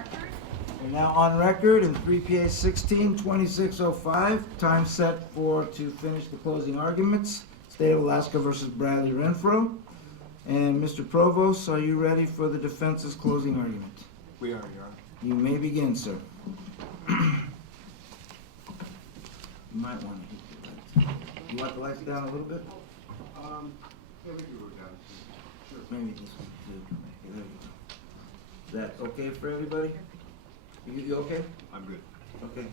record. We're now on record in 3 PA 16-2605. Time set to finish the closing arguments. State of Alaska versus Bradley Renfro. And Mr. Provost, are you ready for the defense's closing argument? We are, Your Honor. You may begin, sir. You might want to hit the lights. You want the lights down a little bit? Yeah, we can go down. Sure. Maybe this one too. Okay, there we go. Is that okay for everybody? You okay? I'm good. Okay.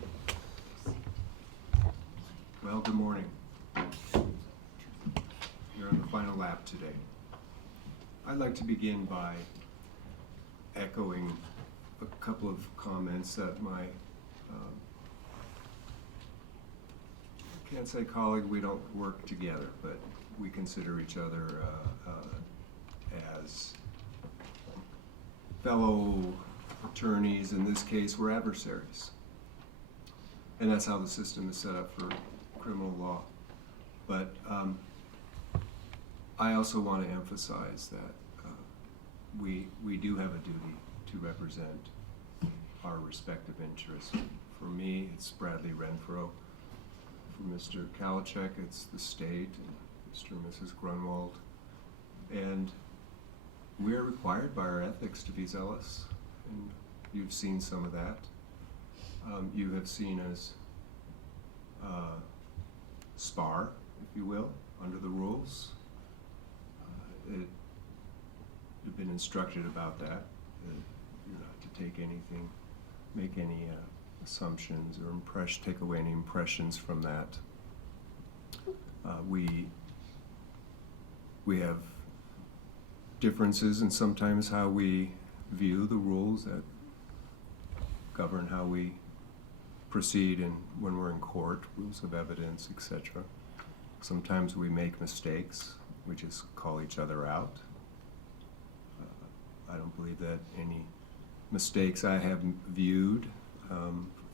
Well, good morning. You're on the final lap today. I'd like to begin by echoing a couple of comments that my, can't say colleague, we don't work together, but we consider each other as fellow attorneys. In this case, we're adversaries. And that's how the system is set up for criminal law. But I also want to emphasize that we do have a duty to represent our respective interests. For me, it's Bradley Renfro. For Mr. Kalachek, it's the state, and Mr. and Mrs. Grunwald. And we are required by our ethics to be zealous, and you've seen some of that. You have seen us spar, if you will, under the rules. You've been instructed about that. You're not to take anything, make any assumptions or take away any impressions from that. We have differences in sometimes how we view the rules that govern how we proceed and when we're in court, rules of evidence, etc. Sometimes we make mistakes. We just call each other out. I don't believe that any mistakes I have viewed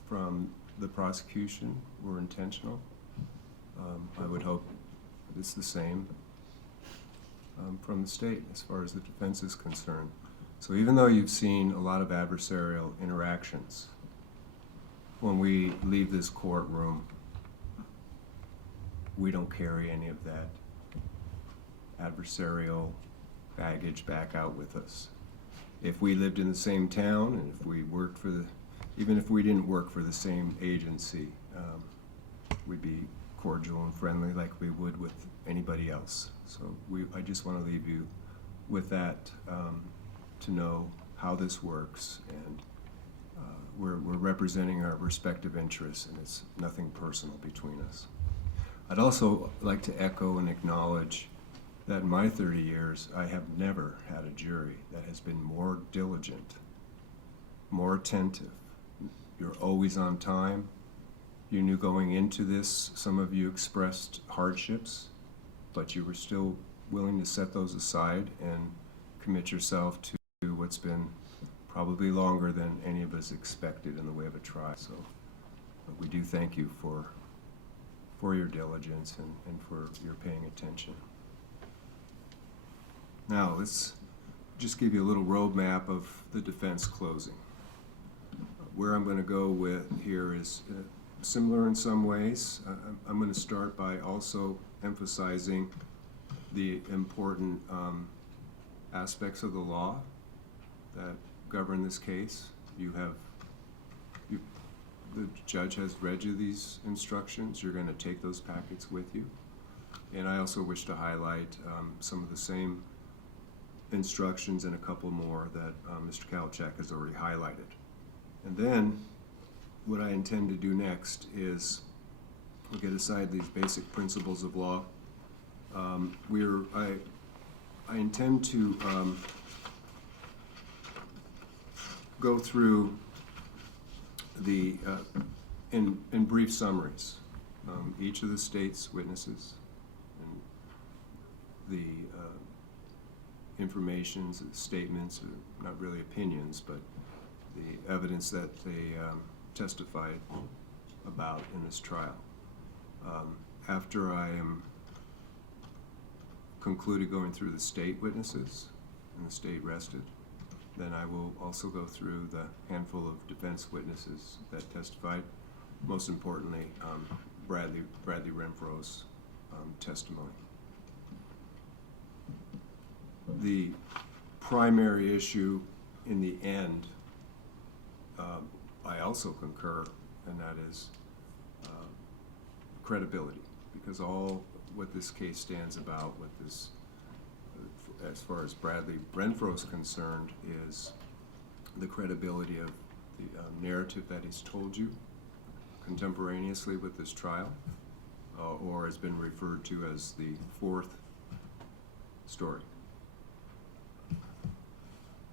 from the prosecution were intentional. I would hope it's the same from the state as far as the defense is concerned. So even though you've seen a lot of adversarial interactions, when we leave this courtroom, we don't carry any of that adversarial baggage back out with us. If we lived in the same town and if we worked for even if we didn't work for the same agency, we'd be cordial and friendly like we would with anybody else. So I just want to leave you with that to know how this works, and we're representing our respective interests, and it's nothing personal between us. I'd also like to echo and acknowledge that in my 30 years, I have never had a jury that has been more diligent, more attentive. You're always on time. You knew going into this, some of you expressed hardships, but you were still willing to set those aside and commit yourself to what's been probably longer than any of us expected in the way of a trial. So we do thank you for your diligence and for your paying attention. Now, let's just give you a little roadmap of the defense closing. Where I'm going to go with here is similar in some ways. I'm going to start by also emphasizing the important aspects of the law that govern this case. The judge has read you these instructions. You're going to take those packets with you. And I also wish to highlight some of the same instructions and a couple more that Mr. Kalachek has already highlighted. And then what I intend to do next is we'll get aside these basic principles of law. I intend to go through the in brief summaries each of the state's witnesses and the informations, statements, not really opinions, but the evidence that they testified about in this trial. After I am concluded going through the state witnesses and the state rested, then I will also go through the handful of defense witnesses that testified. Most importantly, Bradley Renfro's testimony. The primary issue in the end, I also concur, and that is credibility, because all what this case stands about, with this, as far as Bradley Renfro is concerned, is the credibility of the narrative that he's told you contemporaneously with this trial, or has been referred to as the fourth story.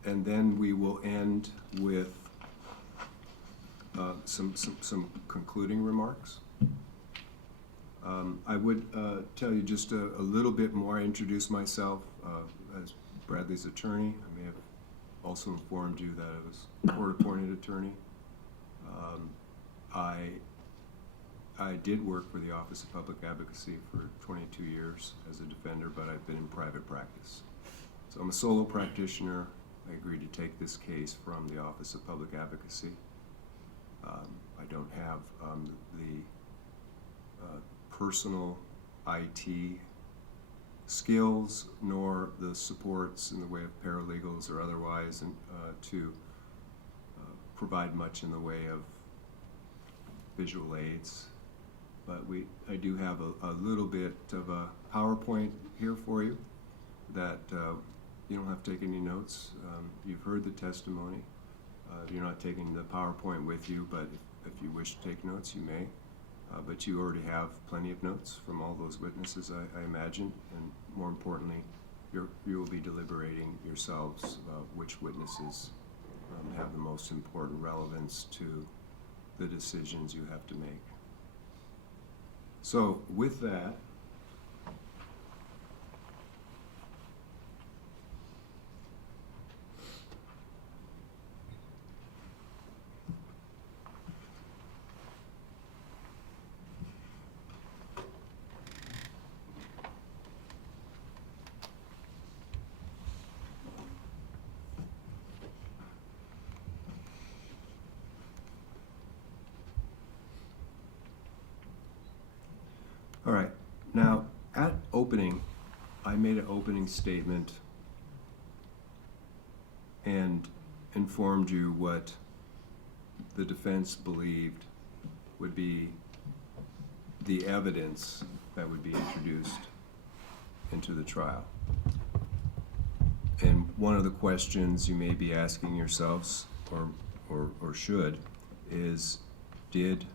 And then we will end with some concluding remarks. I would tell you just a little bit more. I introduced myself as Bradley's attorney. I may have also informed you that I was a court-appointed attorney. I did work for the Office of Public Advocacy for 22 years as a defender, but I've been in private practice. So I'm a solo practitioner. I agreed to take this case from the Office of Public Advocacy. I don't have the personal IT skills nor the supports in the way of paralegals or otherwise, and to provide much in the way of visual aids. But I do have a little bit of a PowerPoint here for you that you don't have to take any notes. You've heard the testimony. You're not taking the PowerPoint with you, but if you wish to take notes, you may. But you already have plenty of notes from all those witnesses, I imagine, and more importantly, you will be deliberating yourselves about which witnesses have the most important relevance to the decisions you have to make. So with that, all right, now at opening, I made an opening statement and informed you what the defense believed would be the evidence that would be introduced into the trial. And one of the questions you may be asking yourselves, or should, is, did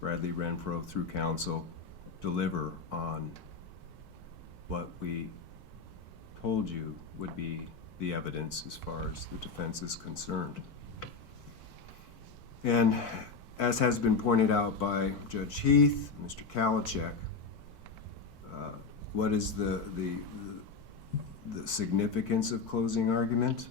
Bradley Renfro, through counsel, deliver on what we told you would be the evidence as far as the defense is concerned? And as has been pointed out by Judge Heath, Mr. Kalachek, what is the significance of closing argument?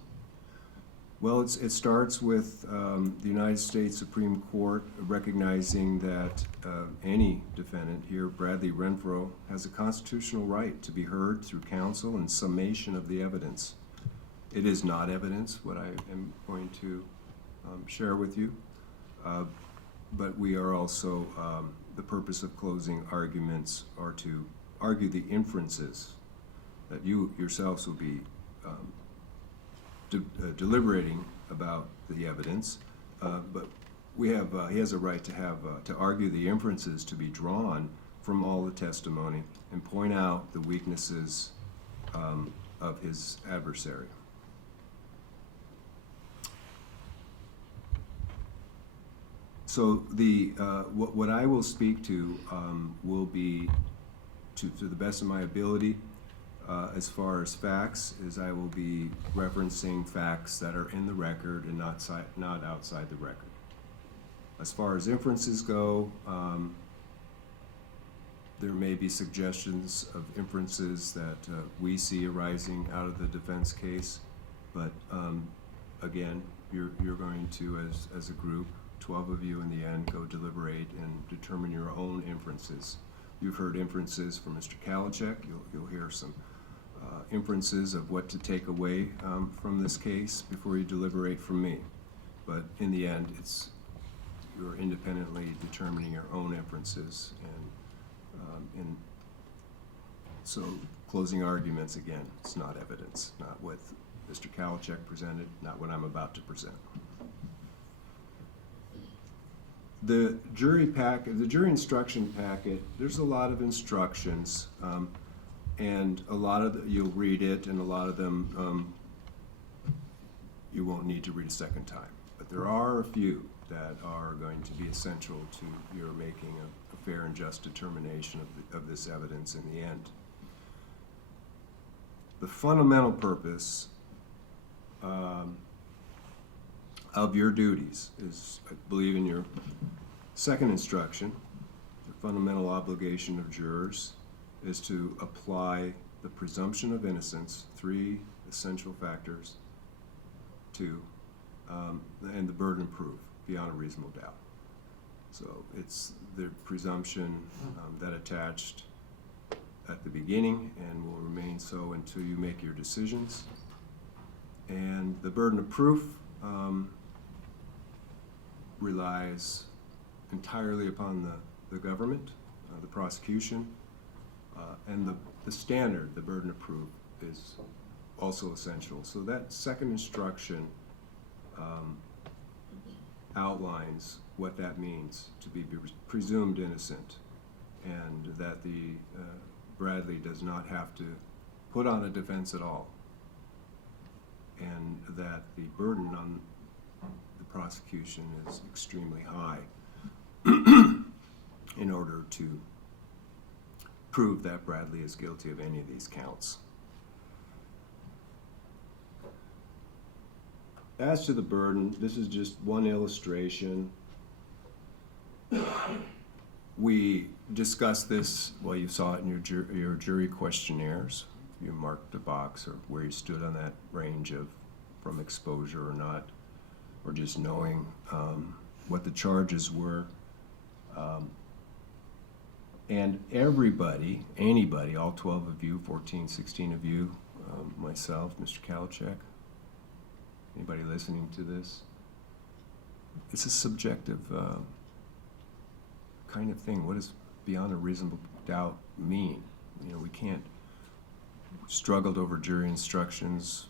Well, it starts with the United States Supreme Court recognizing that any defendant here, Bradley Renfro, has a constitutional right to be heard through counsel and summation of the evidence. It is not evidence, what I am going to share with you, but we are also, the purpose of closing arguments are to argue the inferences that you yourselves will be deliberating about the evidence, but he has a right to have to argue the inferences to be drawn from all the testimony and point out the weaknesses of his adversary. So what I will speak to will be, to the best of my ability, as far as facts, is I will be referencing facts that are in the record and not outside the record. As far as inferences go, there may be suggestions of inferences that we see arising out of the defense case, but again, you're going to, as a group, 12 of you in the end, go deliberate and determine your own inferences. You've heard inferences from Mr. Kalachek. You'll hear some inferences of what to take away from this case before you deliberate from me. But in the end, you're independently determining your own inferences. And so closing arguments, again, it's not evidence, not what Mr. Kalachek presented, not what I'm about to present. The jury instruction packet, there's a lot of instructions, and a lot of you'll read it, and a lot of them you won't need to read a second time. But there are a few that are going to be essential to your making a fair and just determination of this evidence in the end. The fundamental purpose of your duties is, I believe in your second instruction, the fundamental obligation of jurors is to apply the presumption of innocence, 3 essential factors, to, and the burden of proof beyond a reasonable doubt. So it's the presumption that attached at the beginning and will remain so until you make your decisions. And the burden of proof relies entirely upon the government, the prosecution, and the standard, the burden of proof, is also essential. So that second instruction outlines what that means to be presumed innocent, and that the Bradley does not have to put on a defense at all, and that the burden on the prosecution is extremely high in order to prove that Bradley is guilty of any of these counts. As to the burden, this is just one illustration. We discussed this, well, you saw it in your jury questionnaires. You marked the box or where you stood on that range of from exposure or not, or just knowing what the charges were. And everybody, anybody, all 12 of you, 14, 16 of you, myself, Mr. Kalachek, anybody listening to this, it's a subjective kind of thing. What does beyond a reasonable doubt mean? You know, we can't struggled over jury instructions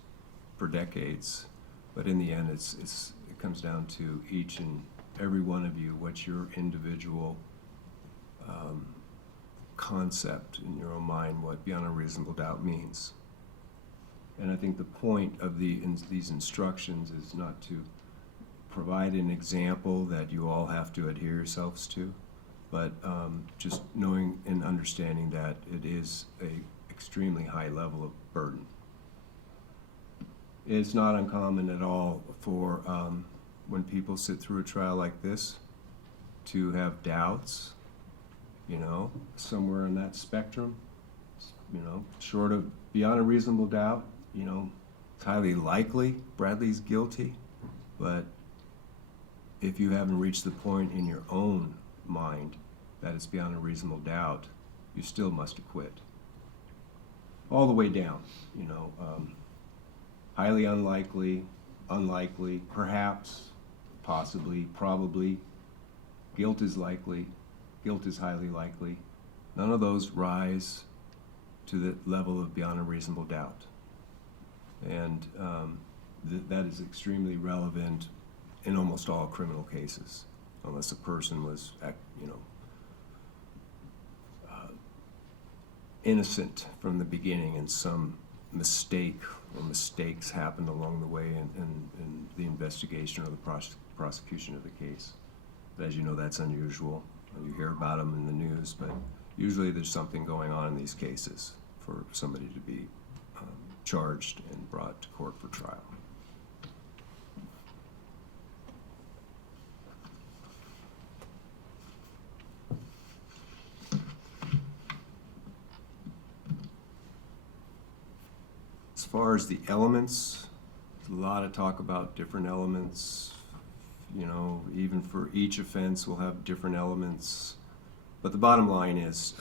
for decades, but in the end, it comes down to each and every one of you, what's your individual concept in your own mind, what beyond a reasonable doubt means. And I think the point of these instructions is not to provide an example that you all have to adhere yourselves to, but just knowing and understanding that it is an extremely high level of burden. It's not uncommon at all for when people sit through a trial like this to have doubts, you know, somewhere in that spectrum, you know, short of beyond a reasonable doubt, you know, it's highly likely Bradley's guilty, but if you haven't reached the point in your own mind that it's beyond a reasonable doubt, you still must acquit. All the way down, you know, highly unlikely, unlikely, perhaps, possibly, probably, guilt is likely, guilt is highly likely. None of those rise to the level of beyond a reasonable doubt. And that is extremely relevant in almost all criminal cases, unless a person was, you know, innocent from the beginning and some mistake or mistakes happened along the way in the investigation or the prosecution of the case. But as you know, that's unusual. You hear about them in the news, but usually there's something going on in these cases for somebody to be charged and brought to court for trial. As far as the elements, there's a lot of talk about different elements. You know, even for each offense, we'll have different elements. But the bottom line is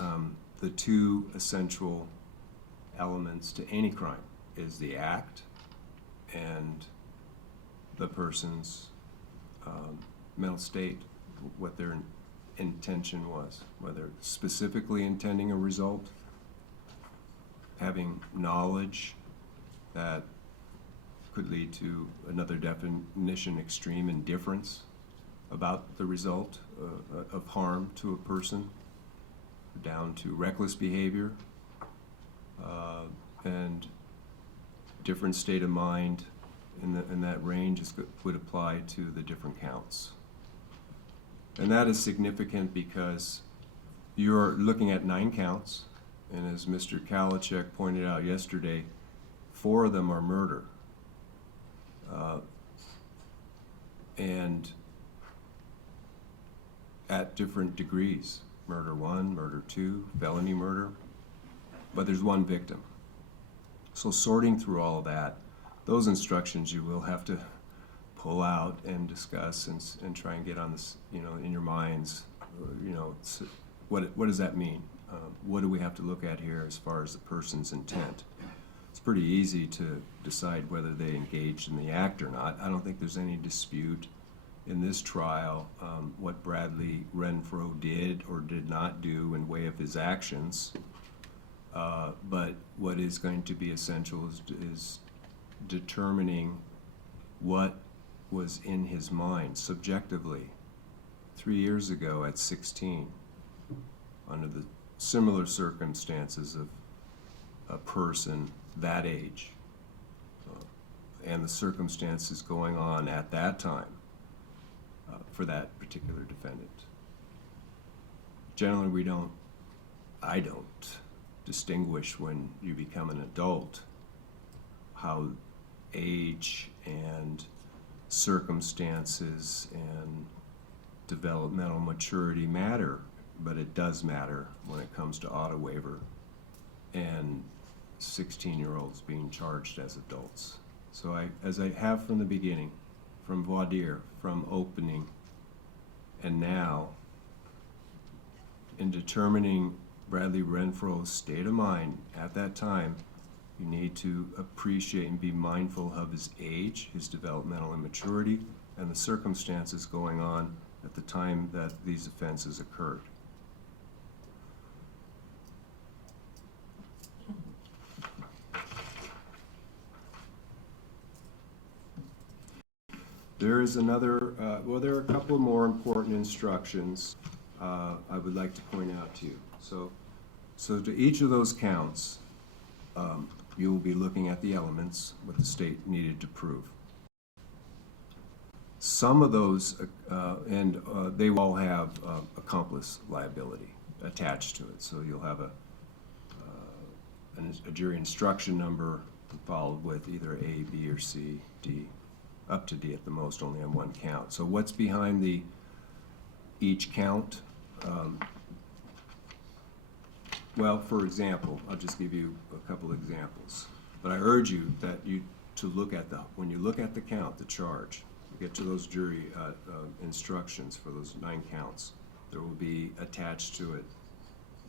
the two essential elements to any crime is the act and the person's mental state, what their intention was, whether specifically intending a result, having knowledge that could lead to another definition, extreme indifference about the result of harm to a person, down to reckless behavior, and different state of mind in that range would apply to the different counts. And that is significant because you're looking at 9 counts, and as Mr. Kalachek pointed out yesterday, 4 of them are murder. And at different degrees, murder 1, murder 2, felony murder, but there's 1 victim. So sorting through all of that, those instructions you will have to pull out and discuss and try and get on this, in your minds, what does that mean? What do we have to look at here as far as the person's intent? It's pretty easy to decide whether they engaged in the act or not. I don't think there's any dispute in this trial what Bradley Renfro did or did not do in way of his actions. But what is going to be essential is determining what was in his mind subjectively 3 years ago at 16 under the similar circumstances of a person that age and the circumstances going on at that time for that particular defendant. Generally, I don't distinguish when you become an adult how age and circumstances and developmental maturity matter, but it does matter when it comes to auto waiver and 16-year-olds being charged as adults. So as I have from the beginning, from voir dire, from opening, and now, in determining Bradley Renfro's state of mind at that time, you need to appreciate and be mindful of his age, his developmental immaturity, and the circumstances going on at the time that these offenses occurred. There is another, there are a couple more important instructions I would like to point out to you. So to each of those counts, you will be looking at the elements, what the state needed to prove. Some of those, they will all have accomplice liability attached to it. So you'll have a jury instruction number followed with either A, B, or C, D, up to D at the most, only on 1 count. So what's behind each count? Well, for example, I'll just give you a couple examples. But I urge you that to look at when you look at the count, the charge, you get to those jury instructions for those 9 counts, there will be attached to it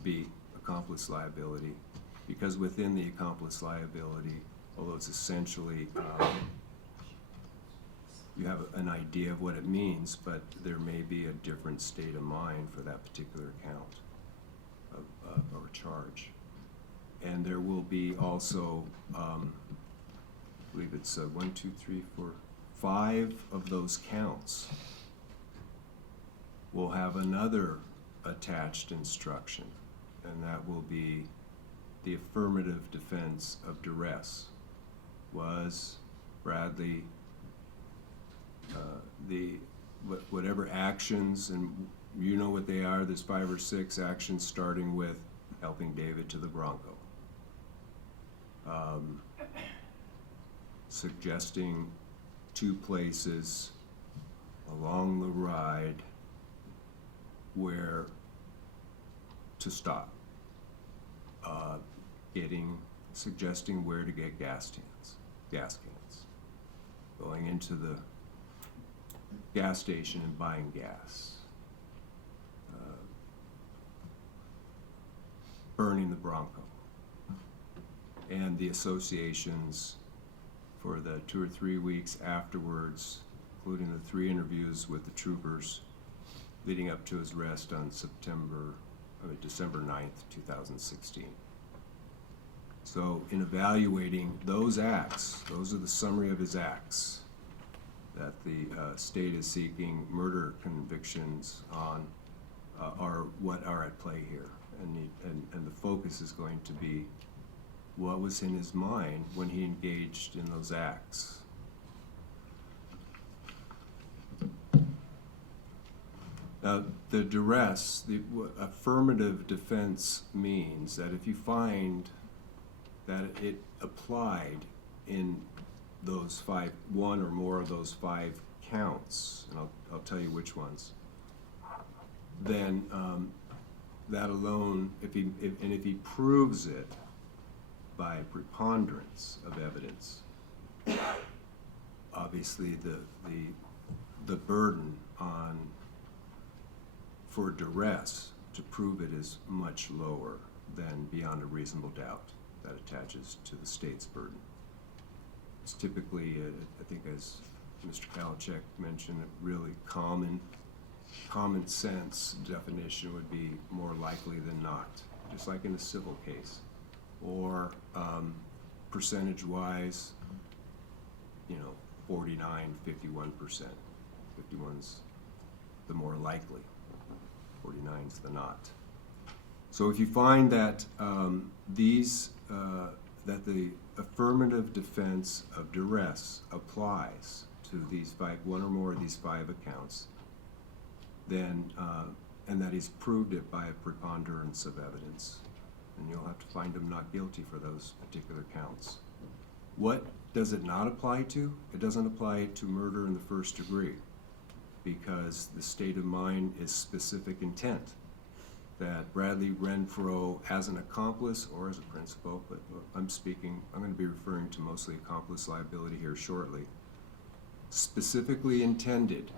be accomplice liability, because within the accomplice liability, although it's essentially you have an idea of what it means, but there may be a different state of mind for that particular count or charge. And there will be also, I believe it's 1, 2, 3, 4, 5 of those counts will have another attached instruction, and that will be the affirmative defense of duress. Was Bradley whatever actions, and you know what they are, there's 5 or 6 actions starting with helping David to the Bronco, suggesting 2 places along the ride where to stop, suggesting where to get gas cans, going into the gas station and buying gas, burning the Bronco. and the associations for the 2 or 3 weeks afterwards, including the 3 interviews with the troopers leading up to his arrest on December 9th, 2016. So in evaluating those acts, those are the summary of his acts that the state is seeking murder convictions on, are what are at play here. And the focus is going to be what was in his mind when he engaged in those acts. The duress, the affirmative defense means that if you find that it applied in those 1 or more of those 5 counts, and I'll tell you which ones, then that alone, if he proves it by preponderance of evidence, obviously the burden for duress to prove it is much lower than beyond a reasonable doubt that attaches to the state's burden. It's typically, I think as Mr. Kalachek mentioned, a really common sense definition would be more likely than not, just like in a civil case. Or percentage-wise, 49, 51%. 51's the more likely, 49's the not. So if you find that that the affirmative defense of duress applies to these 1 or more of these 5 accounts, then and that he's proved it by a preponderance of evidence, and you'll have to find him not guilty for those particular counts. What does it not apply to? It doesn't apply to murder in the first degree, because the state of mind is specific intent. That Bradley Renfro, as an accomplice or as a principal, but I'm going to be referring to mostly accomplice liability here shortly, specifically intended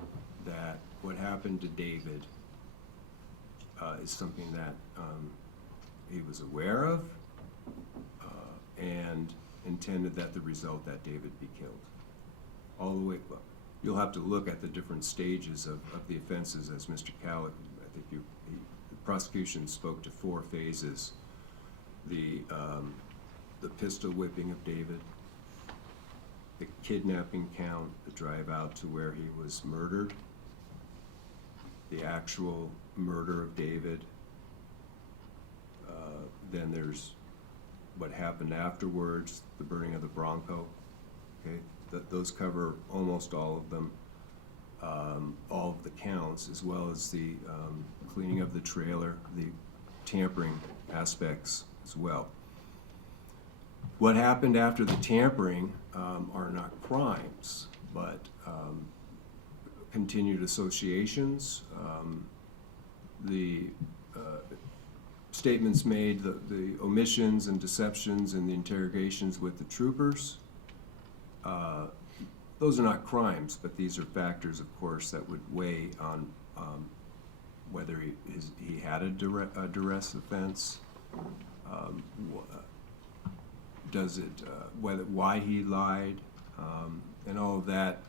that what happened to David is something that he was aware of and intended that the result that David be killed. All the way, well, you'll have to look at the different stages of the offenses, as Mr. Callett, I think the prosecution spoke to 4 phases. The pistol whipping of David, the kidnapping count, the drive out to where he was murdered, the actual murder of David, then there's what happened afterwards, the burning of the Bronco. Okay, those cover almost all of them, all of the counts, as well as the cleaning of the trailer, the tampering aspects as well. What happened after the tampering are not crimes, but continued associations, the statements made, the omissions and deceptions in the interrogations with the troopers. Those are not crimes, but these are factors, of course, that would weigh on whether he had a duress offense. Why he lied, and all of that.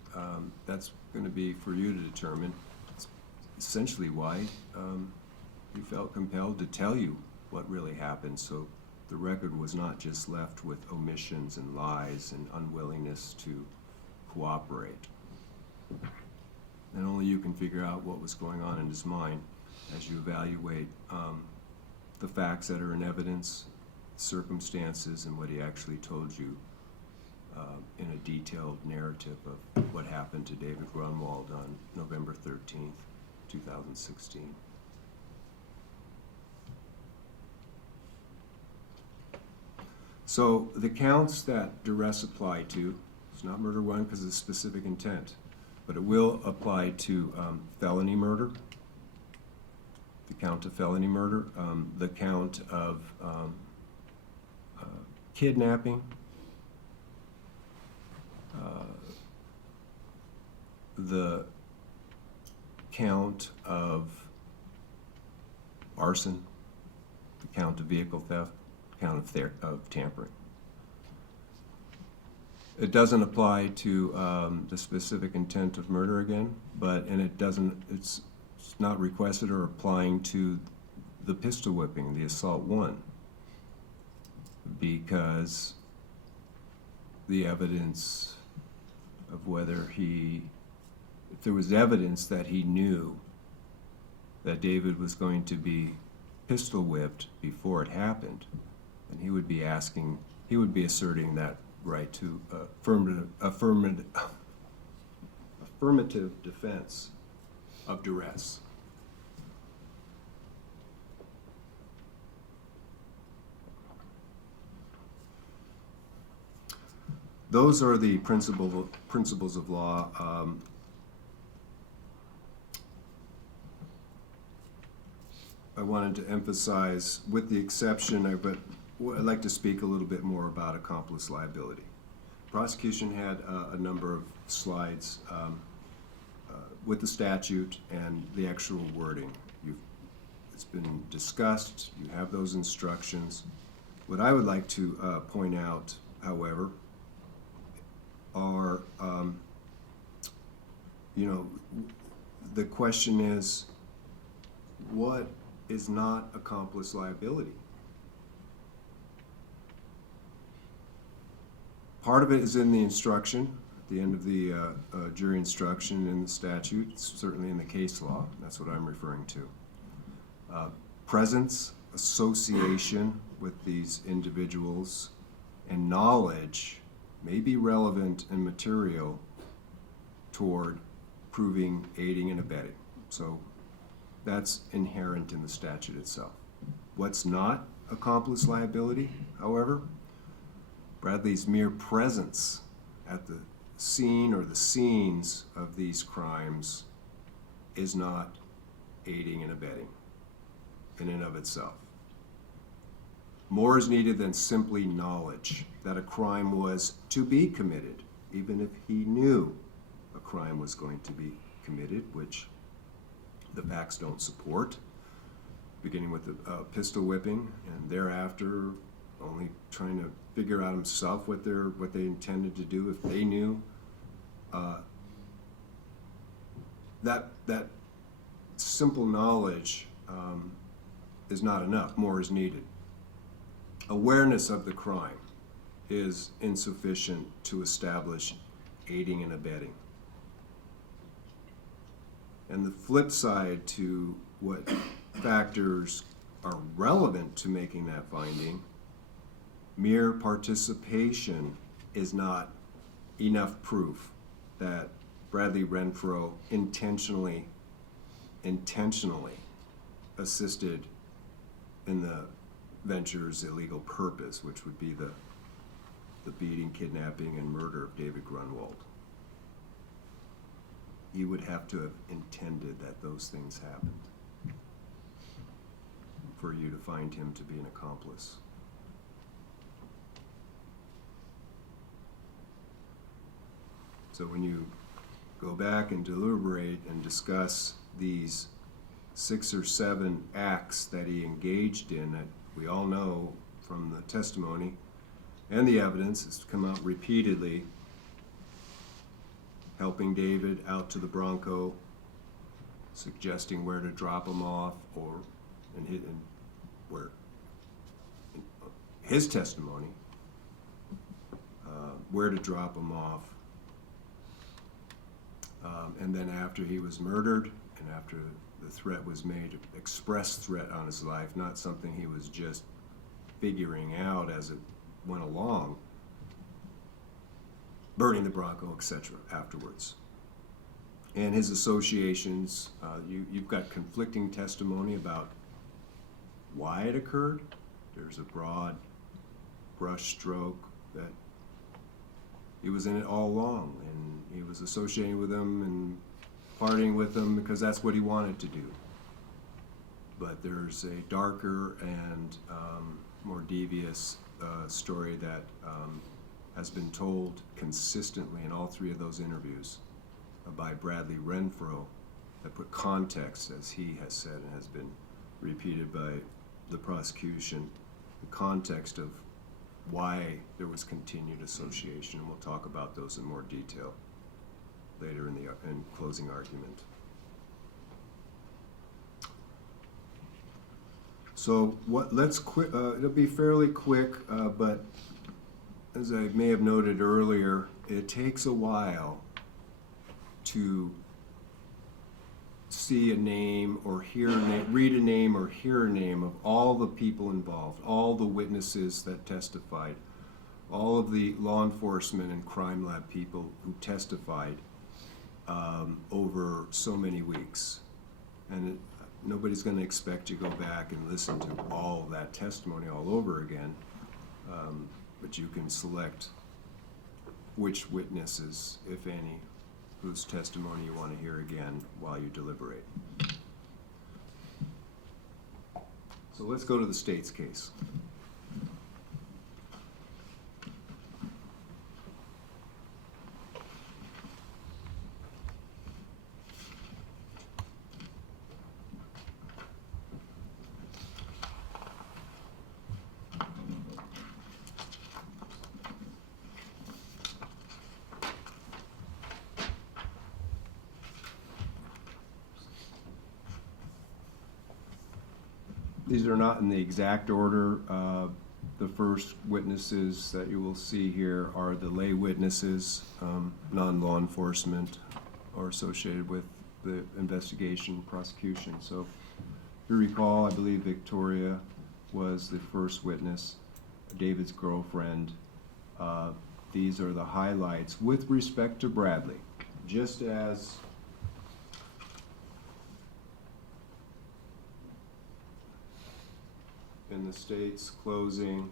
That's going to be for you to determine. It's essentially why he felt compelled to tell you what really happened, so the record was not just left with omissions and lies and unwillingness to cooperate. And only you can figure out what was going on in his mind as you evaluate the facts that are in evidence, circumstances, and what he actually told you in a detailed narrative of what happened to David Grunwald on November 13th, 2016. So the counts that duress apply to, it's not murder 1 because of specific intent, but it will apply to felony murder, the count of felony murder, the count of kidnapping, the count of arson, the count of vehicle theft, count of tampering. It doesn't apply to the specific intent of murder again, and it's not requested or applying to the pistol whipping, the assault one, because the evidence of if there was evidence that he knew that David was going to be pistol whipped before it happened, then he would be asserting that right to affirmative defense of duress. Those are the principles of law. I wanted to emphasize, with the exception, but I'd like to speak a little bit more about accomplice liability. Prosecution had a number of slides with the statute and the actual wording. It's been discussed. You have those instructions. What I would like to point out, however, are, the question is, what is not accomplice liability? Part of it is in the instruction, at the end of the jury instruction in the statute, certainly in the case law. That's what I'm referring to. Presence, association with these individuals, and knowledge may be relevant and material toward proving aiding and abetting. So that's inherent in the statute itself. What's not accomplice liability, however? Bradley's mere presence at the scene or the scenes of these crimes is not aiding and abetting in and of itself. More is needed than simply knowledge that a crime was to be committed, even if he knew a crime was going to be committed, which the facts don't support, beginning with the pistol whipping, and thereafter only trying to figure out himself what they intended to do if they knew. That simple knowledge is not enough. More is needed. Awareness of the crime is insufficient to establish aiding and abetting. And the flip side to what factors are relevant to making that finding, mere participation is not enough proof that Bradley Renfro intentionally assisted in the venture's illegal purpose, which would be the beating, kidnapping, and murder of David Grunwald. He would have to have intended that those things happened for you to find him to be an accomplice. So when you go back and deliberate and discuss these 6 or 7 acts that he engaged in, that we all know from the testimony and the evidence has come out repeatedly, helping David out to the Bronco, suggesting where to drop him off, his testimony, where to drop him off, and then after he was murdered and after the threat was made, express threat on his life, not something he was just figuring out as it went along, burning the Bronco, etc. afterwards. And his associations, you've got conflicting testimony about why it occurred. There's a broad brush stroke that he was in it all along, and he was associating with them and partying with them because that's what he wanted to do. But there's a darker and more devious story that has been told consistently in all 3 of those interviews by Bradley Renfro that put context, as he has said and has been repeated by the prosecution, the context of why there was continued association, and we'll talk about those in more detail later in closing argument. So it'll be fairly quick, but as I may have noted earlier, it takes a while to see a name or hear a name, read a name or hear a name of all the people involved, all the witnesses that testified, all of the law enforcement and crime lab people who testified over so many weeks. And nobody's going to expect you to go back and listen to all of that testimony all over again, but you can select which witnesses, if any, whose testimony you want to hear again while you deliberate. So let's go to the state's case. These are not in the exact order. The first witnesses that you will see here are the lay witnesses, non-law enforcement or associated with the investigation, prosecution. So if you recall, I believe Victoria was the first witness, David's girlfriend. These are the highlights with respect to Bradley. Just as in the state's closing,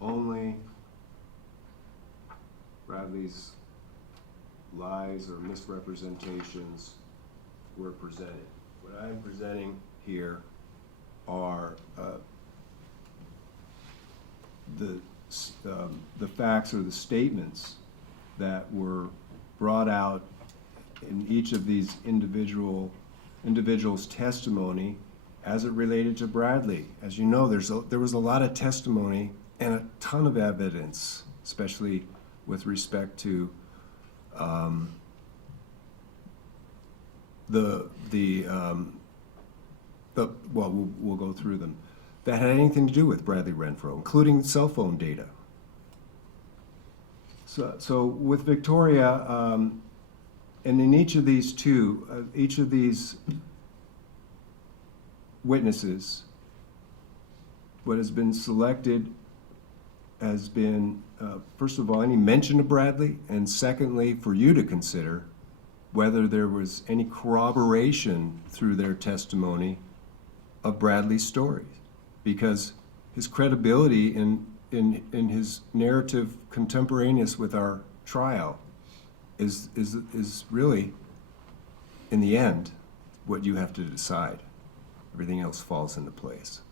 only Bradley's lies or misrepresentations were presented. What I'm presenting here are the facts or the statements that were brought out in each of these individuals' testimony as it related to Bradley. As you know, there was a lot of testimony and a ton of evidence, especially with respect to we'll go through them, that had anything to do with Bradley Renfro, including cell phone data. So with Victoria, and in each of these witnesses, what has been selected has been, first of all, any mention of Bradley, and secondly, for you to consider whether there was any corroboration through their testimony of Bradley's story, because his credibility in his narrative contemporaneous with our trial is really, in the end, what you have to decide. Everything else falls into place.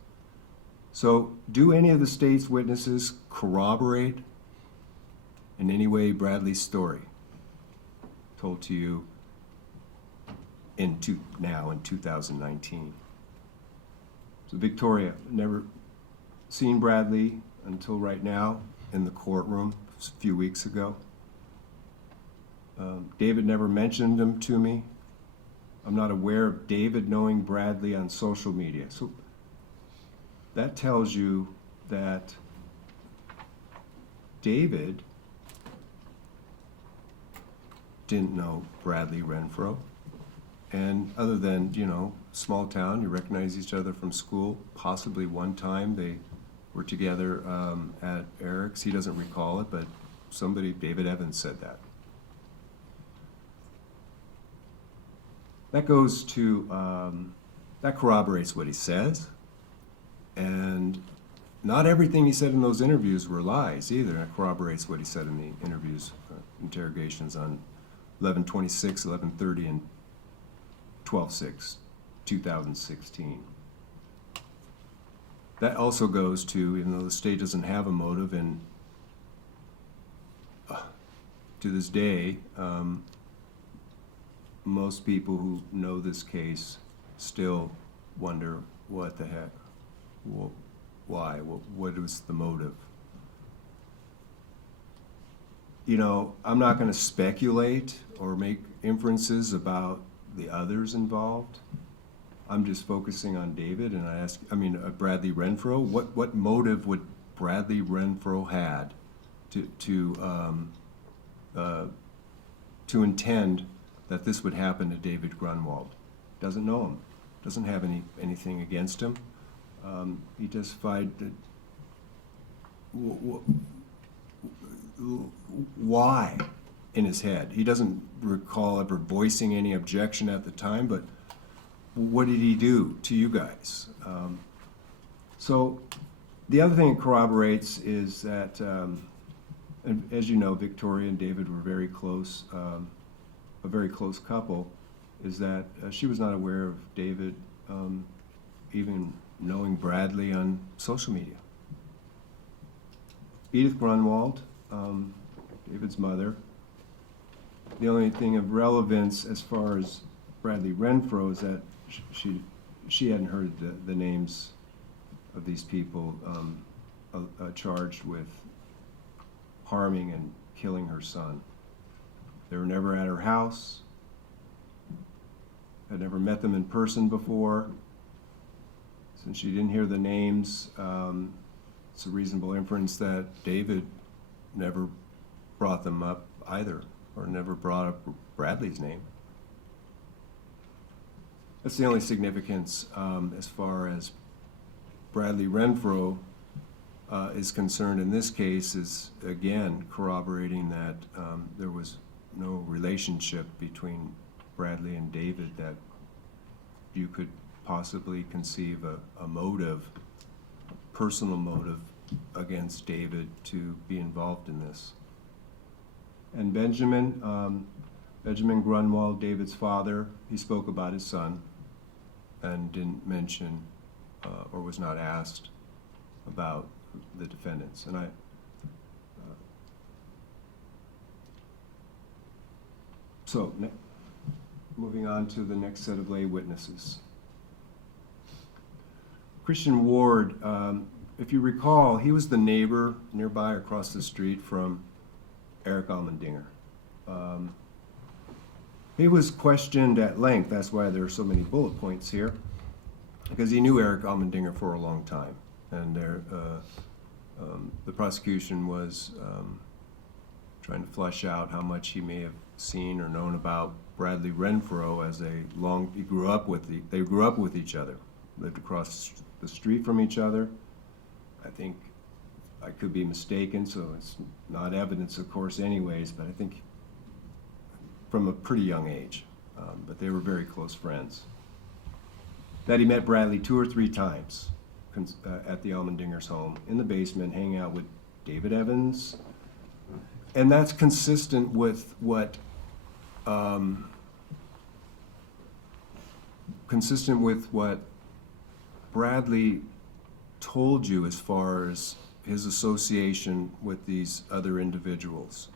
So, do any of the state's witnesses corroborate in any way Bradley's story told to you now in 2019? So Victoria, never seen Bradley until right now in the courtroom a few weeks ago. David never mentioned him to me. I'm not aware of David knowing Bradley on social media. So that tells you that David didn't know Bradley Renfro. And other than, small town, you recognize each other from school. Possibly one time they were together at Eric's. He doesn't recall it, but David Evans said that. That goes to, that corroborates what he says. And not everything he said in those interviews were lies either. It corroborates what he said in the interviews, interrogations on 11/26, 11/30, and 12/6, 2016. That also goes to, even though the state doesn't have a motive, and to this day, most people who know this case still wonder what the heck, why, what was the motive. you know, I'm not going to speculate or make inferences about the others involved. I'm just focusing on David, and Bradley Renfro. What motive would Bradley Renfro had to intend that this would happen to David Grunwald? Doesn't know him. Doesn't have anything against him. He testified that. Why in his head? He doesn't recall ever voicing any objection at the time, but what did he do to you guys? So the other thing it corroborates is that, and as you know, Victoria and David were very close, a very close couple, is that she was not aware of David even knowing Bradley on social media. Edith Grunwald, David's mother. The only thing of relevance as far as Bradley Renfro is that she hadn't heard the names of these people charged with harming and killing her son. They were never at her house, had never met them in person before. Since she didn't hear the names, it's a reasonable inference that David never brought them up either, or never brought up Bradley's name. That's the only significance as far as Bradley Renfro is concerned in this case, is again corroborating that there was no relationship between Bradley and David that you could possibly conceive a motive, a personal motive against David to be involved in this. And Benjamin Grunwald, David's father, he spoke about his son and didn't mention or was not asked about the defendants. And moving on to the next set of lay witnesses. Christian Ward, if you recall, he was the neighbor nearby across the street from Eric Allmendinger. He was questioned at length. That's why there are so many bullet points here, because he knew Eric Allmendinger for a long time, and the prosecution was trying to flesh out how much he may have seen or known about Bradley Renfro as they grew up with each other, lived across the street from each other. I think I could be mistaken, so it's not evidence, of course, anyways, but I think from a pretty young age. But they were very close friends. That he met Bradley 2 or 3 times at the Allmendingers' home, in the basement, hanging out with David Evans. And that's consistent with what Bradley told you as far as his association with these other individuals.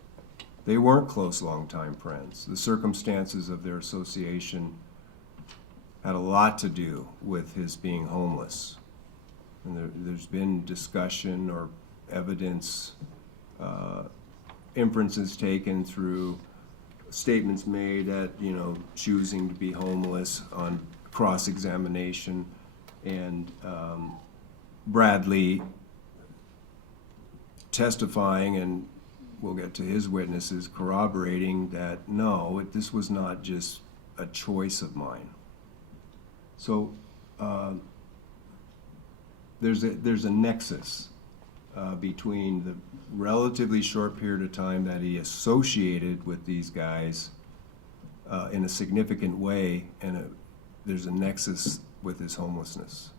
They weren't close, longtime friends. The circumstances of their association had a lot to do with his being homeless. And there's been discussion or evidence, inferences taken through statements made at, choosing to be homeless on cross-examination, and Bradley testifying, and we'll get to his witnesses corroborating that, no, this was not just a choice of mine. So there's a nexus between the relatively short period of time that he associated with these guys in a significant way, and there's a nexus with his homelessness.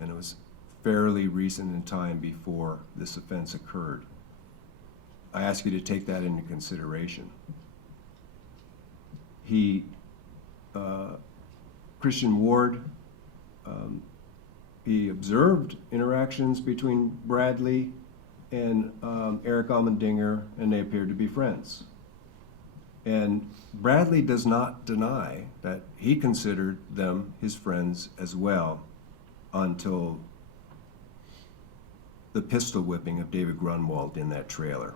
And it was fairly recent in time before this offense occurred. I ask you to take that into consideration. Christian Ward, he observed interactions between Bradley and Eric Allmendinger, and they appeared to be friends. And Bradley does not deny that he considered them his friends as well until the pistol whipping of David Grunwald in that trailer.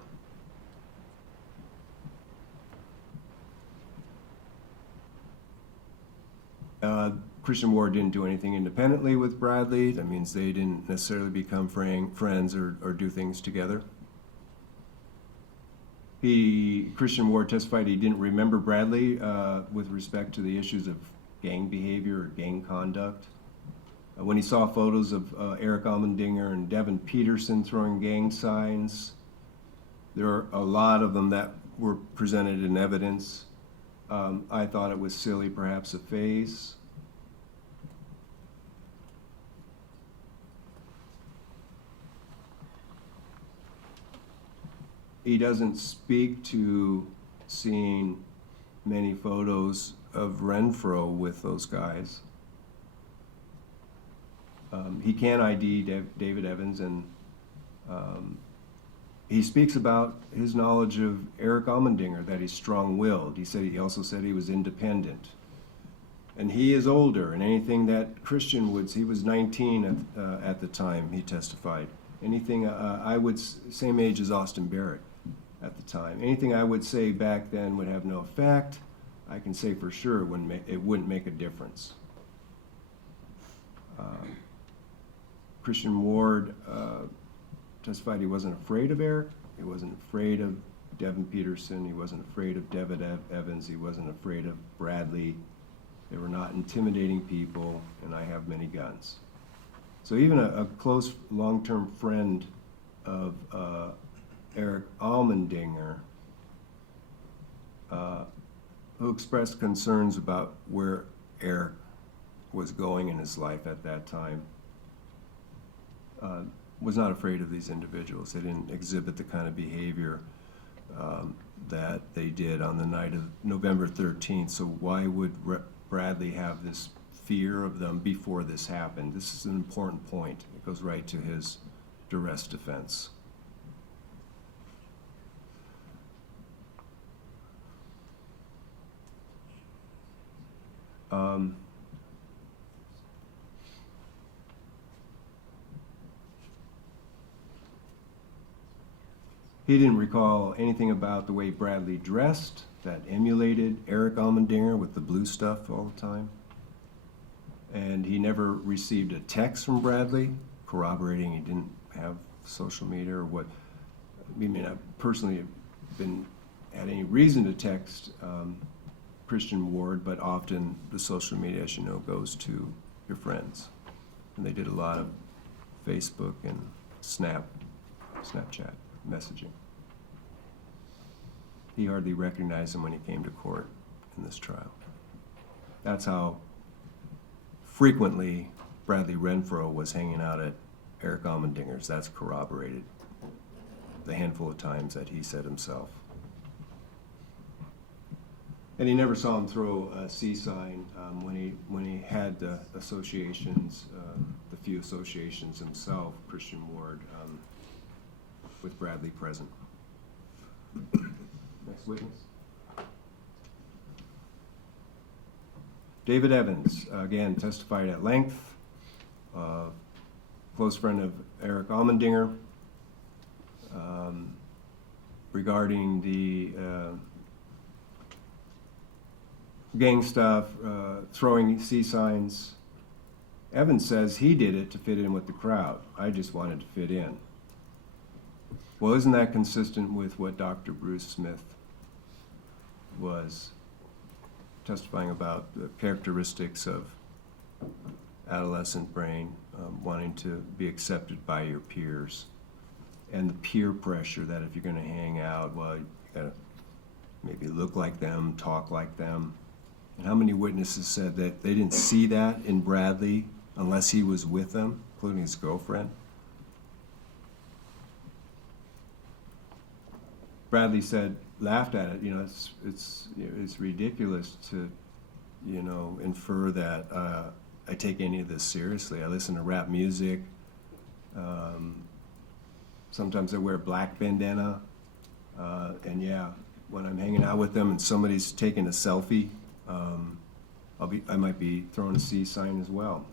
Christian Ward didn't do anything independently with Bradley. That means they didn't necessarily become friends or do things together. Christian Ward testified he didn't remember Bradley with respect to the issues of gang behavior or gang conduct. When he saw photos of Eric Allmendinger and Devin Peterson throwing gang signs, there are a lot of them that were presented in evidence. I thought it was silly, perhaps a phase. He doesn't speak to seeing many photos of Renfro with those guys. He can ID David Evans, and he speaks about his knowledge of Eric Allmendinger, that he's strong-willed. He also said he was independent. And he is older, and anything that Christian would, he was 19 at the time he testified. Anything same age as Austin Barrett at the time. Anything I would say back then would have no effect. I can say for sure it wouldn't make a difference. Christian Ward testified he wasn't afraid of Eric. He wasn't afraid of Devin Peterson. He wasn't afraid of David Evans. He wasn't afraid of Bradley. They were not intimidating people, and I have many guns. So even a close long-term friend of Eric Allmendinger, who expressed concerns about where Eric was going in his life at that time, was not afraid of these individuals. They didn't exhibit the kind of behavior that they did on the night of November 13th. So why would Bradley have this fear of them before this happened? This is an important point. It goes right to his duress defense. He didn't recall anything about the way Bradley dressed that emulated Eric Allmendinger with the blue stuff all the time. And he never received a text from Bradley corroborating he didn't have social media or what. I mean, I personally have had any reason to text Christian Ward, but often the social media, as you know, goes to your friends. And they did a lot of Facebook and Snapchat messaging. He hardly recognized him when he came to court in this trial. That's how frequently Bradley Renfro was hanging out at Eric Allmendinger's. That's corroborated the handful of times that he said himself. And he never saw him throw a C sign when he had the associations, the few associations himself, Christian Ward, with Bradley present. Next witness. David Evans, again, testified at length, close friend of Eric Allmendinger, regarding the gang stuff, throwing C signs. Evans says he did it to fit in with the crowd. I just wanted to fit in. Well, isn't that consistent with what Dr. Bruce Smith was testifying about, the characteristics of adolescent brain, wanting to be accepted by your peers, and the peer pressure that if you're going to hang out, well, you got to maybe look like them, talk like them. And how many witnesses said that they didn't see that in Bradley unless he was with them, including his girlfriend? Bradley said, laughed at it. You know, it's ridiculous to, you know, infer that I take any of this seriously. I listen to rap music. Sometimes I wear black bandana, and yeah, when I'm hanging out with them and somebody's taking a selfie, I might be throwing a C sign as well.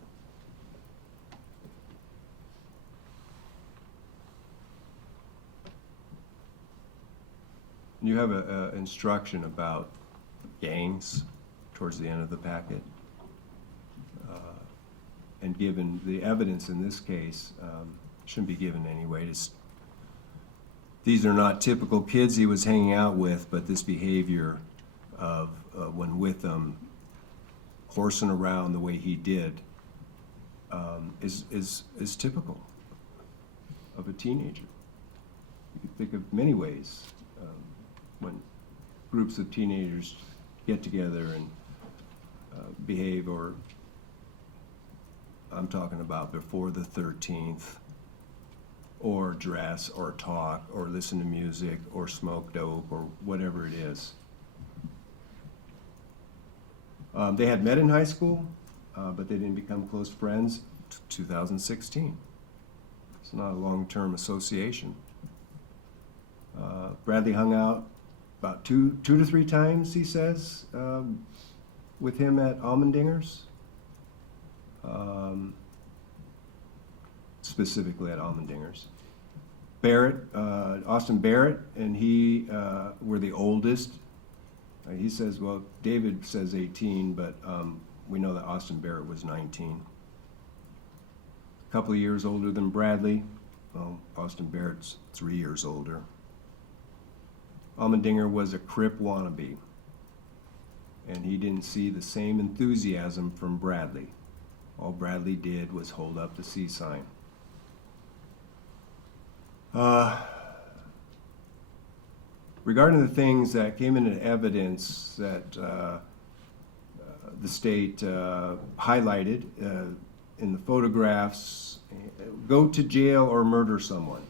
You have an instruction about gangs towards the end of the packet. and given the evidence in this case, shouldn't be given anyway. These are not typical kids he was hanging out with, but this behavior of when with them, horsing around the way he did, is typical of a teenager. You can think of many ways when groups of teenagers get together and behave, or I'm talking about before the 13th, or dress, or talk, or listen to music, or smoke dope, or whatever it is. They had met in high school, but they didn't become close friends. 2016. It's not a long-term association. Bradley hung out about two to three times, he says, with him at Allmendinger's. Specifically at Allmendinger's. Barrett, Austin Barrett, and he were the oldest. He says, well, David says 18, but we know that Austin Barrett was 19. A couple of years older than Bradley. Well, Austin Barrett's 3 years older. Allmendinger was a Crip wannabe, and he didn't see the same enthusiasm from Bradley. All Bradley did was hold up the C sign. Regarding the things that came into evidence that the state highlighted in the photographs, go to jail or murder someone.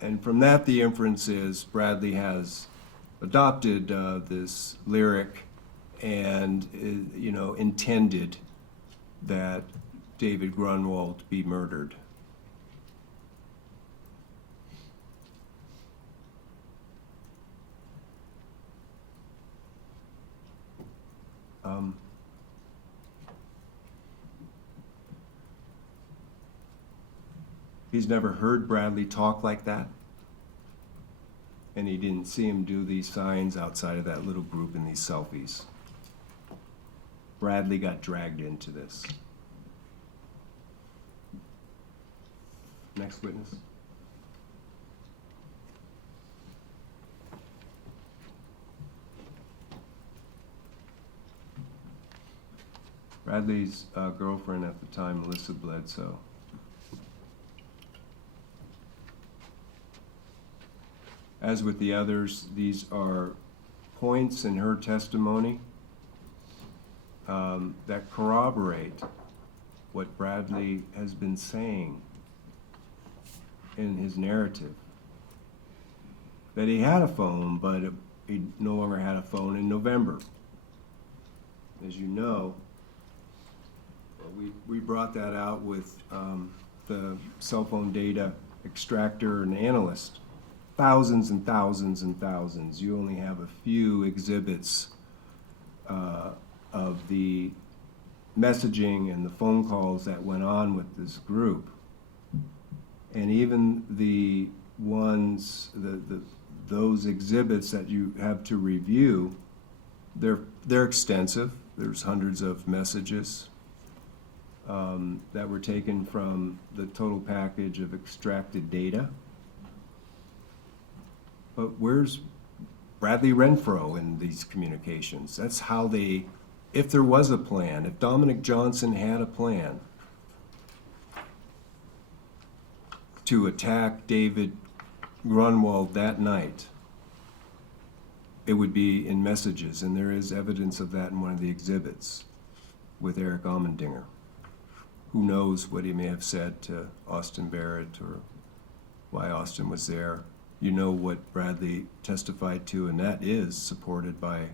And from that, the inference is Bradley has adopted this lyric and, intended that David Grunwald be murdered. He's never heard Bradley talk like that, and he didn't see him do these signs outside of that little group in these selfies. Bradley got dragged into this. Next witness. Bradley's girlfriend at the time, Melissa Bledsoe. As with the others, these are points in her testimony that corroborate what Bradley has been saying in his narrative. That he had a phone, but he no longer had a phone in November. As you know, we brought that out with the cell phone data extractor and analyst. Thousands and thousands and thousands. You only have a few exhibits of the messaging and the phone calls that went on with this group. And even the ones, those exhibits that you have to review, they're extensive. There's hundreds of messages that were taken from the total package of extracted data. But where's Bradley Renfro in these communications? That's how they, if there was a plan, if Dominic Johnson had a plan to attack David Grunwald that night, it would be in messages, and there is evidence of that in one of the exhibits with Eric Allmendinger. Who knows what he may have said to Austin Barrett or why Austin was there. You know what Bradley testified to, and that is supported by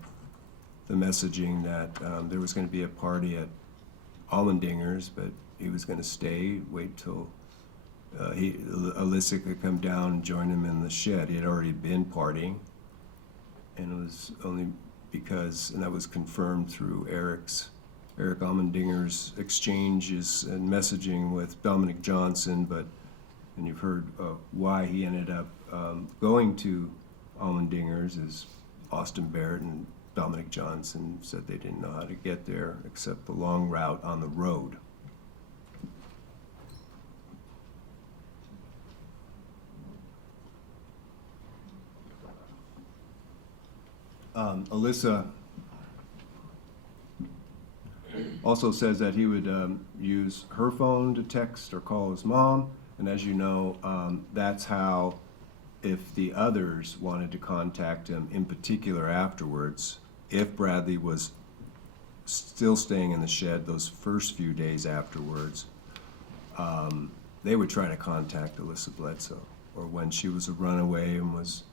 the messaging that there was going to be a party at Allmendinger's, but he was going to stay, wait till Alyssa could come down and join him in the shed. He had already been partying, and it was only because, and that was confirmed through Eric Allmendinger's exchanges and messaging with Dominic Johnson, and you've heard why he ended up going to Allmendinger's is Austin Barrett and Dominic Johnson said they didn't know how to get there except the long route on the road. Alyssa also says that he would use her phone to text or call his mom, and as you know, that's how, if the others wanted to contact him in particular afterwards, if Bradley was still staying in the shed those first few days afterwards, they would try to contact Alyssa Bledsoe, or when she was a runaway and was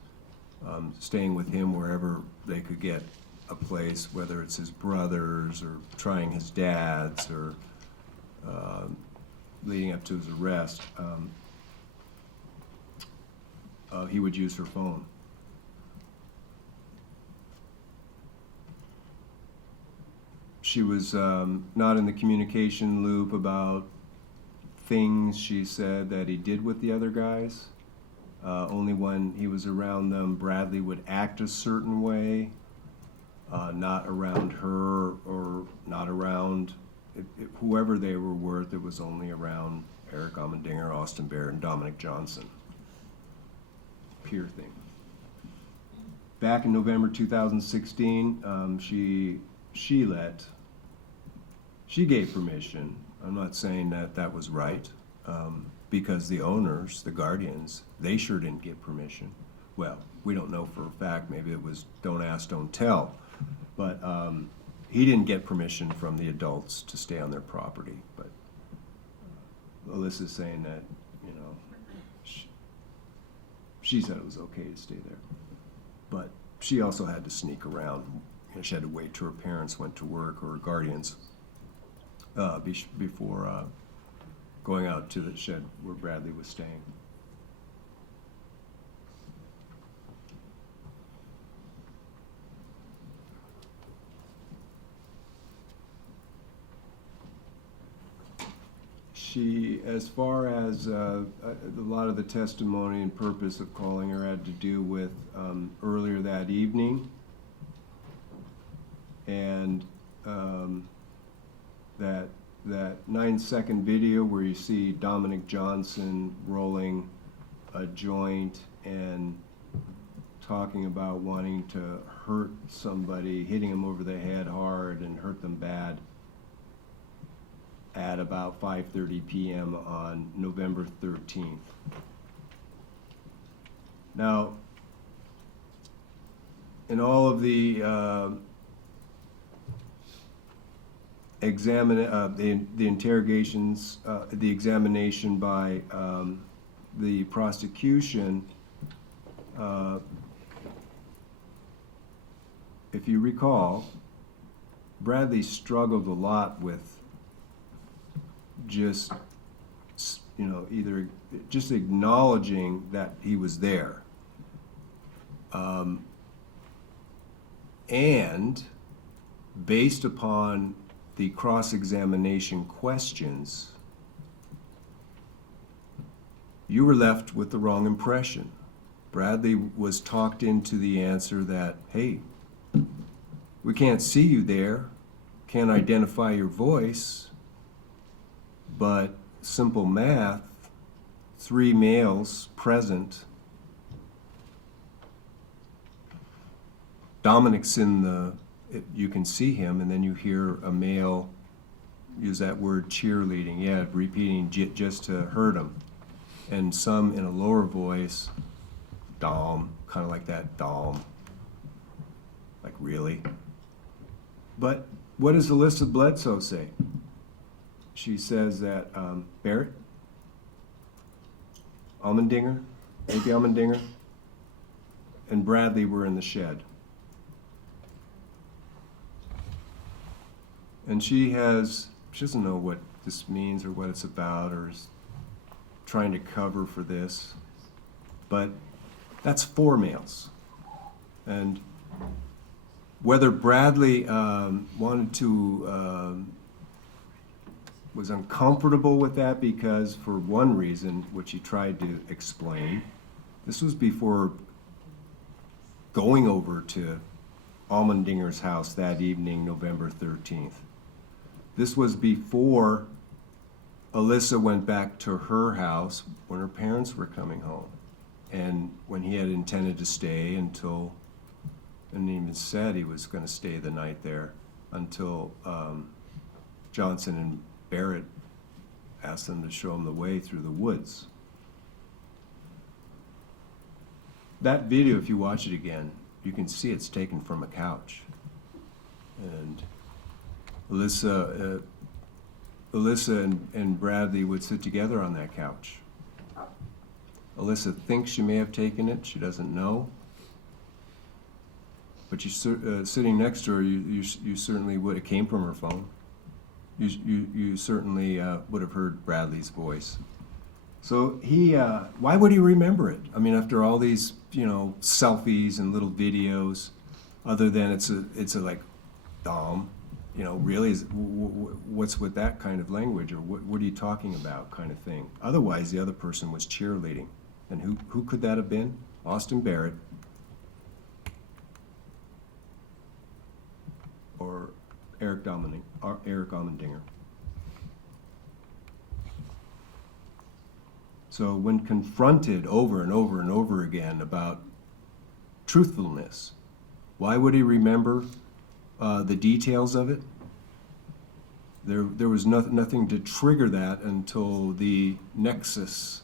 staying with him wherever they could get a place, whether it's his brother's or trying his dad's or leading up to his arrest, he would use her phone. She was not in the communication loop about things she said that he did with the other guys. Only when he was around them, Bradley would act a certain way, not around her or not around whoever they were with. It was only around Eric Allmendinger, Austin Barrett, and Dominic Johnson. Peer thing. Back in November 2016, she gave permission. I'm not saying that that was right, because the owners, the guardians, they sure didn't get permission. Well, we don't know for a fact. Maybe it was don't ask, don't tell. But he didn't get permission from the adults to stay on their property. But Alyssa's saying that, you know, she said it was okay to stay there. But she also had to sneak around. You know, she had to wait till her parents went to work or her guardians before going out to the shed where Bradley was staying. She, as far as a lot of the testimony and purpose of calling her had to do with earlier that evening, and that 9-second video where you see Dominic Johnson rolling a joint and talking about wanting to hurt somebody, hitting them over the head hard and hurt them bad, at about 5:30 p.m. on November 13th. Now, in all of the the interrogations, the examination by the prosecution, if you recall, Bradley struggled a lot with just, you know, either just acknowledging that he was there, and based upon the cross-examination questions, you were left with the wrong impression. Bradley was talked into the answer that, hey, we can't see you there, can't identify your voice, but simple math, 3 males present. Dominic's in the, you can see him, and then you hear a male use that word cheerleading, yeah, repeating just to hurt him. And some in a lower voice, Dom, kind of like that, Dom. Like, really? But what does Alyssa Bledsoe say? She says that Barrett, Allmendinger, maybe Allmendinger, and Bradley were in the shed. And she doesn't know what this means or what it's about, or is trying to cover for this, but that's 4 males. And whether Bradley wanted to, was uncomfortable with that because for one reason, which he tried to explain, this was before going over to Allmendinger's house that evening, November 13th. This was before Alyssa went back to her house when her parents were coming home, and when he had intended to stay until, and even said he was going to stay the night there until Johnson and Barrett asked them to show him the way through the woods. That video, if you watch it again, you can see it's taken from a couch. And Alyssa and Bradley would sit together on that couch. Alyssa thinks she may have taken it. She doesn't know. But you sitting next to her, you certainly would. It came from her phone. You certainly would have heard Bradley's voice. So why would he remember it? I mean, after all these, selfies and little videos, other than it's a like, Dom, really, what's with that kind of language, or what are you talking about kind of thing? Otherwise, the other person was cheerleading. And who could that have been? Austin Barrett or Eric Allmendinger. So when confronted over and over and over again about truthfulness, why would he remember the details of it? There was nothing to trigger that until the nexus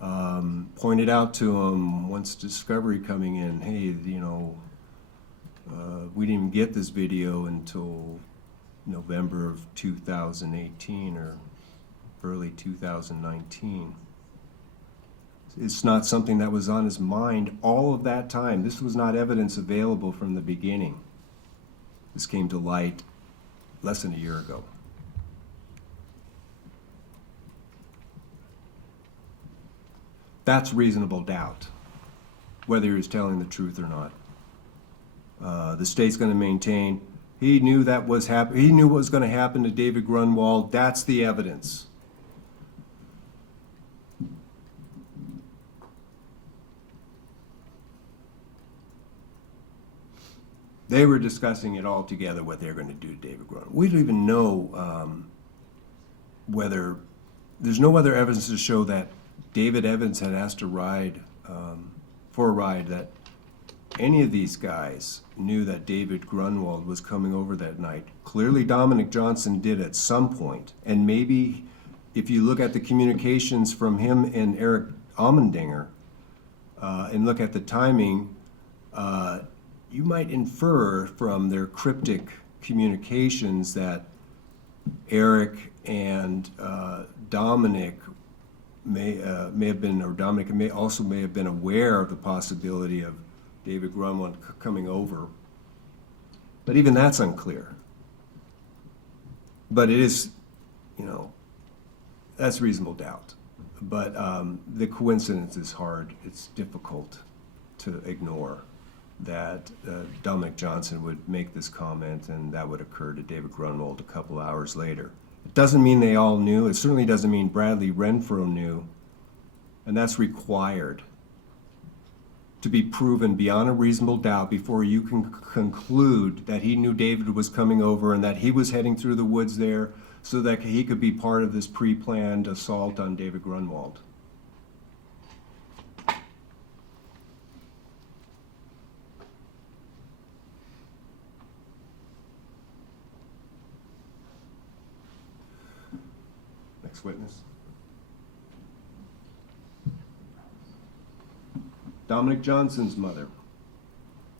pointed out to him once discovery coming in, hey, we didn't even get this video until November of 2018 or early 2019. It's not something that was on his mind all of that time. This was not evidence available from the beginning. This came to light less than a year ago. That's reasonable doubt, whether he was telling the truth or not. The state's going to maintain he knew that was he knew what was going to happen to David Grunwald. That's the evidence. They were discussing it all together, what they're going to do to David Grunwald. We don't even know whether there's no other evidence to show that David Evans had asked to ride for a ride, that any of these guys knew that David Grunwald was coming over that night. Clearly Dominic Johnson did at some point, and maybe if you look at the communications from him and Eric Allmendinger and look at the timing, you might infer from their cryptic communications that Eric and Dominic may have been, or Dominic may have been aware of the possibility of David Grunwald coming over. But even that's unclear. But it is, that's reasonable doubt. But the coincidence is hard. It's difficult to ignore that Dominic Johnson would make this comment and that would occur to David Grunwald a couple hours later. It doesn't mean they all knew. It certainly doesn't mean Bradley Renfro knew. And that's required to be proven beyond a reasonable doubt before you can conclude that he knew David was coming over and that he was heading through the woods there so that he could be part of this pre-planned assault on David Grunwald. Next witness. Dominic Johnson's mother.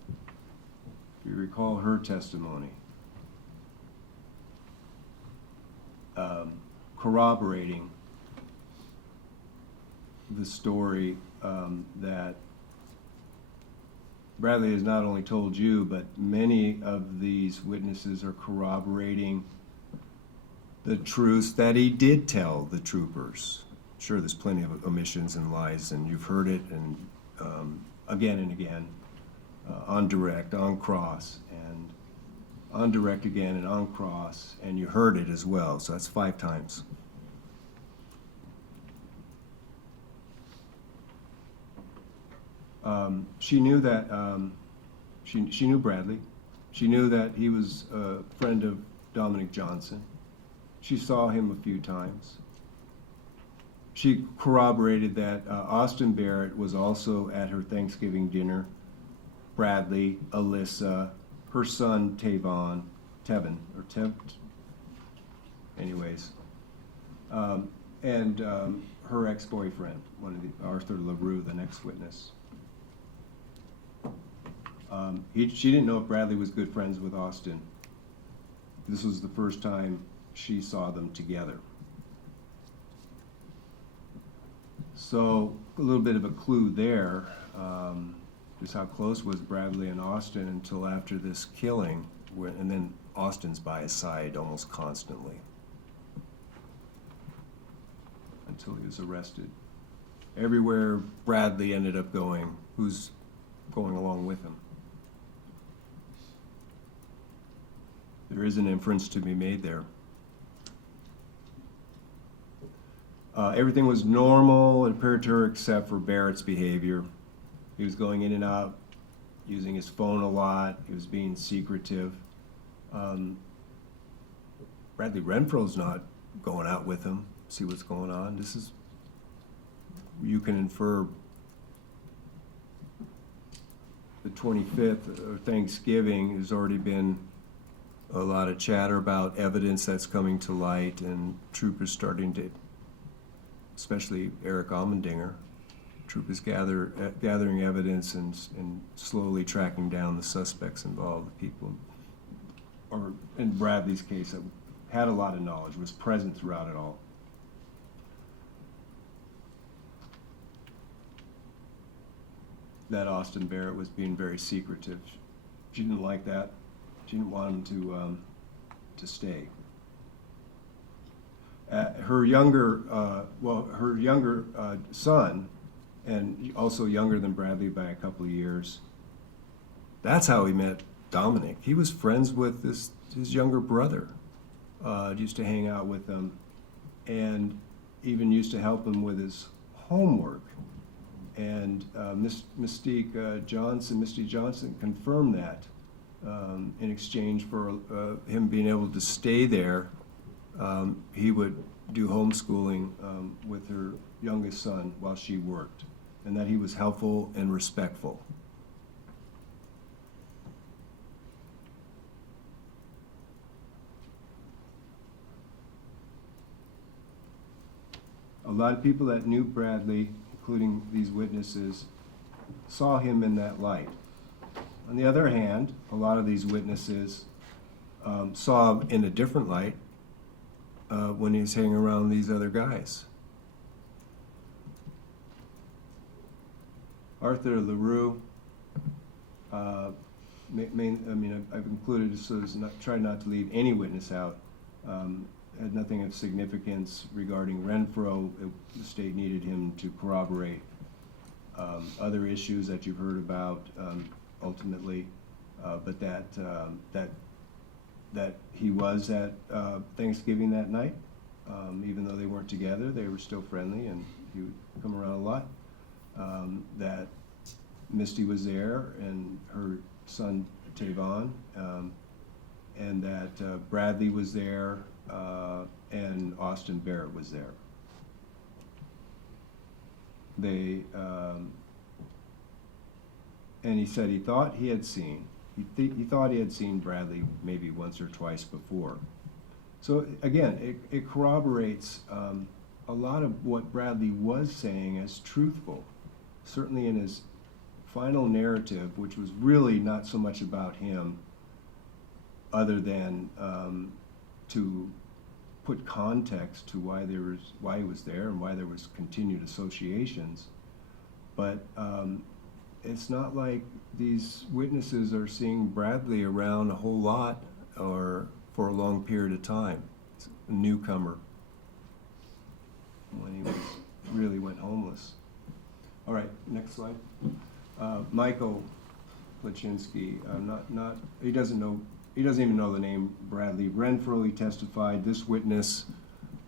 If you recall her testimony, corroborating the story that Bradley has not only told you, but many of these witnesses are corroborating the truth that he did tell the troopers. Sure, there's plenty of omissions and lies, and you've heard it and again and again, on direct, on cross, and on direct again and on cross, and you heard it as well, so that's 5 times. She knew that She knew Bradley. She knew that he was a friend of Dominic Johnson. She saw him a few times. She corroborated that Austin Barrett was also at her Thanksgiving dinner. Bradley, Alyssa, her son Tevin, anyways, and her ex-boyfriend, Arthur LaRue, the next witness. She didn't know if Bradley was good friends with Austin. This was the first time she saw them together. So a little bit of a clue there, just how close was Bradley and Austin until after this killing, and then Austin's by his side almost constantly until he was arrested. Everywhere Bradley ended up going, who's going along with him? There is an inference to be made there. Everything was normal, it appeared to her, except for Barrett's behavior. He was going in and out, using his phone a lot. He was being secretive. Bradley Renfro's not going out with him, see what's going on. This is, you can infer the 25th of Thanksgiving, there's already been a lot of chatter about evidence that's coming to light, and troopers starting to, especially Eric Almendinger, troopers gathering evidence and slowly tracking down the suspects involved, the people, or in Bradley's case, that had a lot of knowledge, was present throughout it all. That Austin Barrett was being very secretive. She didn't like that. She didn't want him to stay. Her younger son, and also younger than Bradley by a couple of years, that's how he met Dominic. He was friends with his younger brother, used to hang out with him, and even used to help him with his homework. And Misty Johnson confirmed that in exchange for him being able to stay there. He would do homeschooling with her youngest son while she worked, and that he was helpful and respectful. A lot of people that knew Bradley, including these witnesses, saw him in that light. On the other hand, a lot of these witnesses saw him in a different light when he was hanging around these other guys. Arthur LaRue, I've included so as tried not to leave any witness out. Had nothing of significance regarding Renfro. The state needed him to corroborate other issues that you've heard about ultimately, but that he was at Thanksgiving that night, even though they weren't together, they were still friendly, and he would come around a lot. That Misty was there, and her son Tevin, and that Bradley was there, and Austin Barrett was there. They, and he said he thought he had seen Bradley maybe once or twice before. So again, it corroborates a lot of what Bradley was saying as truthful, certainly in his final narrative, which was really not so much about him, other than to put context to why he was there and why there was continued associations. But it's not like these witnesses are seeing Bradley around a whole lot or for a long period of time. It's a newcomer when he really went homeless. All right, next slide. Michael Plachinsky, he doesn't even know the name Bradley Renfro. He testified. This witness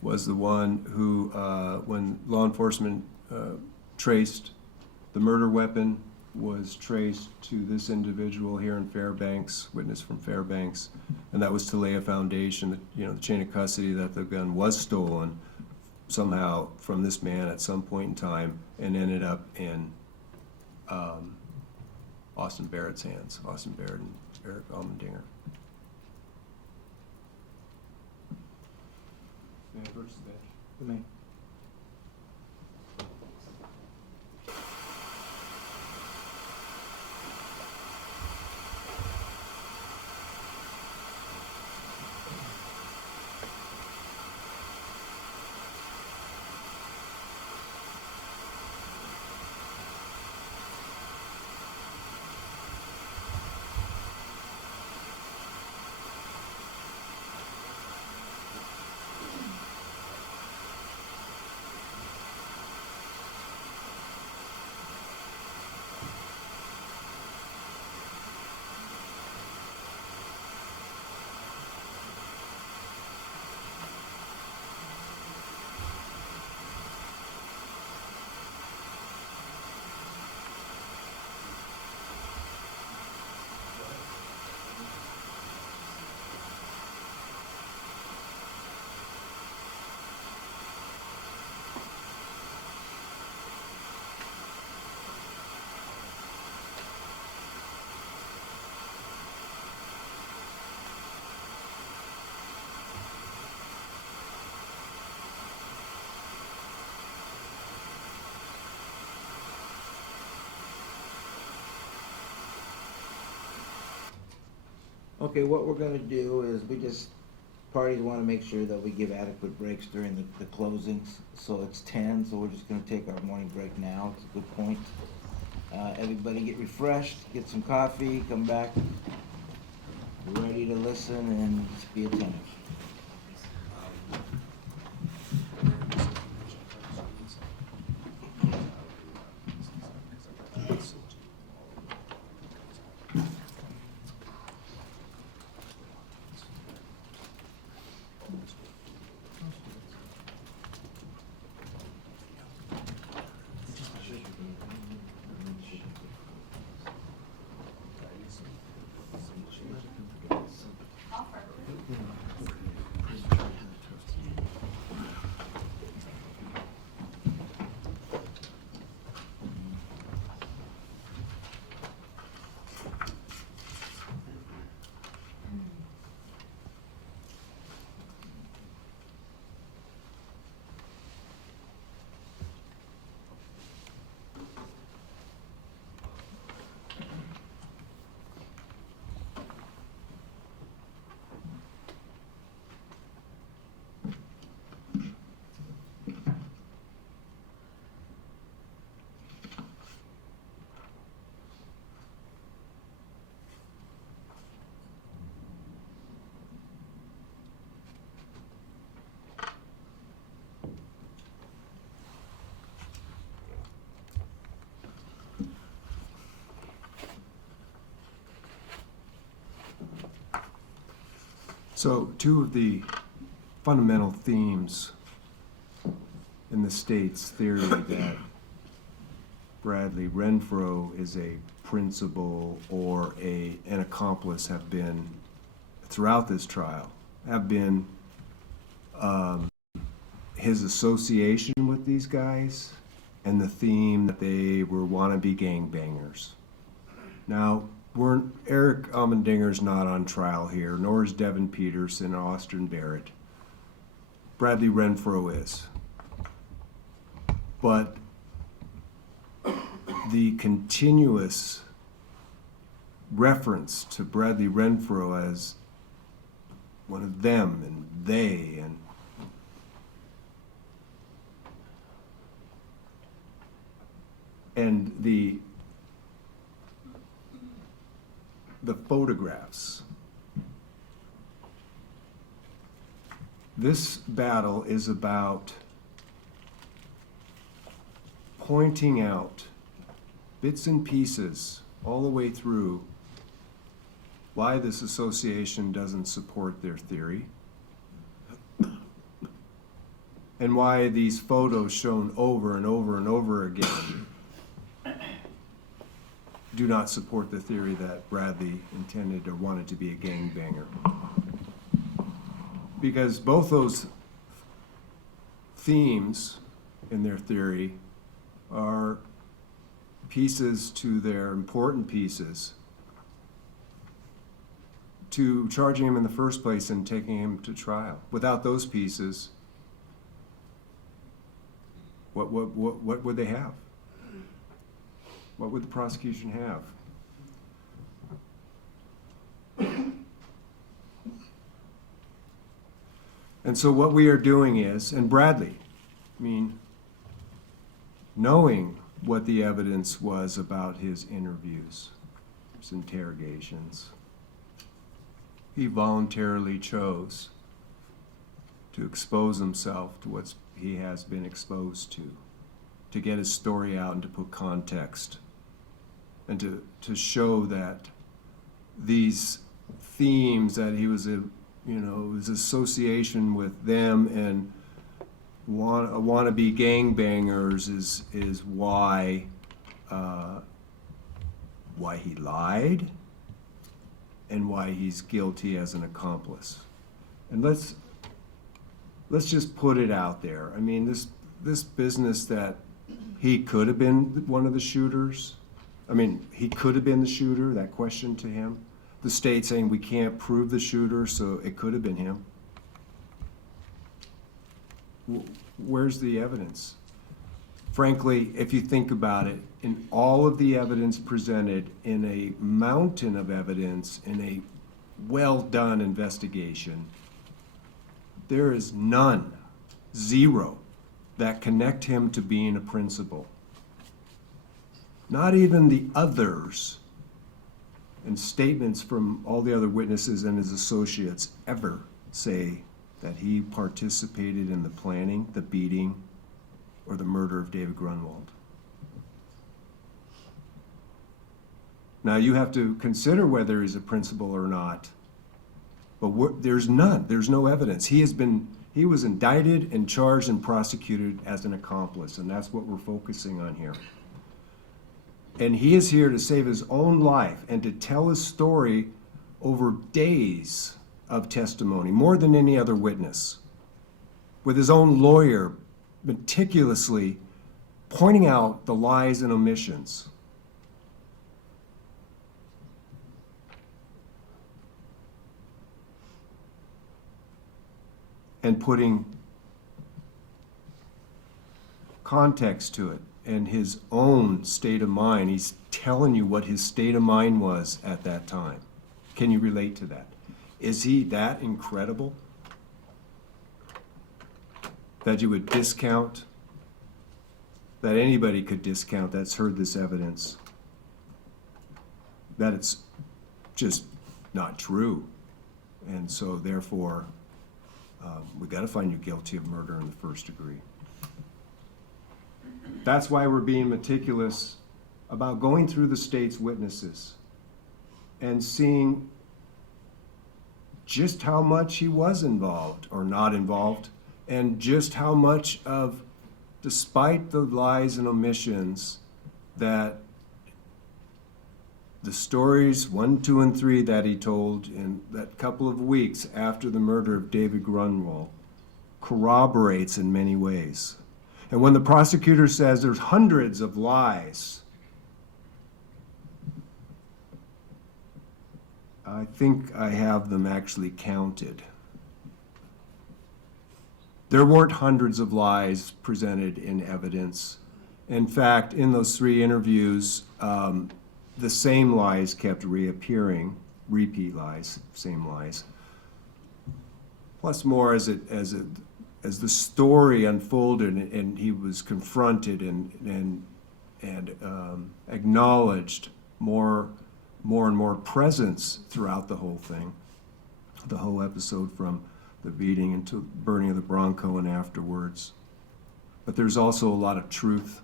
was the one who, when law enforcement traced the murder weapon was traced to this individual here in Fairbanks, witness from Fairbanks, and that was to lay a foundation that, you know, the chain of custody that the gun was stolen somehow from this man at some point in time and ended up in Austin Barrett's hands, Austin Barrett and Eric Almendinger. May I approach the bench? You may. Okay, what we're gonna do is parties wanna make sure that we give adequate breaks during the closings. So it's 10, so we're just gonna take our morning break now. It's a good point. Everybody get refreshed, get some coffee, come back, ready to listen and just be attentive. So two of the fundamental themes in the state's theory that Bradley Renfro is a principal or an accomplice have been, throughout this trial, have been his association with these guys and the theme that they were wannabe gangbangers. Now, Eric Almendinger's not on trial here, nor is Devin Peterson and Austin Barrett. Bradley Renfro is. But the continuous reference to Bradley Renfro as one of them and they and the photographs. This battle is about pointing out bits and pieces all the way through why this association doesn't support their theory and why these photos shown over and over and over again do not support the theory that Bradley intended or wanted to be a gangbanger. Because both those themes in their theory are pieces to their important pieces to charging him in the first place and taking him to trial. Without those pieces, what would they have? What would the prosecution have? And so what we are doing is, and Bradley, I mean, knowing what the evidence was about his interviews, his interrogations, he voluntarily chose to expose himself to what he has been exposed to get his story out and to put context, and to show that these themes that he was his association with them and wannabe gangbangers is why he lied and why he's guilty as an accomplice. And let's just put it out there. I mean, this business that he could have been one of the shooters. I mean, he could have been the shooter, that question to him. The state saying we can't prove the shooter, so it could have been him. Where's the evidence? Frankly, if you think about it, in all of the evidence presented in a mountain of evidence in a well-done investigation, there is none, zero, that connect him to being a principal. Not even the others and statements from all the other witnesses and his associates ever say that he participated in the planning, the beating, or the murder of David Grunwald. Now you have to consider whether he's a principal or not, but there's none. There's no evidence. He was indicted and charged and prosecuted as an accomplice, and that's what we're focusing on here. And he is here to save his own life and to tell his story over days of testimony, more than any other witness, with his own lawyer meticulously pointing out the lies and omissions. And putting context to it and his own state of mind. He's telling you what his state of mind was at that time. Can you relate to that? Is he that incredible that you would discount, that anybody could discount that's heard this evidence, that it's just not true? And so therefore, we got to find you guilty of murder in the first degree. That's why we're being meticulous about going through the state's witnesses and seeing just how much he was involved or not involved, and just how much of, despite the lies and omissions, that the stories 1, 2, and 3 that he told in that couple of weeks after the murder of David Grunwald corroborates in many ways. And when the prosecutor says there's hundreds of lies, I think I have them actually counted. There weren't hundreds of lies presented in evidence. In fact, in those 3 interviews, the same lies kept reappearing, repeat lies, same lies. Plus more as the story unfolded and he was confronted and acknowledged more and more presence throughout the whole thing, the whole episode from the beating into burning of the Bronco and afterwards. But there's also a lot of truth.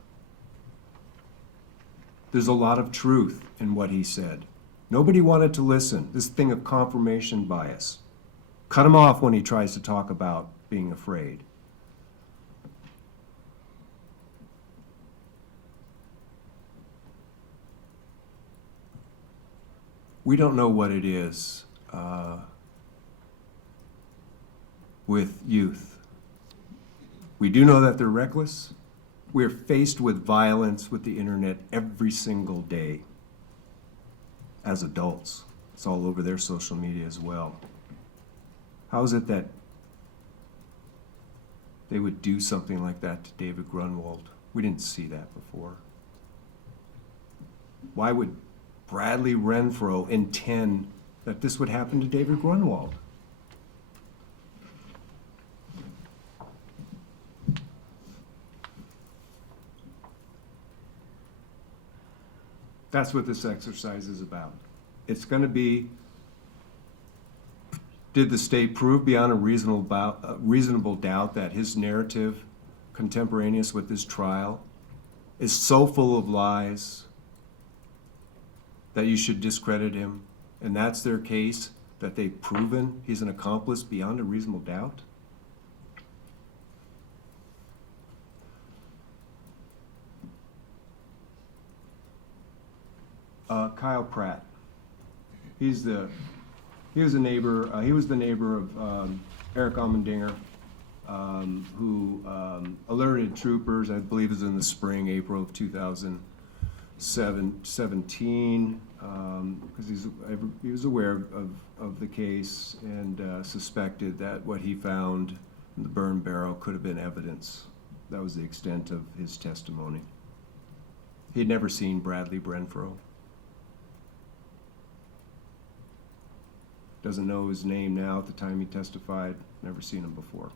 There's a lot of truth in what he said. Nobody wanted to listen. This thing of confirmation bias. Cut him off when he tries to talk about being afraid. We don't know what it is with youth. We do know that they're reckless. We're faced with violence with the internet every single day as adults. It's all over their social media as well. How is it that they would do something like that to David Grunwald? We didn't see that before. Why would Bradley Renfro intend that this would happen to David Grunwald? That's what this exercise is about. It's going to be, did the state prove beyond a reasonable doubt that his narrative, contemporaneous with this trial, is so full of lies that you should discredit him? And that's their case, that they've proven he's an accomplice beyond a reasonable doubt? Kyle Pratt. He was the neighbor of Eric Almendinger, who alerted troopers, I believe it was in the spring, April of 2017, because he was aware of the case and suspected that what he found in the burn barrel could have been evidence. That was the extent of his testimony. He had never seen Bradley Renfro. Doesn't know his name now. At the time he testified, never seen him before.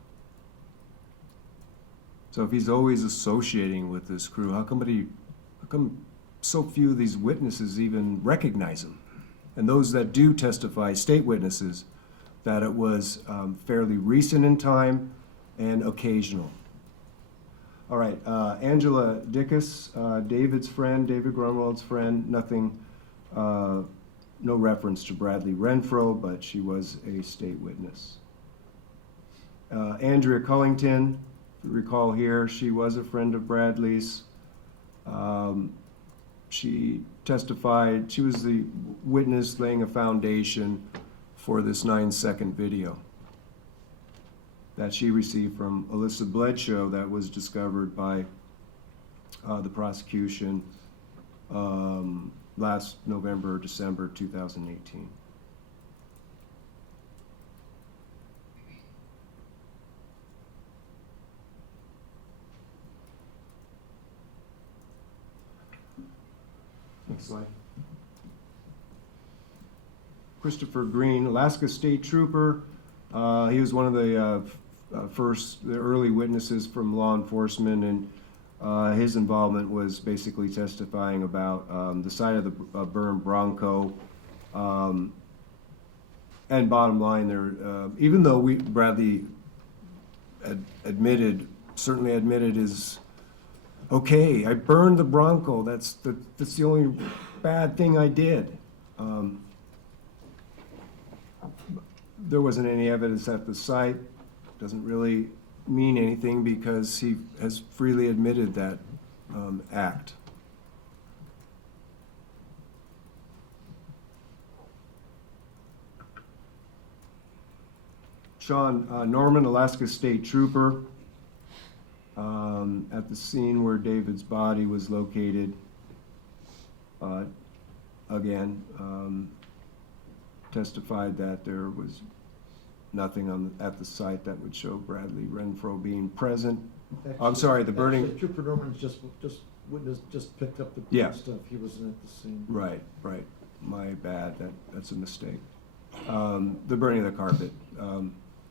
So if he's always associating with this crew, how come so few of these witnesses even recognize him? And those that do testify, state witnesses, that it was fairly recent in time and occasional. All right, Angela Dickus, David's friend, David Grunwald's friend, nothing, no reference to Bradley Renfro, but she was a state witness. Andrea Cullington, if you recall here, she was a friend of Bradley's. She testified, she was the witness laying a foundation for this 9-second video that she received from Alyssa Bledsoe that was discovered by the prosecution last November or December 2018. Next slide. Christopher Green, Alaska State Trooper. He was one of the early witnesses from law enforcement, and his involvement was basically testifying about the side of the burned Bronco. And bottom line, there, even though Bradley certainly admitted his, okay, I burned the Bronco. That's the only bad thing I did. There wasn't any evidence at the site. Doesn't really mean anything because he has freely admitted that act. Sean Norman, Alaska State Trooper, at the scene where David's body was located, again, testified that there was nothing at the site that would show Bradley Renfro being present. Actually, I'm sorry, the burning. Actually, Trooper Norman's just picked up the Yeah. stuff. He wasn't at the scene. Right. My bad. That's a mistake. The burning of the carpet.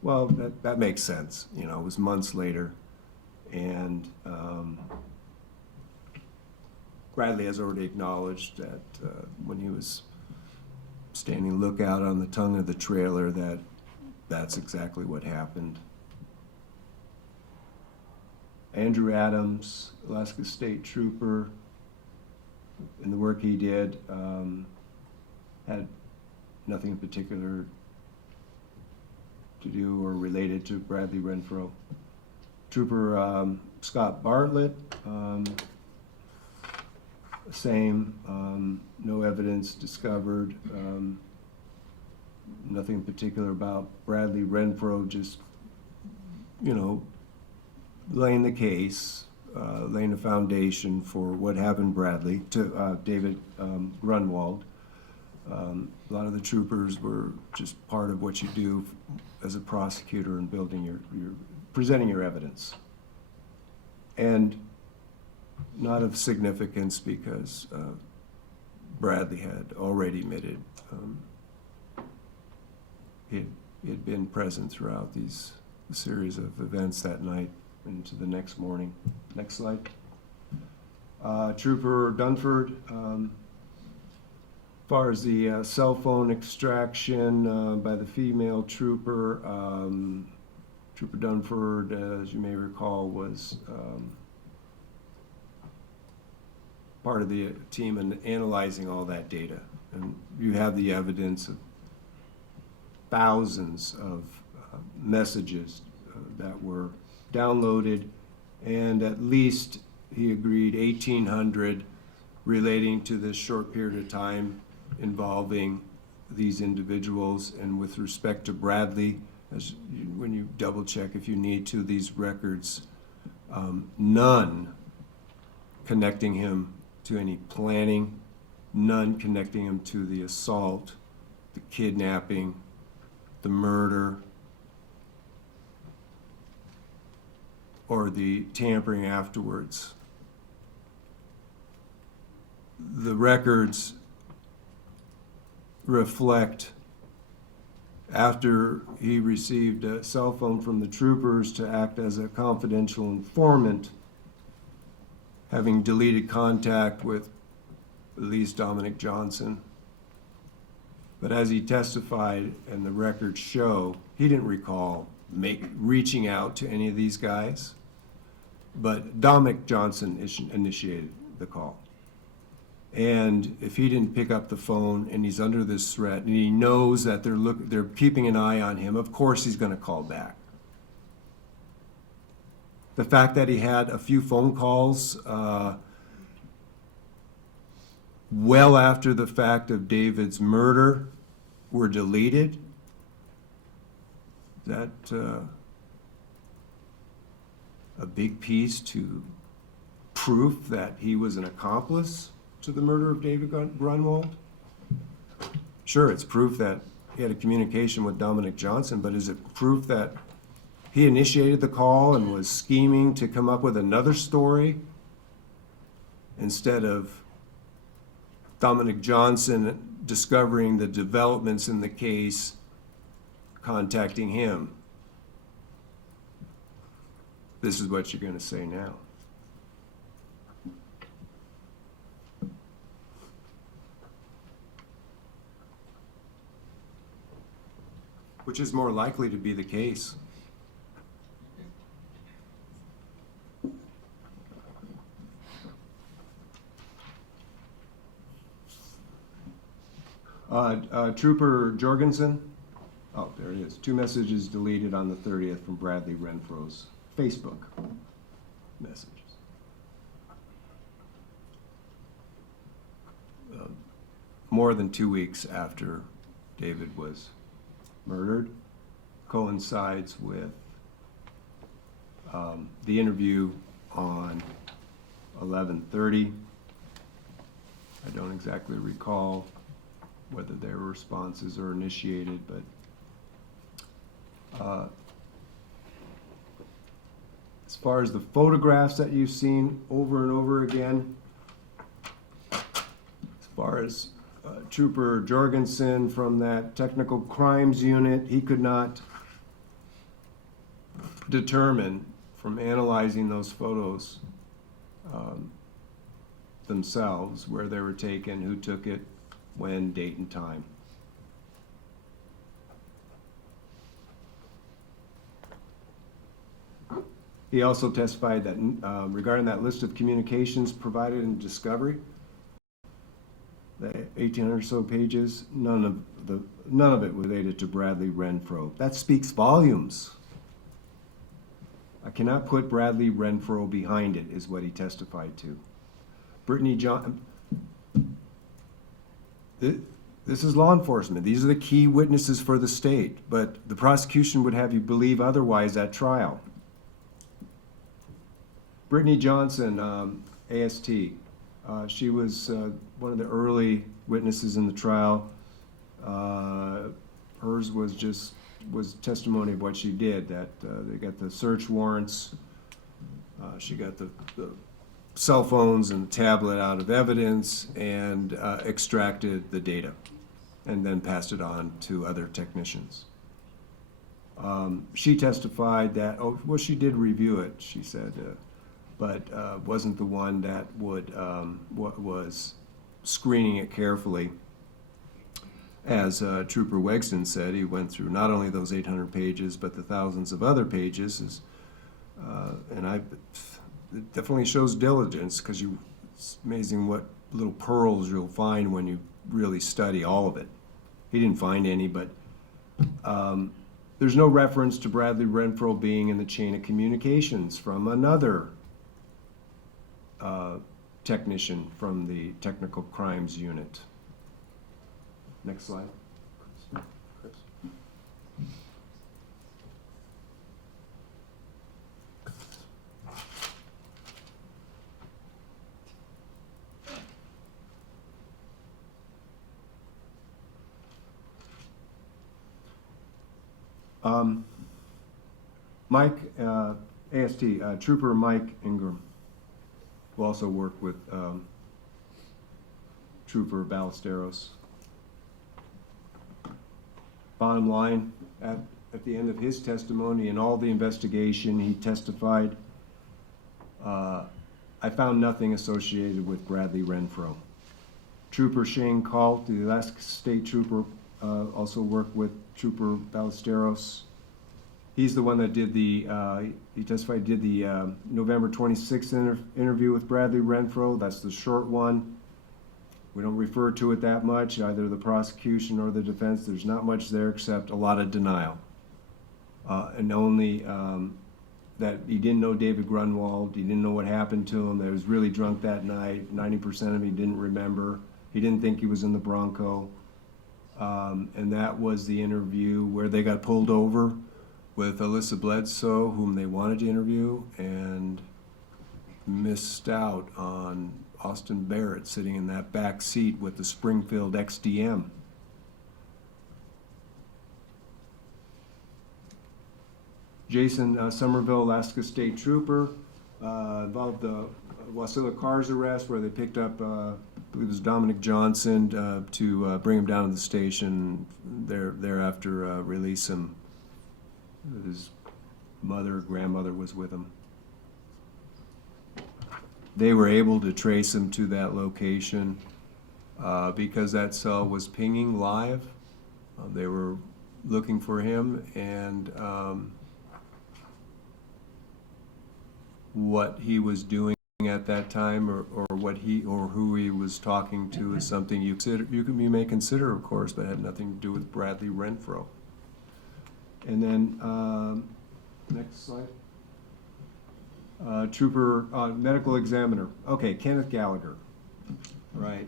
Well, that makes sense. You know, it was months later, and Bradley has already acknowledged that when he was standing lookout on the tongue of the trailer, that's exactly what happened. Andrew Adams, Alaska State Trooper, in the work he did, had nothing in particular to do or related to Bradley Renfro. Trooper Scott Bartlett, same, no evidence discovered, nothing particular about Bradley Renfro, just, you know, laying the case, laying the foundation for what happened Bradley to David Grunwald. A lot of the troopers were just part of what you do as a prosecutor in building your presenting your evidence. And not of significance because Bradley had already admitted he had been present throughout these series of events that night into the next morning. Next slide. Trooper Dunford, as far as the cell phone extraction by the female trooper, Trooper Dunford, as you may recall, was part of the team in analyzing all that data. And you have the evidence of thousands of messages that were downloaded, and at least, he agreed, 1,800 relating to this short period of time involving these individuals. And with respect to Bradley, when you double check if you need to, these records, none connecting him to any planning, none connecting him to the assault, the kidnapping, the murder, or the tampering afterwards. The records reflect, after he received a cell phone from the troopers to act as a confidential informant, having deleted contact with at least Dominic Johnson. But as he testified, and the records show, he didn't recall reaching out to any of these guys, but Dominic Johnson initiated the call. And if he didn't pick up the phone and he's under this threat and he knows that they're keeping an eye on him, of course he's going to call back. The fact that he had a few phone calls well after the fact of David's murder were deleted, that a big piece to proof that he was an accomplice to the murder of David Grunwald? Sure, it's proof that he had a communication with Dominic Johnson, but is it proof that he initiated the call and was scheming to come up with another story instead of Dominic Johnson discovering the developments in the case, contacting him? This is what you're going to say now. Which is more likely to be the case? Trooper Jorgensen, oh, there it is. 2 messages deleted on the 30th from Bradley Renfro's Facebook messages. More than 2 weeks after David was murdered, coincides with the interview on 11/30. I don't exactly recall whether their responses are initiated, but as far as the photographs that you've seen over and over again, as far as Trooper Jorgensen from that technical crimes unit, he could not determine from analyzing those photos themselves where they were taken, who took it, when, date, and time. He also testified that regarding that list of communications provided in discovery, the 1,800 or so pages, none of it related to Bradley Renfro. That speaks volumes. I cannot put Bradley Renfro behind it, is what he testified to. This is law enforcement. These are the key witnesses for the state, but the prosecution would have you believe otherwise at trial. Brittany Johnson, AST, she was one of the early witnesses in the trial. Hers was testimony of what she did, that they got the search warrants, she got the cell phones and tablet out of evidence and extracted the data and then passed it on to other technicians. She testified that, well, she did review it, she said, but wasn't the one that was screening it carefully. As Trooper Wegston said, he went through not only those 800 pages, but the thousands of other pages. It definitely shows diligence, because it's amazing what little pearls you'll find when you really study all of it. He didn't find any, but there's no reference to Bradley Renfro being in the chain of communications from another technician from the Technical Crimes Unit. Next slide. Mike, AST, Trooper Mike Ingram, who also worked with Trooper Ballesteros. Bottom line, at the end of his testimony and all the investigation, he testified, I found nothing associated with Bradley Renfro. Trooper Shane Kalt, the Alaska State Trooper, also worked with Trooper Ballesteros. He's the one that did he testified, did the November 26th interview with Bradley Renfro. That's the short one. We don't refer to it that much, either the prosecution or the defense. There's not much there except a lot of denial. And only that he didn't know David Grunwald, he didn't know what happened to him, that he was really drunk that night, 90% of him he didn't remember. He didn't think he was in the Bronco. And that was the interview where they got pulled over with Alyssa Bledsoe, whom they wanted to interview, and missed out on Austin Barrett sitting in that back seat with the Springfield XDM. Jason Somerville, Alaska State Trooper, involved the Wasilla Cars arrest, where they picked up, I believe it was Dominic Johnson, to bring him down to the station, thereafter release him. His grandmother was with him. They were able to trace him to that location because that cell was pinging live. They were looking for him, and what he was doing at that time, or what he or who he was talking to, is something you may consider, of course, but had nothing to do with Bradley Renfro. And then next slide. Trooper, medical examiner. Okay, Kenneth Gallagher. Right.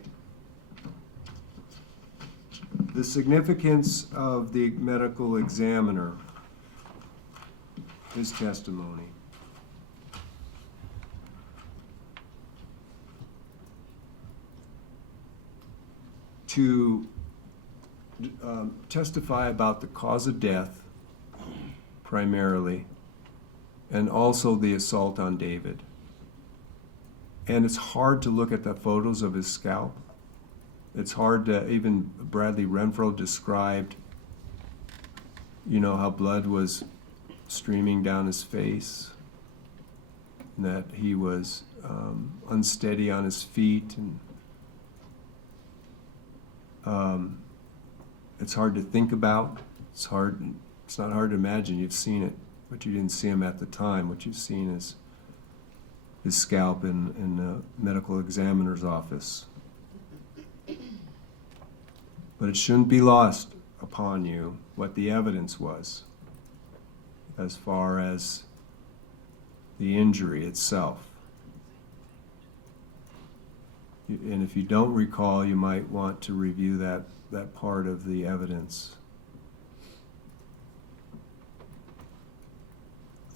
The significance of the medical examiner, his testimony. To testify about the cause of death, primarily, and also the assault on David. And it's hard to look at the photos of his scalp. It's hard to, even Bradley Renfro described, how blood was streaming down his face, and that he was unsteady on his feet, and it's hard to think about. It's not hard to imagine. You've seen it, but you didn't see him at the time. What you've seen is his scalp in the medical examiner's office. But it shouldn't be lost upon you what the evidence was as far as the injury itself. And if you don't recall, you might want to review that part of the evidence.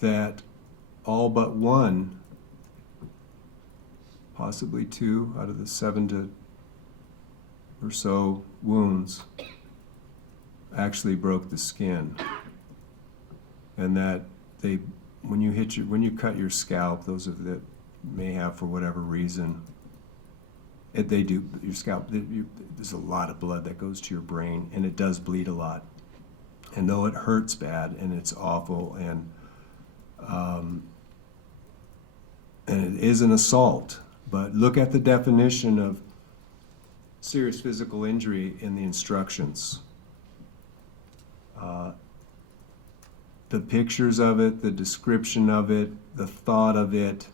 That all but one, possibly two out of the 7 or so wounds actually broke the skin. And that when you cut your scalp, those of that may have for whatever reason, your scalp, there's a lot of blood that goes to your brain, and it does bleed a lot. And though it hurts bad and it's awful, and it is an assault, but look at the definition of serious physical injury in the instructions. The pictures of it, the description of it, the thought of it.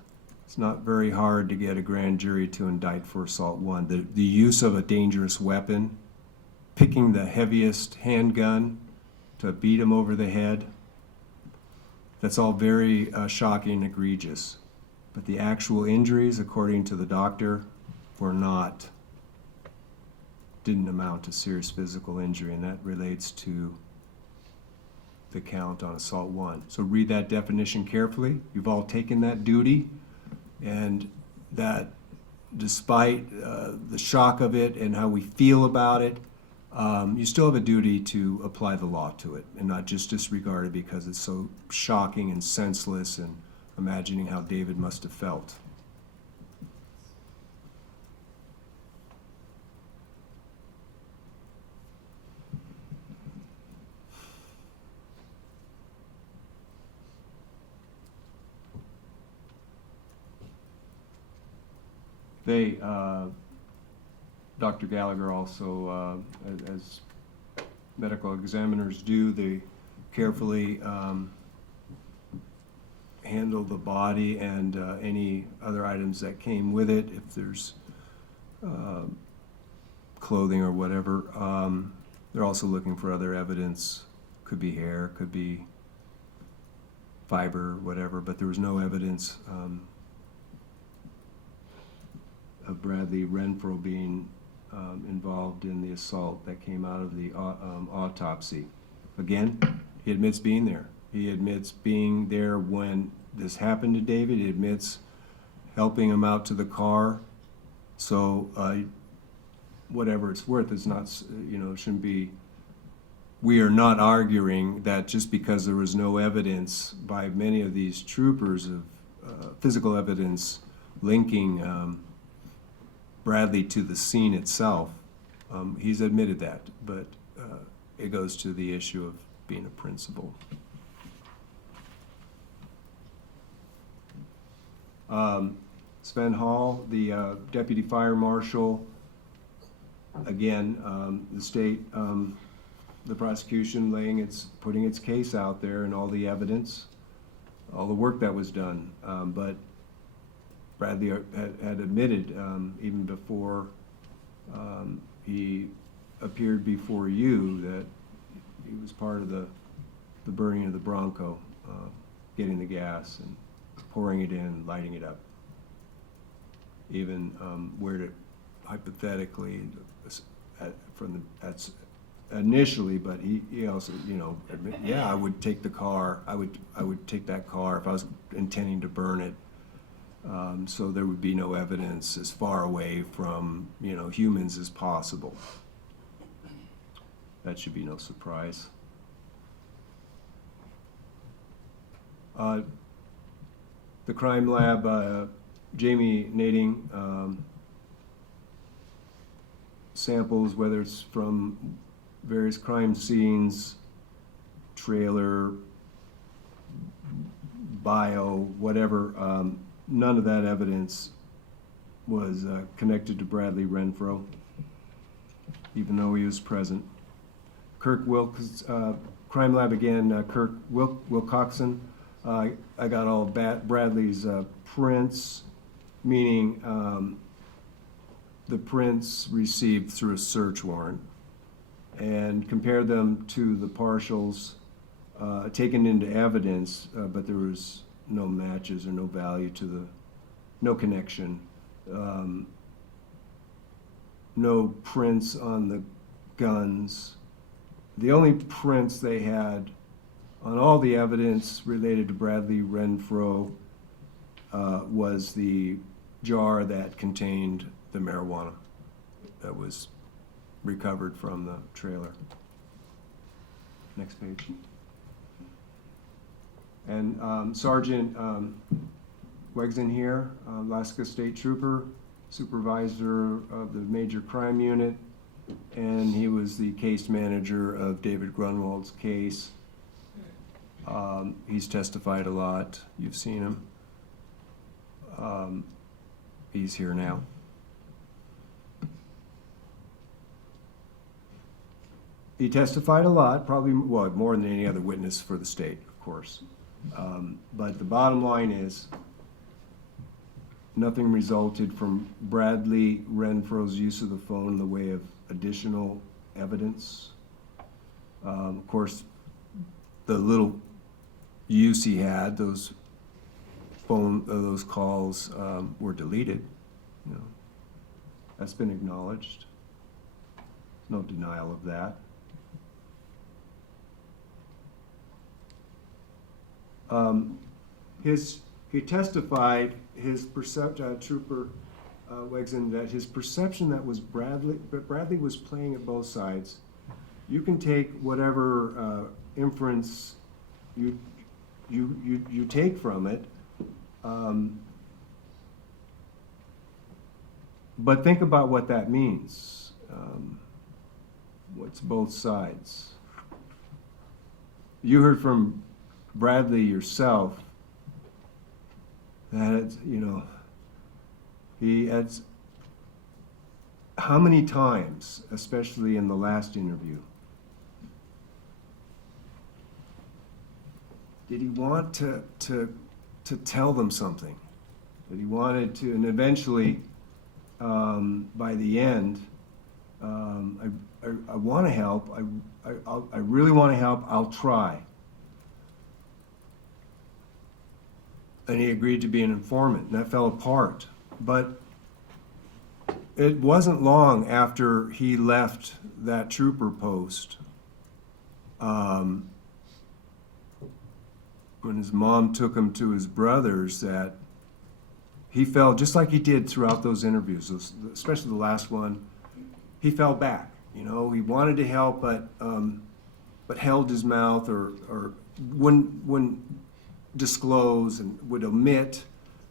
It's not very hard to get a grand jury to indict for assault 1. The use of a dangerous weapon, picking the heaviest handgun to beat him over the head, that's all very shocking and egregious. But the actual injuries, according to the doctor, didn't amount to serious physical injury, and that relates to the count on assault 1. So read that definition carefully. You've all taken that duty, and that despite the shock of it and how we feel about it, you still have a duty to apply the law to it and not just disregard it because it's so shocking and senseless, and imagining how David must have felt. Dr. Gallagher also, as medical examiners do, they carefully handle the body and any other items that came with it. If there's clothing or whatever, they're also looking for other evidence. Could be hair, could be fiber, whatever, but there was no evidence of Bradley Renfro being involved in the assault that came out of the autopsy. Again, he admits being there. He admits being there when this happened to David. He admits helping him out to the car. So whatever it's worth, it's not, shouldn't be. We are not arguing that just because there was no evidence by many of these troopers of physical evidence linking Bradley to the scene itself. He's admitted that, but it goes to the issue of being a principal. Sven Hall, the deputy fire marshal, again, the state, the prosecution putting its case out there and all the evidence, all the work that was done, but Bradley had admitted even before he appeared before you that he was part of the burning of the Bronco, getting the gas and pouring it in, lighting it up. Even where to hypothetically initially, but he also admit, yeah, I would take the car. I would take that car if I was intending to burn it. So there would be no evidence as far away from humans as possible. That should be no surprise. The crime lab, Jamie Nading, samples, whether it's from various crime scenes, trailer, bio, whatever, none of that evidence was connected to Bradley Renfro, even though he was present. Kirk Wilkes, crime lab again, Kirk Wilcoxon. I got all Bradley's prints, meaning the prints received through a search warrant, and compared them to the partials taken into evidence, but there was no matches or no value to no connection. no prints on the guns. The only prints they had on all the evidence related to Bradley Renfro was the jar that contained the marijuana that was recovered from the trailer. Next page. And Sergeant Wegson here, Alaska State Trooper, supervisor of the Major Crime Unit, and he was the case manager of David Grunwald's case. He's testified a lot. You've seen him. He's here now. He testified a lot, probably, well, more than any other witness for the state, of course. But the bottom line is, nothing resulted from Bradley Renfro's use of the phone in the way of additional evidence. Of course, the little use he had, those calls were deleted. You know, that's been acknowledged. No denial of that. He testified, Trooper Wegson, that his perception that was Bradley was playing at both sides. You can take whatever inference you take from it, but think about what that means. What's both sides? You heard from Bradley yourself that, you know, he had, how many times, especially in the last interview, did he want to tell them something? That he wanted to, and eventually, by the end, I want to help, I really want to help, I'll try. And he agreed to be an informant, and that fell apart. But it wasn't long after he left that trooper post, when his mom took him to his brother's, that he fell, just like he did throughout those interviews, especially the last one, he fell back. You know, he wanted to help, but held his mouth or wouldn't disclose and would omit.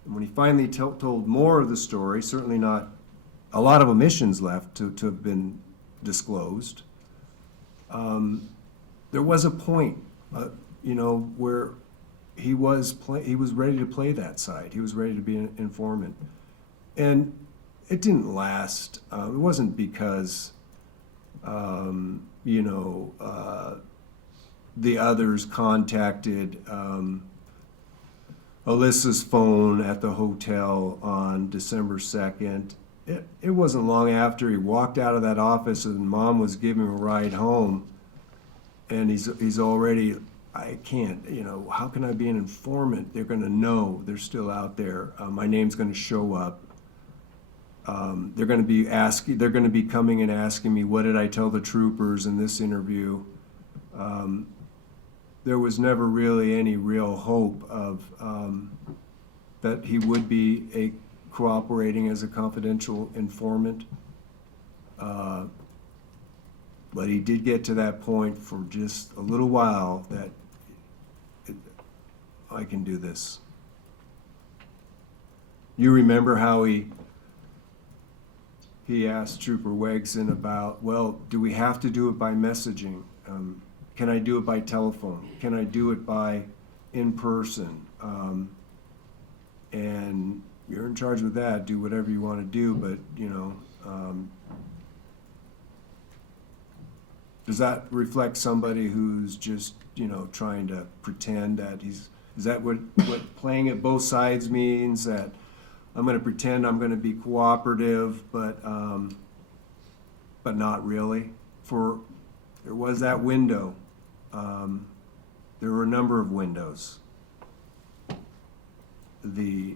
And when he finally told more of the story, certainly not a lot of omissions left to have been disclosed, there was a point, you know, where he was ready to play that side. He was ready to be an informant. And it didn't last. It wasn't because, you know, the others contacted Alyssa's phone at the hotel on December 2nd. It wasn't long after he walked out of that office and Mom was giving him a ride home, and he's already, I can't, you know, how can I be an informant? They're going to know they're still out there. My name's going to show up. They're going to be coming and asking me, what did I tell the troopers in this interview? There was never really any real hope of that he would be cooperating as a confidential informant. But he did get to that point for just a little while that I can do this. You remember how he asked Trooper Wegson about, well, do we have to do it by messaging? Can I do it by telephone? Can I do it by in person? And you're in charge of that. Do whatever you want to do, but, you know, does that reflect somebody who's just, you know, trying to pretend that is that what playing at both sides means? That I'm going to pretend I'm going to be cooperative, but not really. There was that window. There were a number of windows. The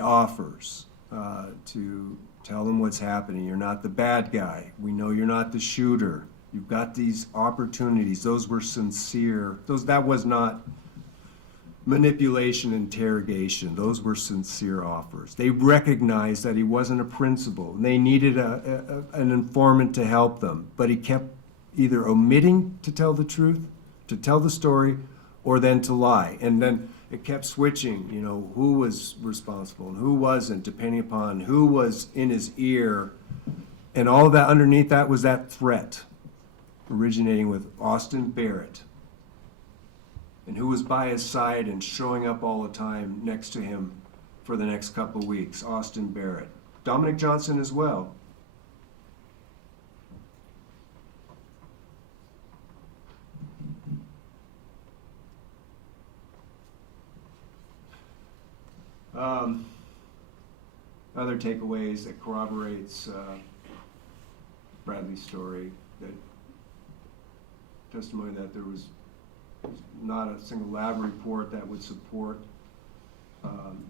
offers to Tell them what's happening. You're not the bad guy. We know you're not the shooter. You've got these opportunities. Those were sincere. That was not manipulation, interrogation. Those were sincere offers. They recognized that he wasn't a principal, and they needed an informant to help them. But he kept either omitting to tell the truth, to tell the story, or then to lie. And then it kept switching, who was responsible and who wasn't, depending upon who was in his ear. And all of that underneath that was that threat, originating with Austin Barrett. And who was by his side and showing up all the time next to him for the next couple of weeks? Austin Barrett. Dominic Johnson as well. Other takeaways that corroborates Bradley's story, that testimony that there was not a single lab report that would support,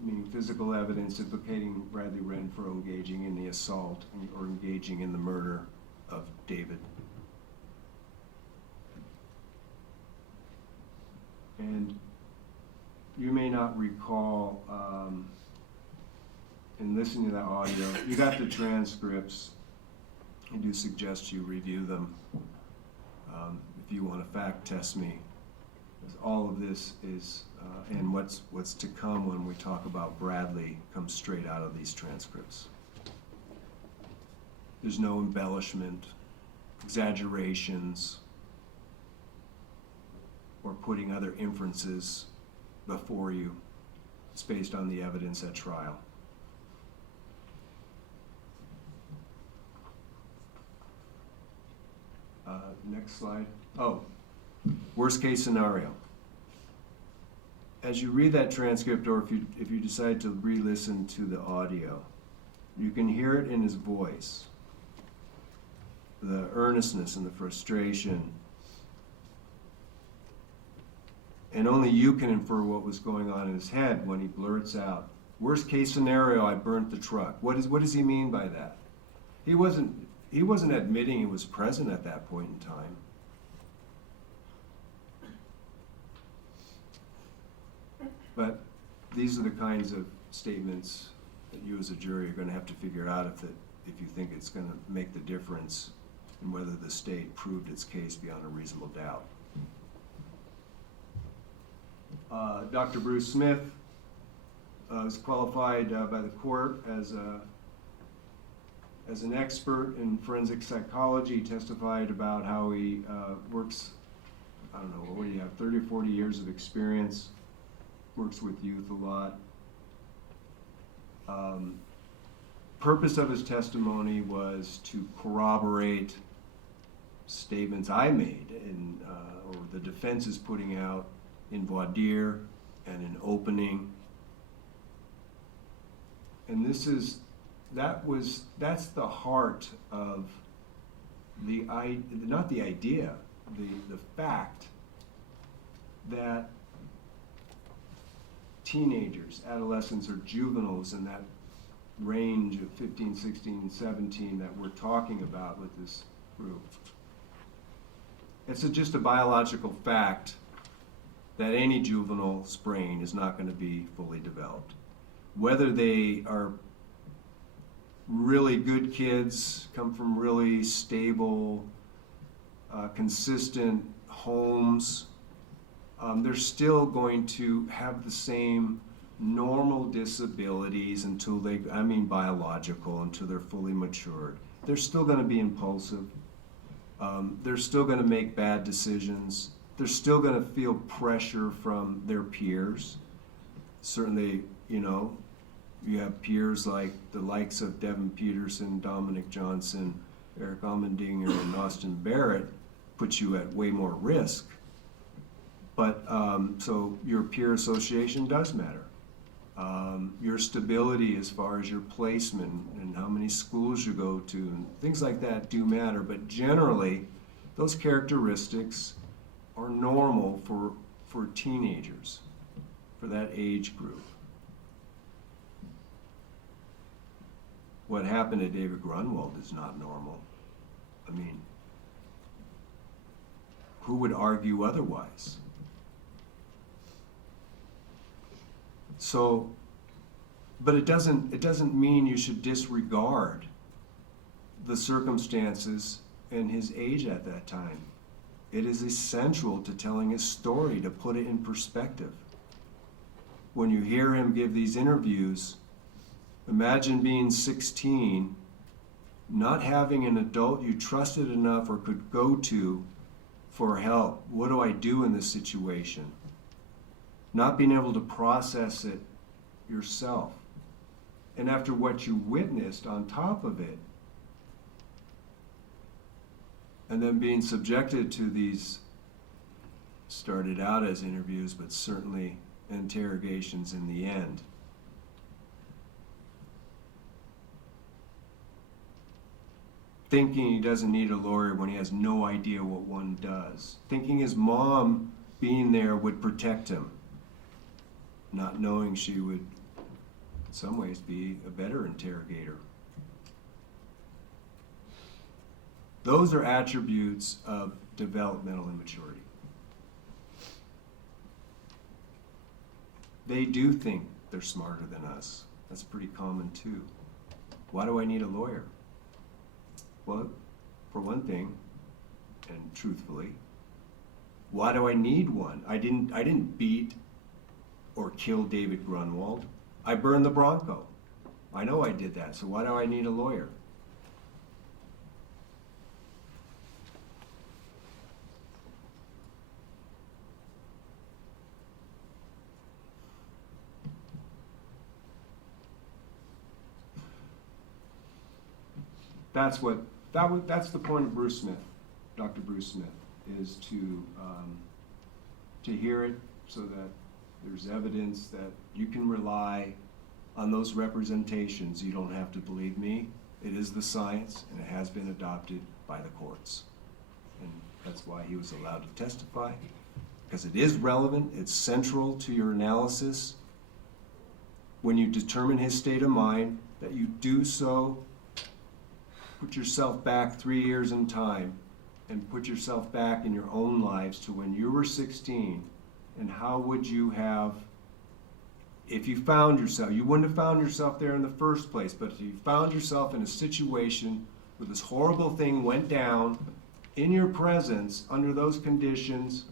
meaning physical evidence implicating Bradley Renfro engaging in the assault or engaging in the murder of David. And you may not recall, in listening to that audio, you got the transcripts. I do suggest you review them if you want to fact test me. Because all of this is, and what's to come when we talk about Bradley comes straight out of these transcripts. There's no embellishment, exaggerations, or putting other inferences before you. It's based on the evidence at trial. Next slide. Oh, worst case scenario. As you read that transcript, or if you decide to re-listen to the audio, you can hear it in his voice. The earnestness and the frustration. And only you can infer what was going on in his head when he blurts out, worst case scenario, I burnt the truck. What does he mean by that? He wasn't admitting he was present at that point in time. But these are the kinds of statements that you as a jury are going to have to figure out if you think it's going to make the difference in whether the state proved its case beyond a reasonable doubt. Dr. Bruce Smith was qualified by the court as an expert in forensic psychology. He testified about how he works, I don't know, what do you have, 30 or 40 years of experience, works with youth a lot. Purpose of his testimony was to corroborate statements I made or the defense is putting out in voir dire and in opening. And that's the heart of the fact that teenagers, adolescents, or juveniles in that range of 15, 16, 17 that we're talking about with this group. It's just a biological fact that any juvenile's brain is not going to be fully developed. Whether they are really good kids, come from really stable, consistent homes, they're still going to have the same normal disabilities until biological, until they're fully matured. They're still going to be impulsive. They're still going to make bad decisions. They're still going to feel pressure from their peers. Certainly, you have peers like the likes of Devin Peterson, Dominic Johnson, Eric Almendinger, and Austin Barrett put you at way more risk. But so your peer association does matter. Your stability as far as your placement and how many schools you go to and things like that do matter. But generally, those characteristics are normal for teenagers, for that age group. what happened to David Grunwald is not normal. I mean, who would argue otherwise? So, but it doesn't mean you should disregard the circumstances and his age at that time. It is essential to telling his story to put it in perspective. When you hear him give these interviews, imagine being 16, not having an adult you trusted enough or could go to for help. What do I do in this situation? Not being able to process it yourself. And after what you witnessed on top of it, and then being subjected to these, started out as interviews, but certainly interrogations in the end. Thinking he doesn't need a lawyer when he has no idea what one does. Thinking his mom being there would protect him. Not knowing she would, in some ways, be a better interrogator. Those are attributes of developmental immaturity. They do think they're smarter than us. That's pretty common too. Why do I need a lawyer? Well, for one thing, and truthfully, why do I need one? I didn't beat or kill David Grunwald. I burned the Bronco. I know I did that, so why do I need a lawyer? That's the point of Bruce Smith, Dr. Bruce Smith, is to hear it so that there's evidence that you can rely on those representations. You don't have to believe me. It is the science, and it has been adopted by the courts. And that's why he was allowed to testify, because it is relevant, it's central to your analysis. When you determine his state of mind, that you do so, put yourself back 3 years in time and put yourself back in your own lives to when you were 16, and how would you have, if you found yourself, you wouldn't have found yourself there in the first place, but if you found yourself in a situation where this horrible thing went down in your presence under those conditions,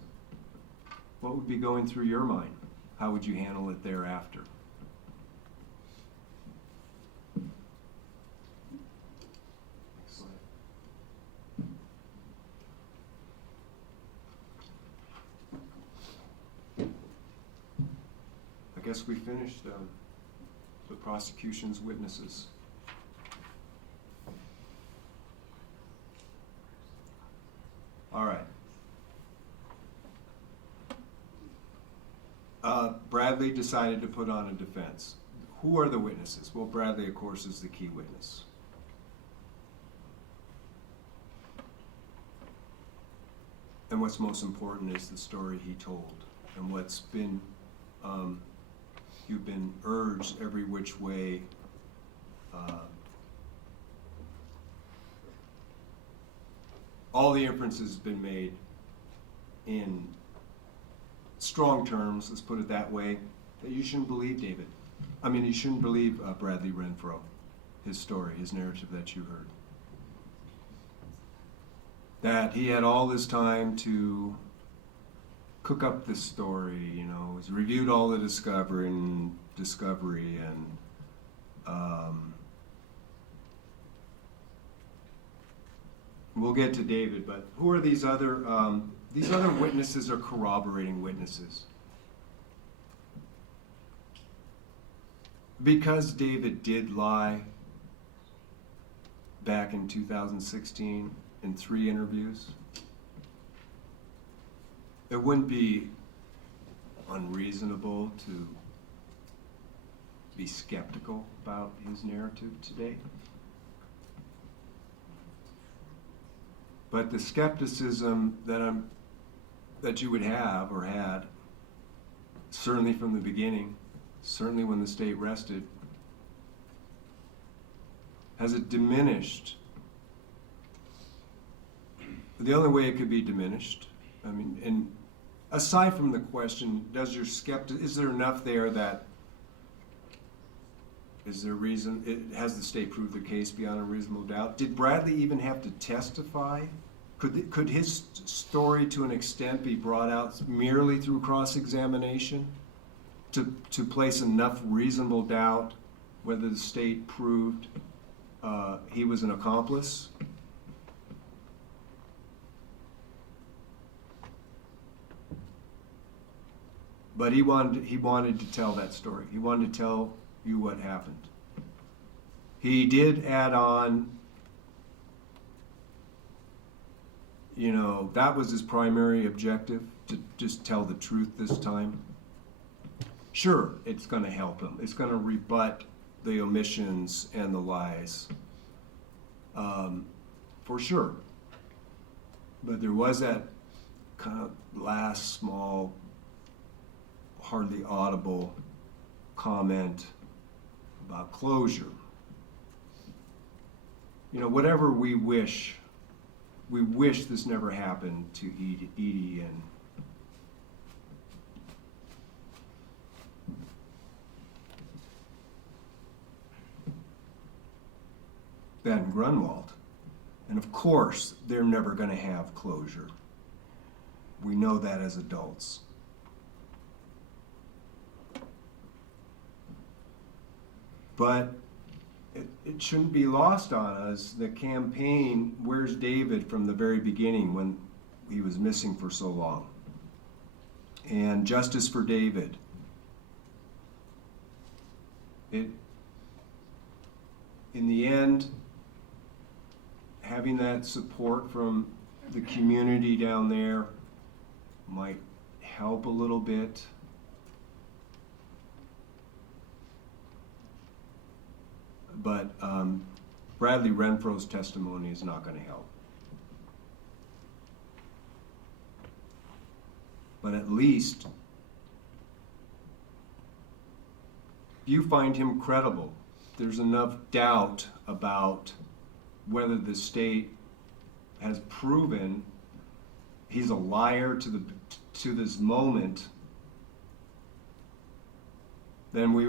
what would be going through your mind? How would you handle it thereafter? I guess we finished the prosecution's witnesses. All right. Bradley decided to put on a defense. Who are the witnesses? Well, Bradley, of course, is the key witness. And what's most important is the story he told, and what's been you've been urged every which way all the inferences have been made in strong terms, let's put it that way, that you shouldn't believe David. I mean, you shouldn't believe Bradley Renfro, his story, his narrative that you heard. That he had all this time to cook up this story, you know, he's reviewed all the discovery and we'll get to David, but who are these other witnesses are corroborating witnesses? Because David did lie back in 2016 in 3 interviews, it wouldn't be unreasonable to be skeptical about his narrative today. But the skepticism that you would have or had, certainly from the beginning, certainly when the state rested, Has it diminished? The only way it could be diminished, I mean, and aside from the question, is there enough there that, is there reason, has the state proved their case beyond a reasonable doubt? Did Bradley even have to testify? Could his story to an extent be brought out merely through cross-examination to place enough reasonable doubt whether the state proved he was an accomplice? But he wanted to tell that story. He wanted to tell you what happened. He did add on, you know, that was his primary objective, to just tell the truth this time. Sure, it's going to help him. It's going to rebut the omissions and the lies, for sure. But there was that kind of last small, hardly audible comment about closure. You know, whatever we wish this never happened to Edie and David Grunwald. And of course, they're never going to have closure. We know that as adults. But it shouldn't be lost on us, the campaign, where's David from the very beginning when he was missing for so long? And justice for David. In the end, having that support from the community down there might help a little bit. But Bradley Renfro's testimony is not going to help. But at least, if you find him credible, there's enough doubt about whether the state has proven he's a liar to this moment, then we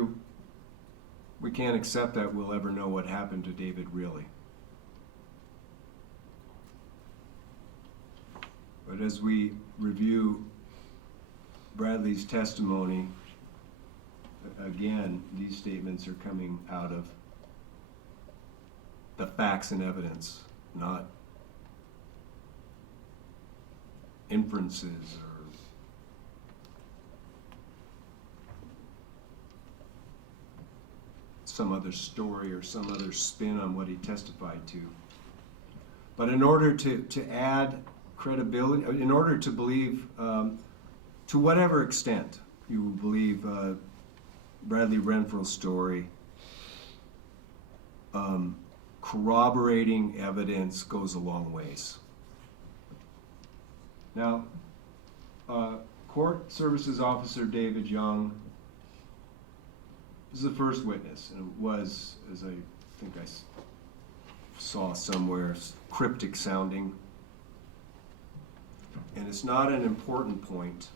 can't accept that we'll ever know what happened to David really. But as we review Bradley's testimony, again, these statements are coming out of the facts and evidence, not inferences or some other story or some other spin on what he testified to. But in order to add credibility, in order to believe, to whatever extent you believe Bradley Renfro's story, corroborating evidence goes a long ways. Now, Court Services Officer David Young is the first witness, and it was, as I think I saw somewhere, cryptic sounding. And it's not an important point,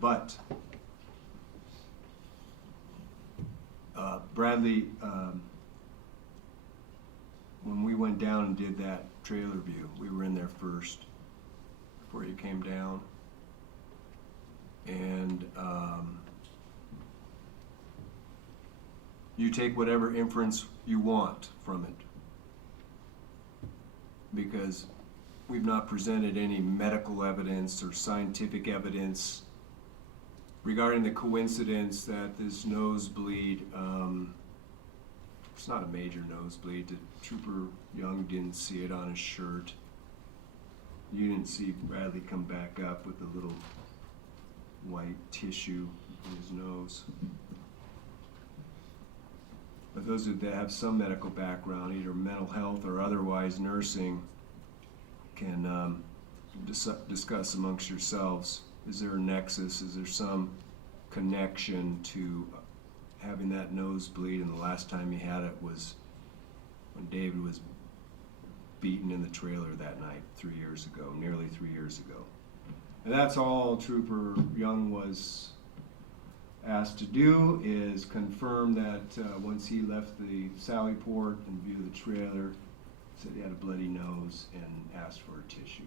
but Bradley, when we went down and did that trailer view, we were in there first before you came down, and you take whatever inference you want from it, because we've not presented any medical evidence or scientific evidence regarding the coincidence that this nosebleed, it's not a major nosebleed. Trooper Young didn't see it on his shirt. You didn't see Bradley come back up with a little white tissue in his nose. But those that have some medical background, either mental health or otherwise nursing, can discuss amongst yourselves. Is there a nexus? Is there some connection to having that nosebleed, and the last time you had it was when David was beaten in the trailer that night 3 years ago, nearly 3 years ago. And that's all Trooper Young was asked to do, is confirm that once he left the Sally Port and viewed the trailer, said he had a bloody nose and asked for a tissue.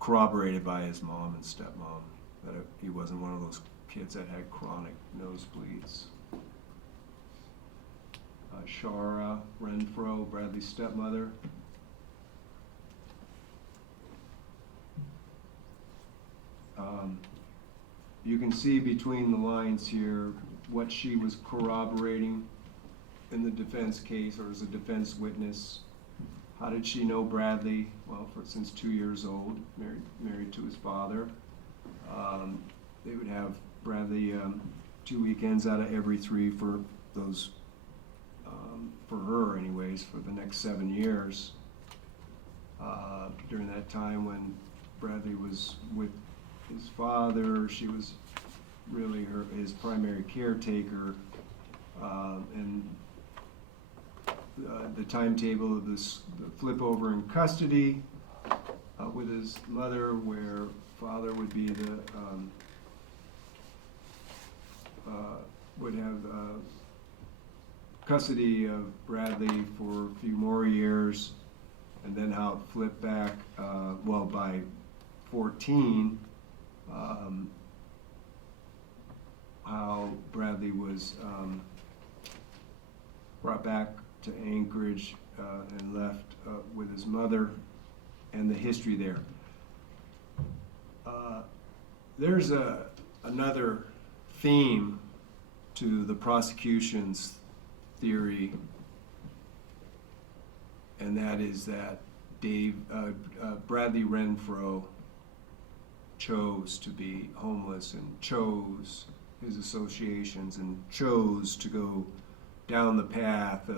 Corroborated by his mom and stepmom, that he wasn't one of those kids that had chronic nosebleeds. Shara Renfro, Bradley's stepmother. You can see between the lines here what she was corroborating in the defense case, or as a defense witness. How did she know Bradley? Well, since 2 years old, married to his father. They would have Bradley 2 weekends out of every 3 for those, for her anyways, for the next 7 years. During that time when Bradley was with his father, she was really his primary caretaker, and the timetable of the flip over in custody with his mother, where father would be the would have custody of Bradley for a few more years, and then how it flipped back, well, by 14, how Bradley was brought back to Anchorage and left with his mother, and the history there. There's another theme to the prosecution's theory, and that is that Bradley Renfro chose to be homeless and chose his associations and chose to go down the path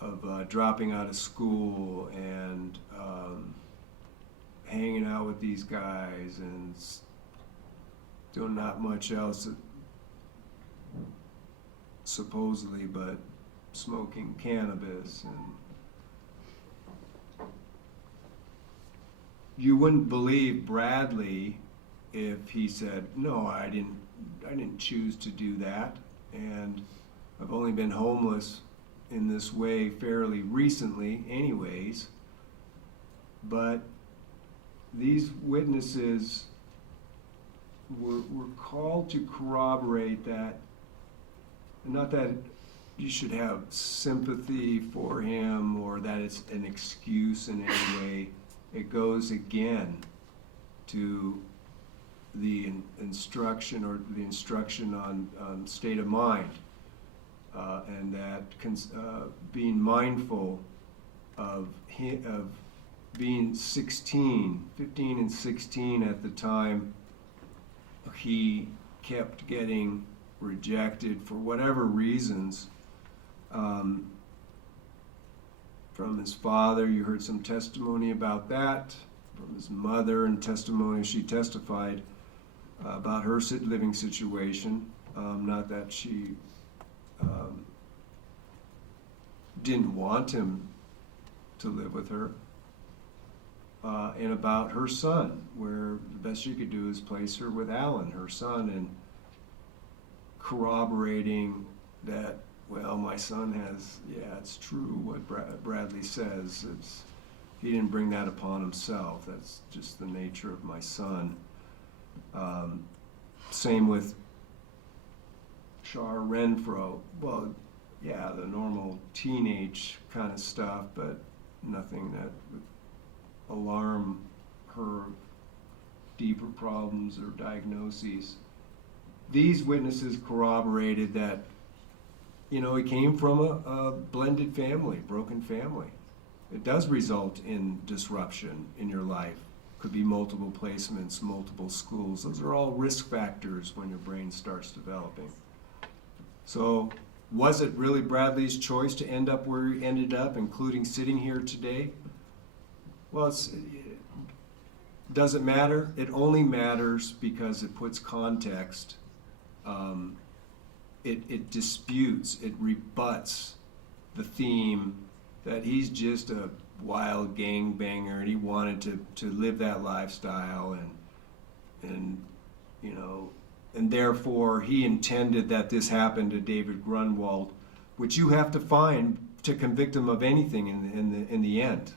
of dropping out of school and hanging out with these guys and doing not much else supposedly but smoking cannabis. And you wouldn't believe Bradley if he said, no, I didn't choose to do that, and I've only been homeless in this way fairly recently anyways. But these witnesses were called to corroborate that, not that you should have sympathy for him or that it's an excuse in any way. It goes again to the instruction on state of mind, and that being mindful of being 15 and 16 at the time he kept getting rejected for whatever reasons from his father. You heard some testimony about that. From his mother and testimony, she testified about her living situation. Not that she didn't want him to live with her. And about her son, where the best she could do is place her with Alan, her son, and corroborating that, well, my son has, yeah, it's true what Bradley says. He didn't bring that upon himself. That's just the nature of my son. Same with Shar Renfro. Well, yeah, the normal teenage kind of stuff, but nothing that would alarm her deeper problems or diagnoses. These witnesses corroborated that, he came from a blended family, broken family. It does result in disruption in your life. Could be multiple placements, multiple schools. Those are all risk factors when your brain starts developing. So, was it really Bradley's choice to end up where he ended up, including sitting here today? Well, does it matter? It only matters because it puts context it disputes, it rebuts the theme that he's just a wild gangbanger and he wanted to live that lifestyle and you know, and therefore he intended that this happened to David Grunwald, which you have to find to convict him of anything in the end.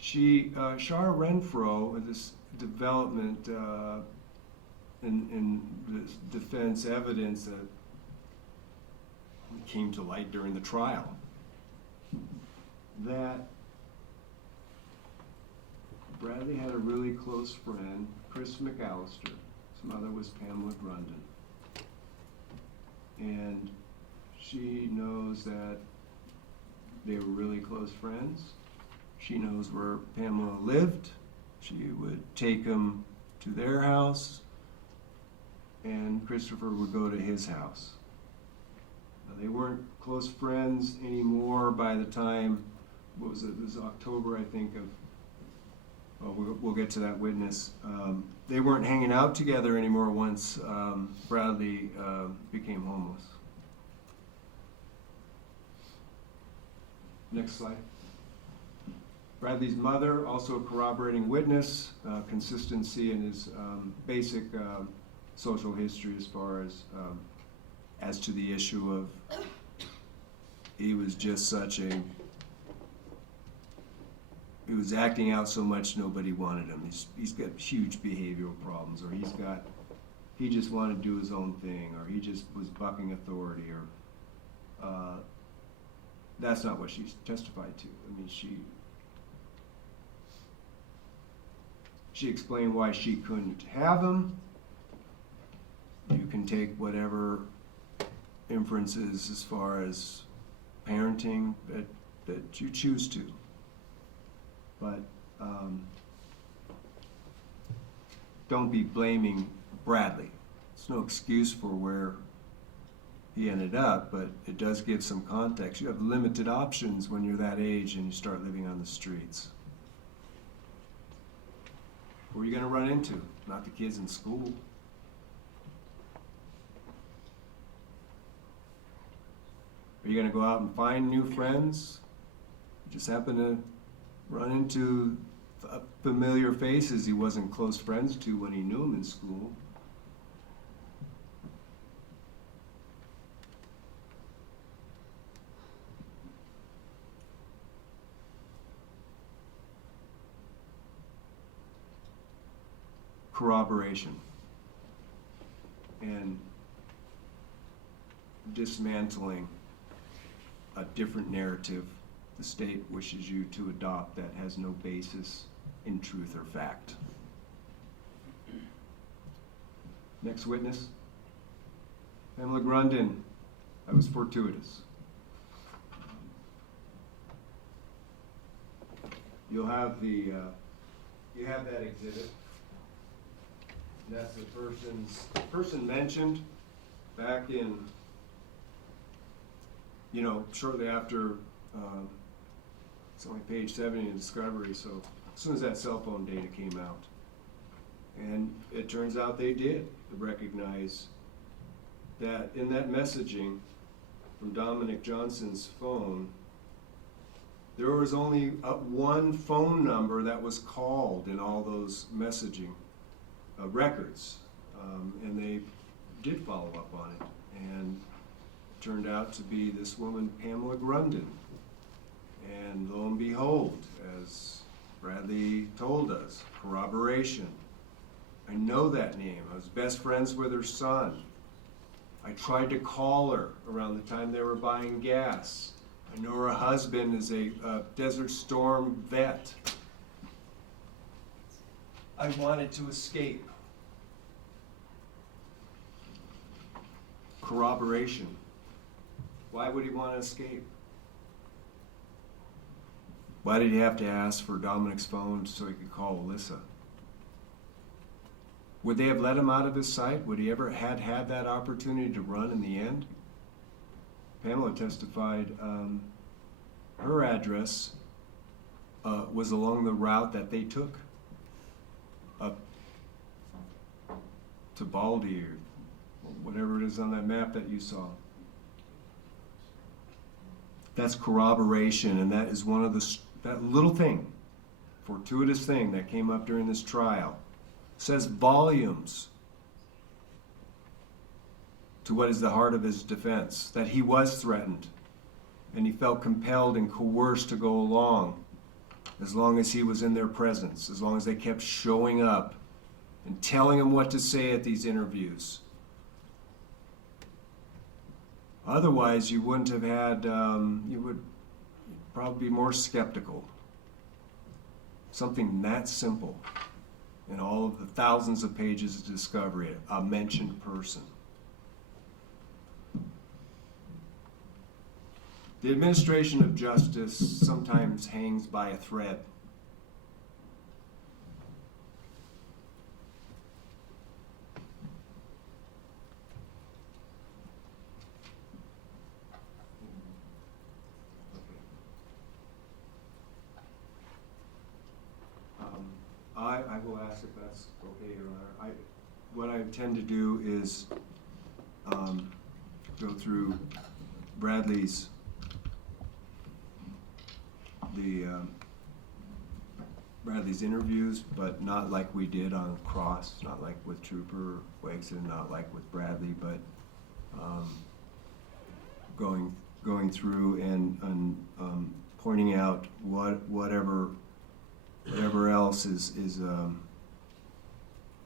Shara Renfro, this development in the defense evidence that came to light during the trial, that Bradley had a really close friend, Chris McAllister. His mother was Pamela Grundon. And she knows that they were really close friends. She knows where Pamela lived. She would take him to their house, and Christopher would go to his house. Now, they weren't close friends anymore by the time, what was it? It was October, I think, of, oh, we'll get to that witness. They weren't hanging out together anymore once Bradley became homeless. Next slide. Bradley's mother, also a corroborating witness, consistency in his basic social history as far as to the issue of he was just such a, he was acting out so much nobody wanted him. He's got huge behavioral problems, or he just wanted to do his own thing, or he just was bucking authority, or that's not what she testified to. I mean, she explained why she couldn't have him. You can take whatever inferences as far as parenting that you choose to. But don't be blaming Bradley. It's no excuse for where he ended up, but it does give some context. You have limited options when you're that age and you start living on the streets. Who are you going to run into? Not the kids in school. Are you going to go out and find new friends? You just happen to run into familiar faces he wasn't close friends to when he knew them in school. Corroboration and dismantling a different narrative the state wishes you to adopt that has no basis in truth or fact. Next witness, Pamela Grundon. That was fortuitous. You'll have the you have that exhibit. That's the person mentioned back in, you know, shortly after, it's only page 70 in Discovery, so as soon as that cell phone data came out. And it turns out they did recognize that in that messaging from Dominic Johnson's phone, there was only one phone number that was called in all those messaging records, and they did follow up on it, and it turned out to be this woman, Pamela Grundon. And lo and behold, as Bradley told us, corroboration. I know that name. I was best friends with her son. I tried to call her around the time they were buying gas. I know her husband is a Desert Storm vet. I wanted to escape. Corroboration. Why would he want to escape? Why did he have to ask for Dominic's phone so he could call Alyssa? Would they have let him out of his sight? Would he ever had that opportunity to run in the end? Pamela testified her address was along the route that they took up to Baldy or whatever it is on that map that you saw. That's corroboration, and that is one of that little thing, fortuitous thing that came up during this trial, says volumes to what is the heart of his defense, that he was threatened, and he felt compelled and coerced to go along as long as he was in their presence, as long as they kept showing up and telling him what to say at these interviews. Otherwise, you wouldn't have had, you would probably be more skeptical. Something that simple in all of the thousands of pages of discovery, a mentioned person. The administration of justice sometimes hangs by a thread. I will ask if that's okay, Your Honor. What I intend to do is go through Bradley's interviews, but not like we did on Cross, not like with Trooper Wegson, not like with Bradley, but going through and pointing out whatever else is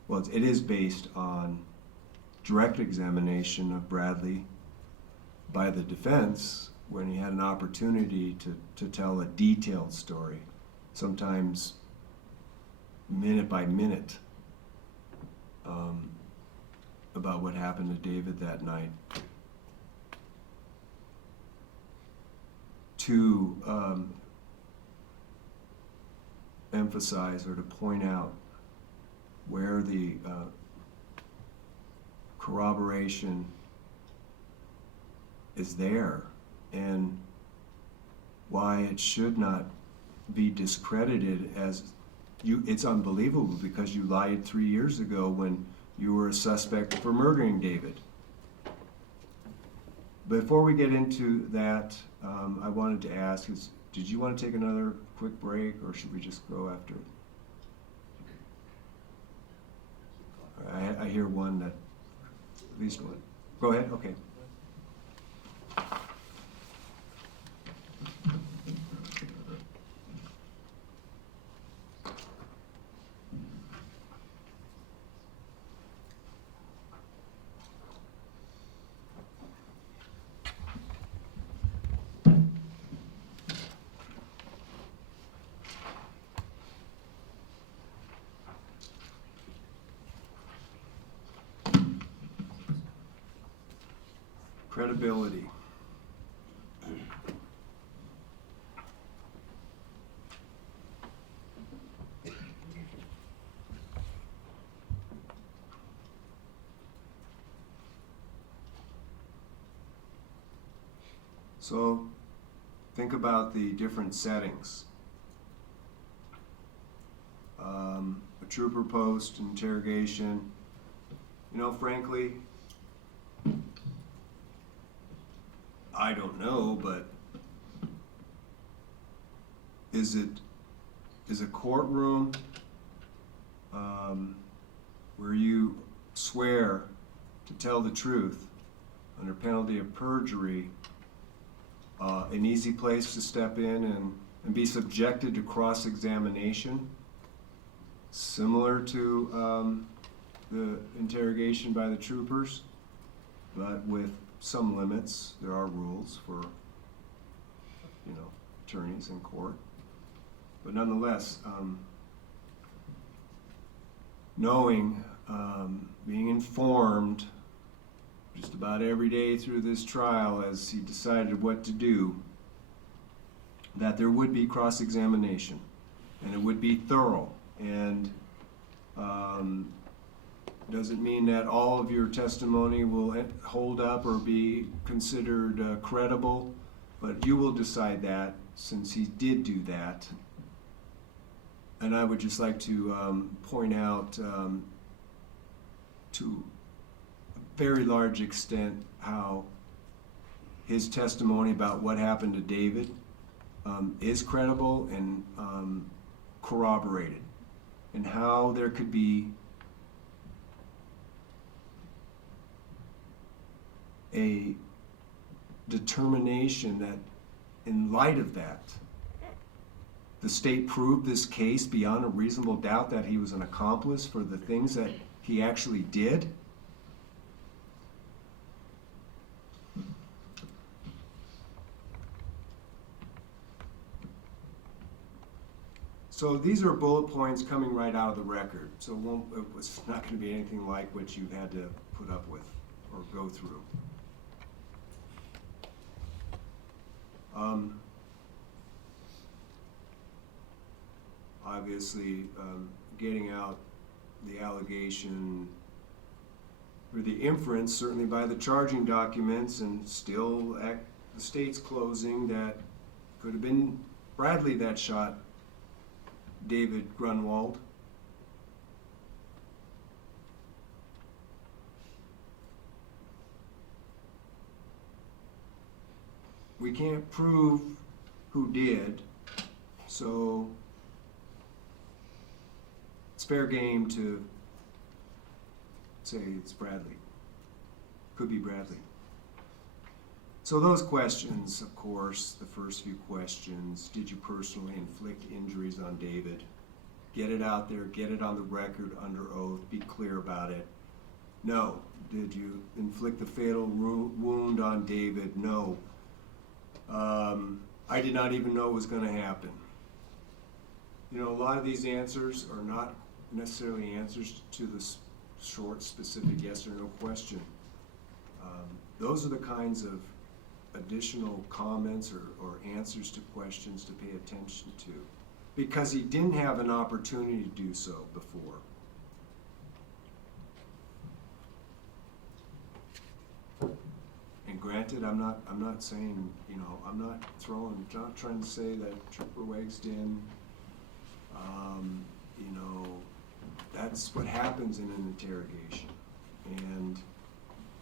well, it is based on direct examination of Bradley by the defense when he had an opportunity to tell a detailed story, sometimes minute by minute, about what happened to David that night. To emphasize or to point out where the corroboration is there and why it should not be discredited as it's unbelievable because you lied 3 years ago when you were a suspect for murdering David. Before we get into that, I wanted to ask, did you want to take another quick break, or should we just go after it? I hear one that, at least one. Go ahead, okay. Credibility. So think about the different settings. A trooper post, interrogation. You know, frankly, I don't know, but is a courtroom where you swear to tell the truth under penalty of perjury an easy place to step in and be subjected to cross-examination, similar to the interrogation by the troopers, but with some limits? There are rules for, attorneys in court. But nonetheless, knowing, being informed just about every day through this trial as he decided what to do, that there would be cross-examination, and it would be thorough, and doesn't mean that all of your testimony will hold up or be considered credible, but you will decide that since he did do that. And I would just like to point out to a very large extent how his testimony about what happened to David is credible and corroborated, and how there could be a determination that in light of that, the state proved this case beyond a reasonable doubt that he was an accomplice for the things that he actually did. So these are bullet points coming right out of the record. So it was not going to be anything like what you've had to put up with or go through. Obviously, getting out the allegation or the inference, certainly by the charging documents, and still at the state's closing, that could have been Bradley that shot David Grunwald. We can't prove who did, so it's fair game to say it's Bradley. Could be Bradley. So those questions, of course, the first few questions: did you personally inflict injuries on David? Get it out there, get it on the record under oath, be clear about it. No. Did you inflict the fatal wound on David? No. I did not even know it was going to happen. You know, a lot of these answers are not necessarily answers to the short, specific yes or no question. Those are the kinds of additional comments or answers to questions to pay attention to, because he didn't have an opportunity to do so before. And granted, I'm not saying, you know, I'm not trying to say that Trooper Wagsden, you know, that's what happens in an interrogation. And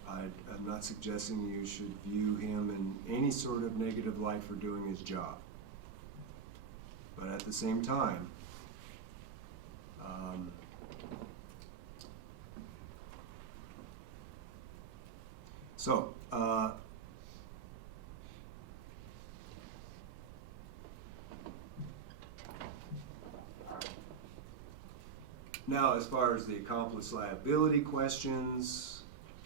I'm not suggesting you should view him in any sort of negative light for doing his job. But at the same time, now, as far as the accomplice liability questions,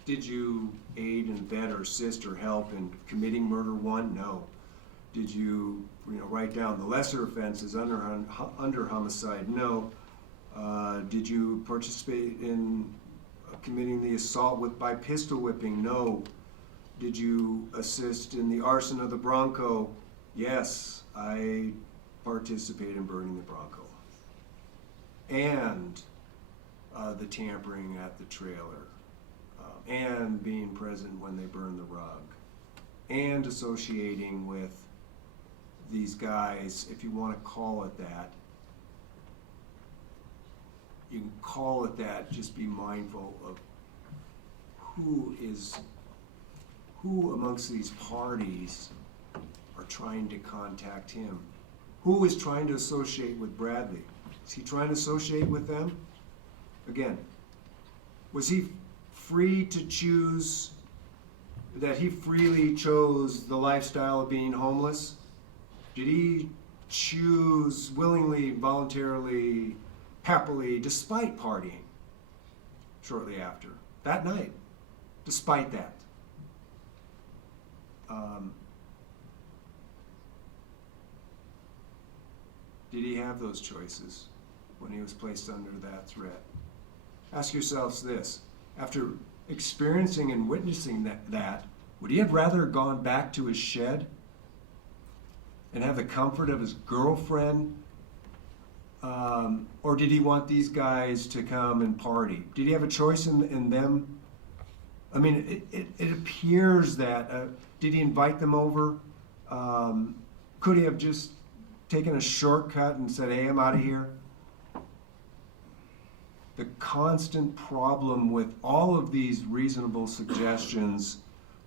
did you aid and abet or assist or help in committing murder one? No. Did you write down the lesser offenses under homicide? No. Did you participate in committing the assault by pistol whipping? No. Did you assist in the arson of the Bronco? Yes, I participated in burning the Bronco. And the tampering at the trailer, and being present when they burned the rug, and associating with these guys, if you want to call it that. You can call it that, just be mindful of who amongst these parties are trying to contact him. Who is trying to associate with Bradley? Is he trying to associate with them? Again, was he free to choose, that he freely chose the lifestyle of being homeless? Did he choose willingly, voluntarily, happily, despite partying shortly after, that night, despite that? Did he have those choices when he was placed under that threat? Ask yourselves this: after experiencing and witnessing that, would he have rather gone back to his shed and have the comfort of his girlfriend? Or did he want these guys to come and party? Did he have a choice in them? I mean, it appears that, did he invite them over? Could he have just taken a shortcut and said, hey, I'm out of here? the constant problem with all of these reasonable suggestions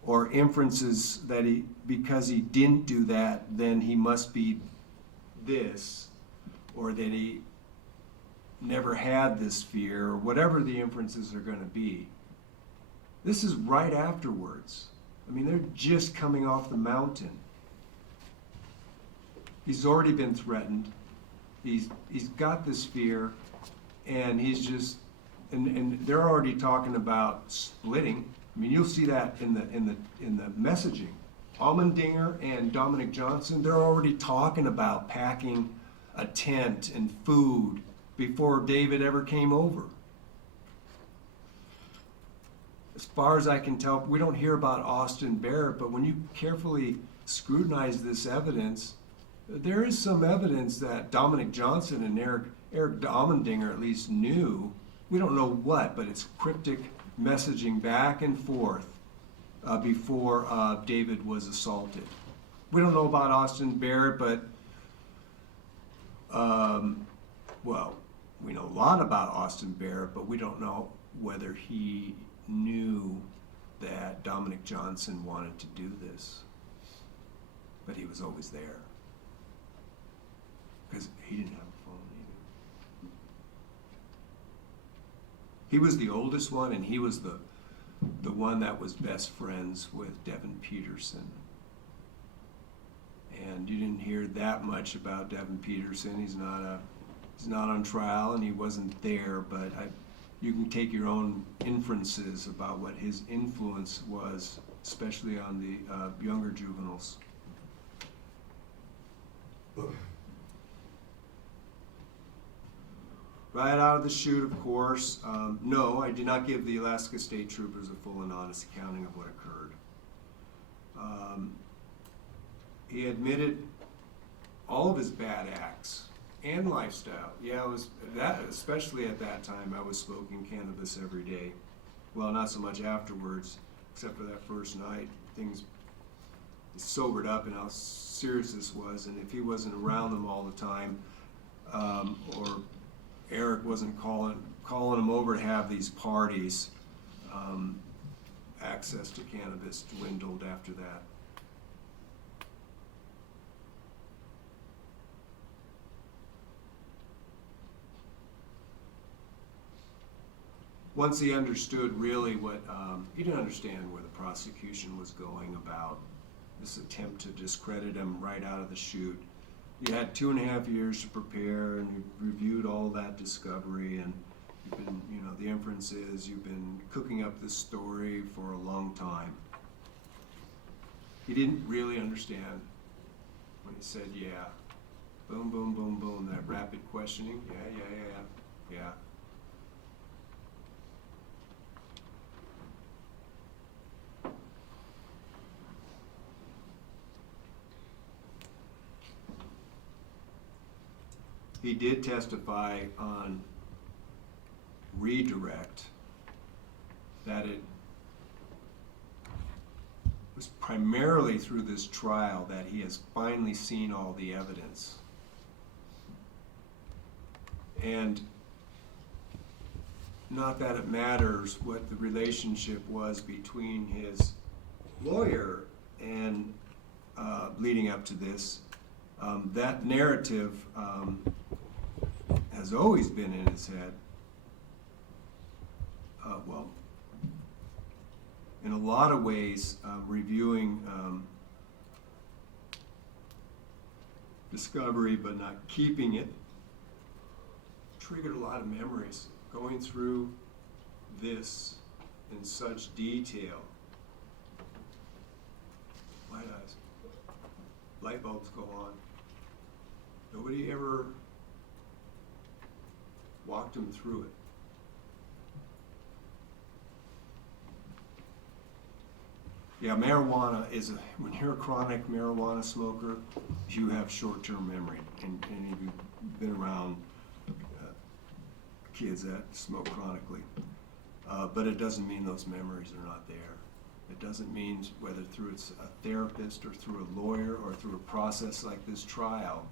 or inferences that because he didn't do that, then he must be this, or that he never had this fear, or whatever the inferences are going to be. This is right afterwards. I mean, they're just coming off the mountain. He's already been threatened. He's got this fear, and he's just, and they're already talking about splitting. I mean, you'll see that in the messaging. Allmendinger and Dominic Johnson, they're already talking about packing a tent and food before David ever came over. As far as I can tell, we don't hear about Austin Barrett, but when you carefully scrutinize this evidence, there is some evidence that Dominic Johnson and Eric Allmendinger at least knew. We don't know what, but it's cryptic messaging back and forth before David was assaulted. We don't know about Austin Barrett, but well, we know a lot about Austin Barrett, but we don't know whether he knew that Dominic Johnson wanted to do this. But he was always there, because he didn't have a phone either. He was the oldest one, and he was the one that was best friends with Devin Peterson. And you didn't hear that much about Devin Peterson. He's not on trial, and he wasn't there, but you can take your own inferences about what his influence was, especially on the younger juveniles. Right out of the chute, of course, no, I did not give the Alaska State Troopers a full and honest accounting of what occurred. He admitted all of his bad acts and lifestyle. Yeah, it was that, especially at that time, I was smoking cannabis every day. Well, not so much afterwards, except for that first night. Things sobered up and how serious this was, and if he wasn't around them all the time, or Eric wasn't calling him over to have these parties, access to cannabis dwindled after that. Once he understood really what, he didn't understand where the prosecution was going about this attempt to discredit him right out of the chute. You had 2.5 years to prepare, and you reviewed all that discovery, and you've been, the inference is you've been cooking up this story for a long time. He didn't really understand when he said, yeah, boom, boom, boom, boom, that rapid questioning, yeah. He did testify on redirect that it was primarily through this trial that he has finally seen all the evidence. And not that it matters what the relationship was between his lawyer and leading up to this, that narrative has always been in his head. Well, in a lot of ways, reviewing discovery but not keeping it triggered a lot of memories. Going through this in such detail. Light eyes. Light bulbs go on. Nobody ever walked him through it. Yeah, marijuana is when you're a chronic marijuana smoker, you have short-term memory, and you've been around kids that smoke chronically. But it doesn't mean those memories are not there. It doesn't mean whether through a therapist or through a lawyer or through a process like this trial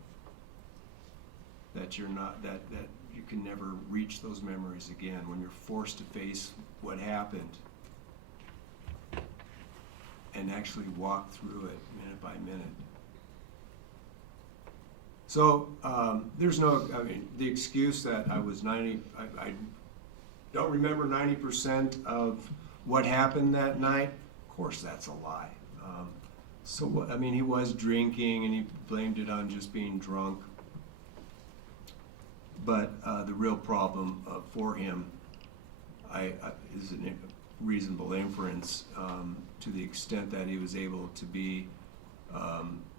that you're not, that you can never reach those memories again when you're forced to face what happened and actually walk through it minute by minute. So there's no, I mean, the excuse that I was I don't remember 90% of what happened that night, of course that's a lie. I mean, he was drinking and he blamed it on just being drunk. But the real problem for him is a reasonable inference to the extent that he was able to be,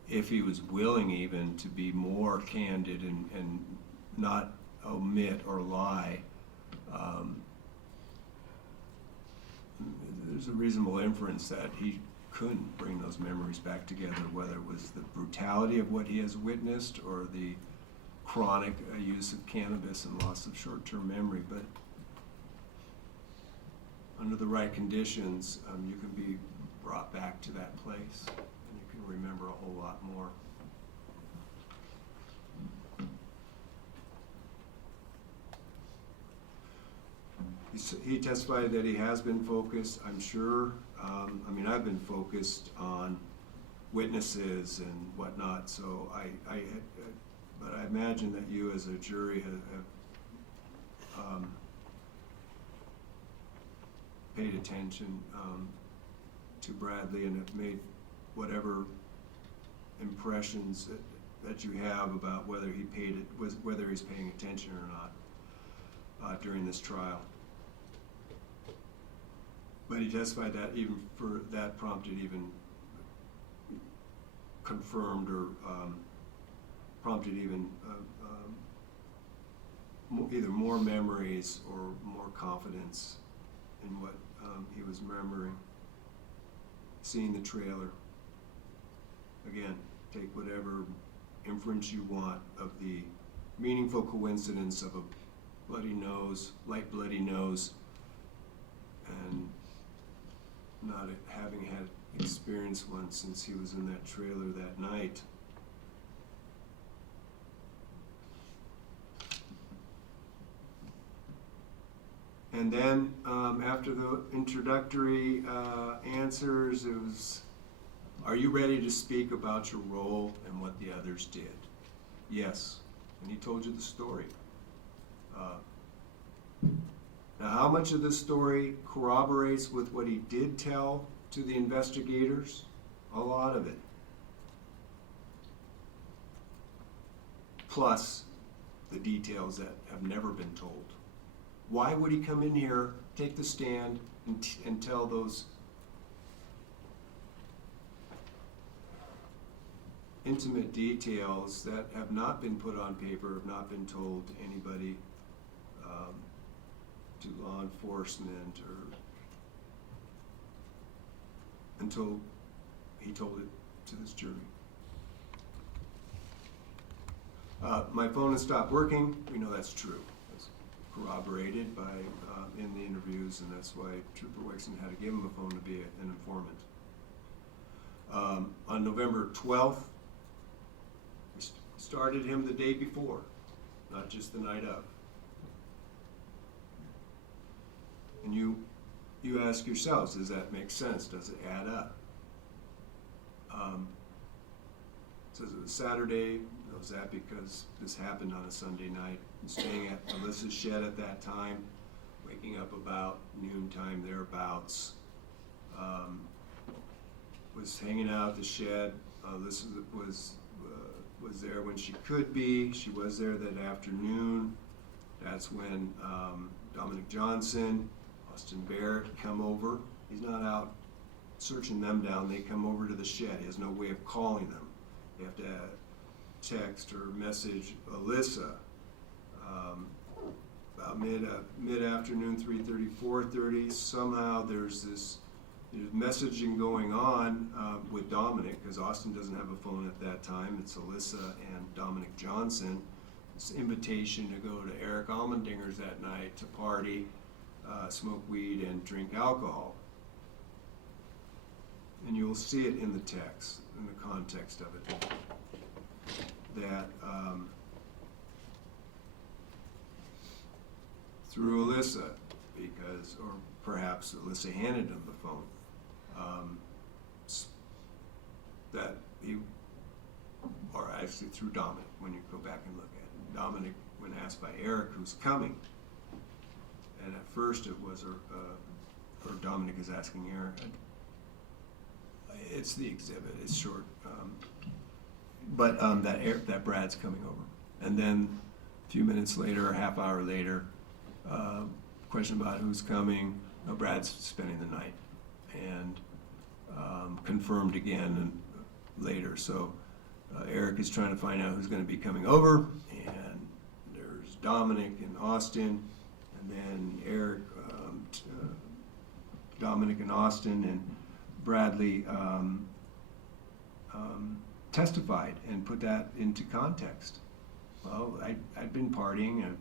if he was willing even, to be more candid and not omit or lie. There's a reasonable inference that he couldn't bring those memories back together, whether it was the brutality of what he has witnessed or the chronic use of cannabis and loss of short-term memory. But under the right conditions, you can be brought back to that place and you can remember a whole lot more. He testified that he has been focused, I'm sure. I mean, I've been focused on witnesses and whatnot, so but I imagine that you as a jury have paid attention to Bradley and have made whatever impressions that you have about whether whether he's paying attention or not during this trial. But he testified that even for that prompted even confirmed or prompted even either more memories or more confidence in what he was remembering. Seeing the trailer. Again, take whatever inference you want of the meaningful coincidence of a bloody nose, light bloody nose, and not having had experienced one since he was in that trailer that night. And then after the introductory answers, it was, are you ready to speak about your role and what the others did? Yes. And he told you the story. Now, how much of this story corroborates with what he did tell to the investigators? A lot of it. Plus the details that have never been told. Why would he come in here, take the stand, and tell those intimate details that have not been put on paper, have not been told to anybody, to law enforcement, or until he told it to this jury? My phone has stopped working. We know that's true. That's corroborated by in the interviews, and that's why Trooper Wixon had to give him a phone to be an informant. On November 12th, we started him the day before, not just the night of. And you ask yourselves, does that make sense? Does it add up? Says it was Saturday. Knows that because this happened on a Sunday night. Staying at Alyssa's shed at that time, waking up about noontime thereabouts. Was hanging out at the shed. Alyssa was there when she could be. She was there that afternoon. That's when Dominic Johnson, Austin Barrett come over. He's not out searching them down. They come over to the shed. He has no way of calling them. You have to text or message Alyssa. About mid-afternoon, 3:30, 4:30, somehow there's messaging going on with Dominic, because Austin doesn't have a phone at that time. It's Alyssa and Dominic Johnson. This invitation to go to Eric Allmendinger's that night to party, smoke weed, and drink alcohol. And you'll see it in the text, in the context of it, that through Alyssa, because, or perhaps Alyssa handed him the phone, that he, or actually through Dominic, when you go back and look at it. Dominic, when asked by Eric who's coming, and at first it was, or Dominic is asking Eric, it's the exhibit, it's short, but that Brad's coming over. And then a few minutes later, a half hour later, question about who's coming, no, Brad's spending the night, and confirmed again and later. So Eric is trying to find out who's going to be coming over, and there's Dominic and Austin, and then Eric, Dominic and Austin, and Bradley testified and put that into context. Well, I'd been partying and,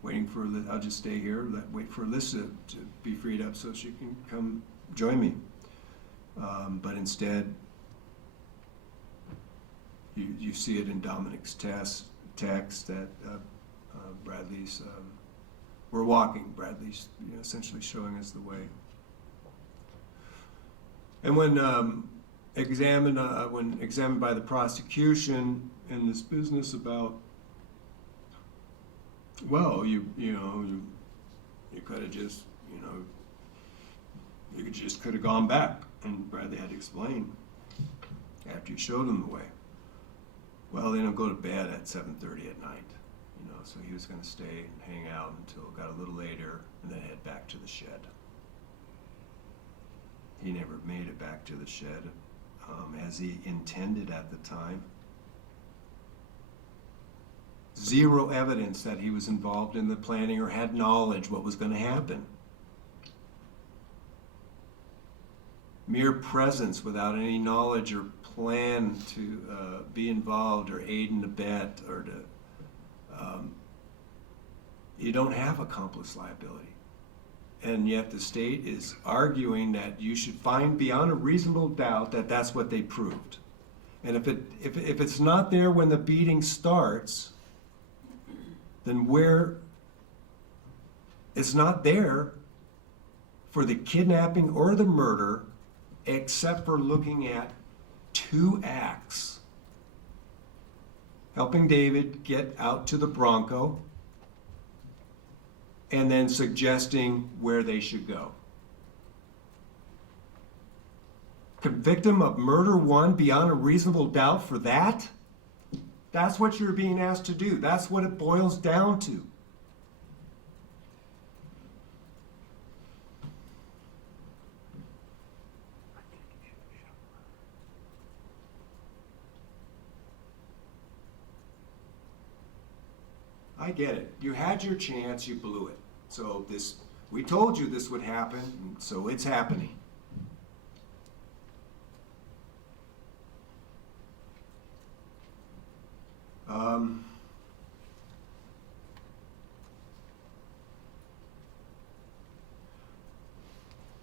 waiting for, I'll just stay here, wait for Alyssa to be freed up so she can come join me. But instead, you see it in Dominic's text that Bradley's, we're walking, Bradley's essentially showing us the way. And when examined by the prosecution in this business about, well, you could have just, you just could have gone back, and Bradley had to explain after you showed him the way. Well, they don't go to bed at 7:30 at night, so he was going to stay and hang out until it got a little later, and then head back to the shed. He never made it back to the shed as he intended at the time. Zero evidence that he was involved in the planning or had knowledge what was going to happen. Mere presence without any knowledge or plan to be involved or aid and abet or to, you don't have accomplice liability. And yet the state is arguing that you should find beyond a reasonable doubt that that's what they proved. And if it's not there when the beating starts, then where it's not there for the kidnapping or the murder, except for looking at two acts. Helping David get out to the Bronco, and then suggesting where they should go. Convict him of murder one beyond a reasonable doubt for that? That's what you're being asked to do. That's what it boils down to. I get it. You had your chance, you blew it. So we told you this would happen, and so it's happening.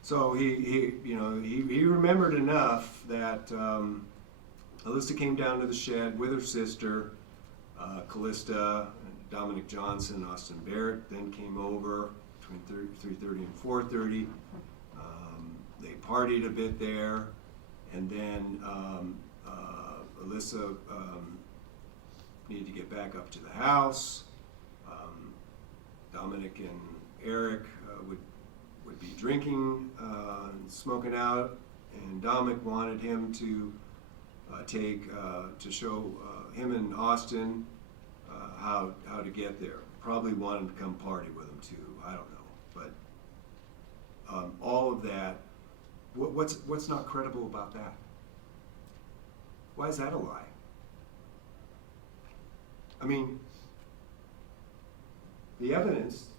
So he remembered enough that Alyssa came down to the shed with her sister, Callista, Dominic Johnson, Austin Barrett, then came over between 3:30 and 4:30. They partied a bit there, and then Alyssa needed to get back up to the house. Dominic and Eric would be drinking and smoking out, and Dominic wanted him to show him and Austin how to get there. Probably wanted him to come party with him too. I don't know, but all of that. What's not credible about that? Why is that a lie? I mean, the evidence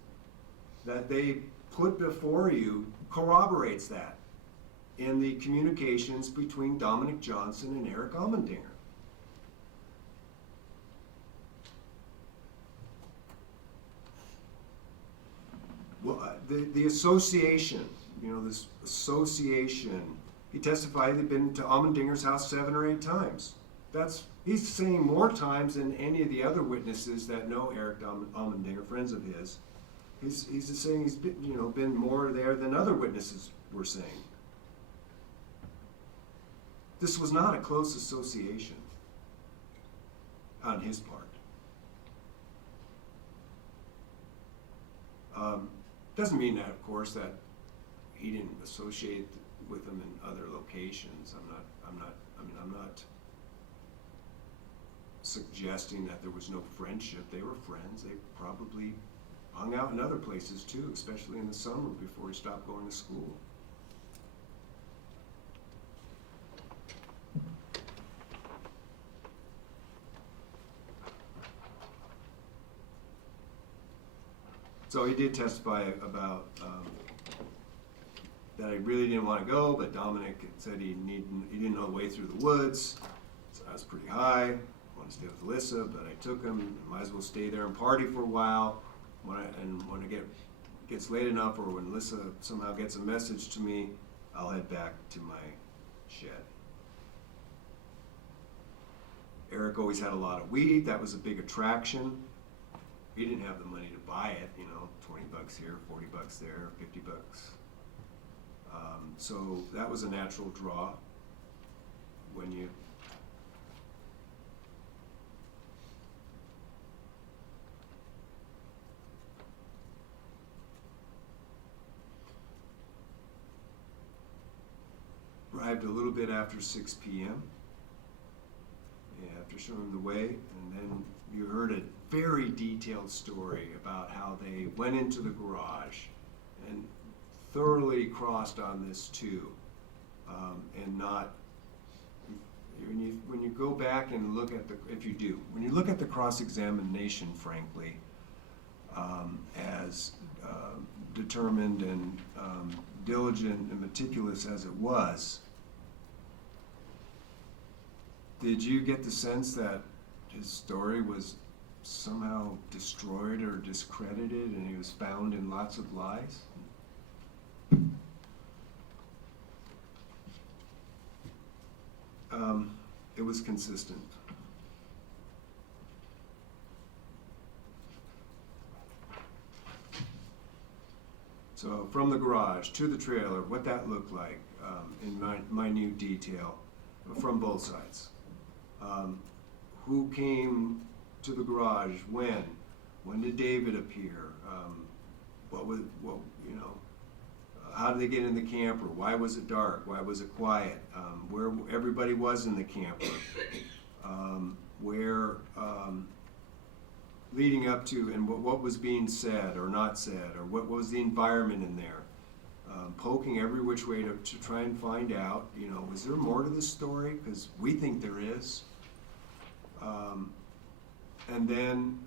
that they put before you corroborates that in the communications between Dominic Johnson and Eric Allmendinger. Well, the association, this association, he testified he'd been to Allmendinger's house 7 or 8 times. That's He's saying more times than any of the other witnesses that know Eric Almendinger, friends of his. He's just saying he's been, been more there than other witnesses were saying. This was not a close association on his part. Doesn't mean that, of course, that he didn't associate with them in other locations. I'm not suggesting that there was no friendship. They were friends. They probably hung out in other places too, especially in the summer before he stopped going to school. So he did testify about that he really didn't want to go, but Dominic said he didn't know the way through the woods. So I was pretty high. I wanted to stay with Alyssa, but I took him. Might as well stay there and party for a while. When it gets late enough, or when Alyssa somehow gets a message to me, I'll head back to my shed. Eric always had a lot of weed. That was a big attraction. He didn't have the money to buy it, $20 here, $40 there, $50. So that was a natural draw when you arrived a little bit after 6 p.m. after showing him the way, and then you heard a very detailed story about how they went into the garage and thoroughly crossed on this too, and not, when you go back and look at when you look at the cross-examination, frankly, as determined and diligent and meticulous as it was, did you get the sense that his story was somehow destroyed or discredited and he was found in lots of lies? It was consistent. So from the garage to the trailer, what that looked like in minute detail from both sides. Who came to the garage when? When did David appear? How did they get in the camper? Why was it dark? Why was it quiet? Where everybody was in the camper? Leading up to, and what was being said or not said, or what was the environment in there? Poking every which way to try and find out, is there more to this story? Because we think there is. And then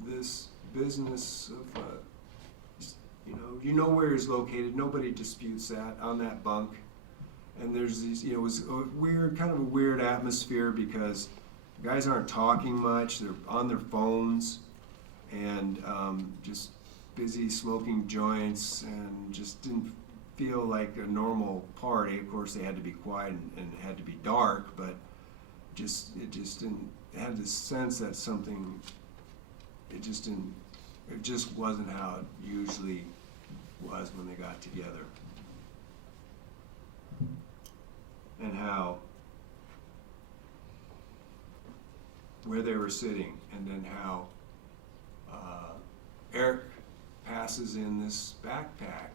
this business of, where he's located. Nobody disputes that, on that bunk. And there's these, it was a weird atmosphere because guys aren't talking much. They're on their phones and just busy smoking joints, and just didn't feel like a normal party. Of course, they had to be quiet and it had to be dark, but it had this sense that it just wasn't how it usually was when they got together. And where they were sitting, and then how Eric passes in this backpack,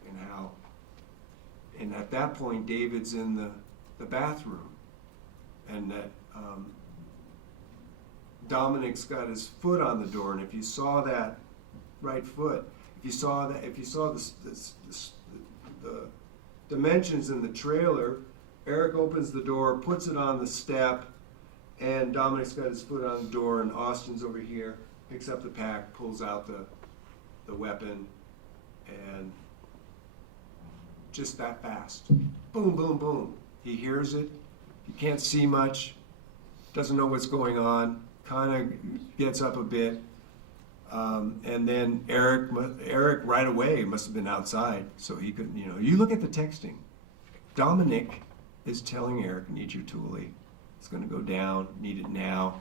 and at that point David's in the bathroom, and that Dominic's got his foot on the door, and if you saw that right foot, if you saw the dimensions in the trailer, Eric opens the door, puts it on the step, and Dominic's got his foot on the door, and Austin's over here, picks up the pack, pulls out the weapon, and just that fast. Boom, boom, boom. He hears it. He can't see much, doesn't know what's going on, kind of gets up a bit, and then Eric right away must have been outside, so he couldn't, you look at the texting. Dominic is telling Eric, "Need your toolie." It's gonna go down, need it now.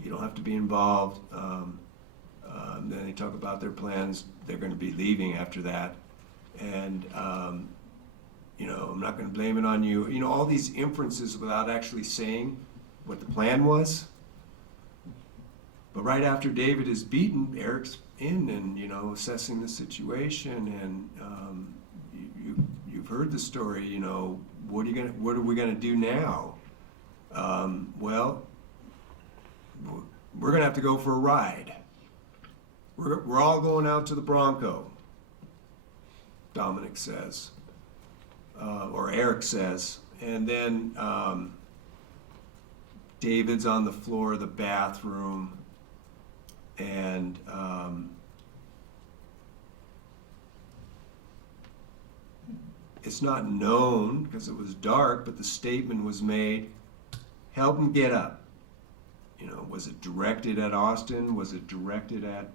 You don't have to be involved. Then they talk about their plans. They're gonna be leaving after that. And, you know, I'm not gonna blame it on you. You know, all these inferences without actually saying what the plan was. But right after David is beaten, Eric's in and, you know, assessing the situation. And you've heard the story, you know, what are we gonna do now? Well, we're gonna have to go for a ride. We're all going out to the Bronco, Dominic says, or Eric says. And then David's on the floor of the bathroom, and it's not known because it was dark, but the statement was made, help him get up. You know, was it directed at Austin? Was it directed at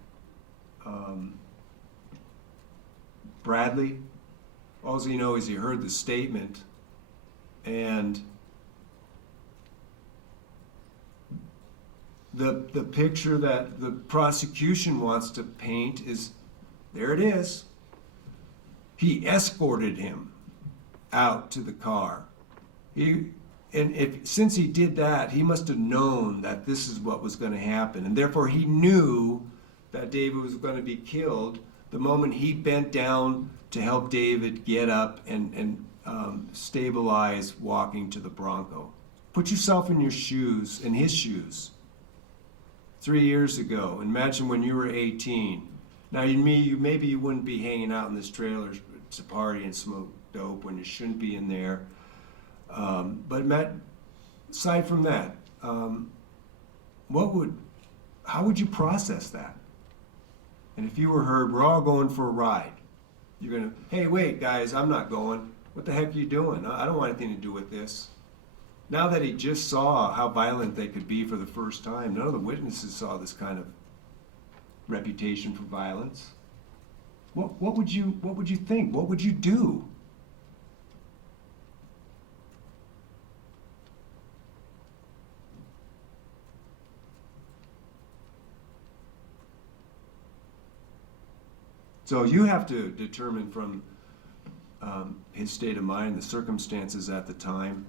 Bradley? All you know is he heard the statement, and the picture that the prosecution wants to paint is, there it is. He escorted him out to the car. Since he did that, he must have known that this is what was going to happen, and therefore he knew that David was going to be killed the moment he bent down to help David get up and stabilize walking to the Bronco. Put yourself in your shoes, in his shoes. 3 years ago, imagine when you were 18. Now maybe you wouldn't be hanging out in this trailer to party and smoke dope when you shouldn't be in there. But Matt, aside from that, how would you process that? And if you were heard, we're all going for a ride. You're gonna, hey, wait, guys, I'm not going. What the heck are you doing? I don't want anything to do with this. Now that he just saw how violent they could be for the first time, none of the witnesses saw this kind of reputation for violence. What would you think? What would you do? So you have to determine from his state of mind, the circumstances at the time.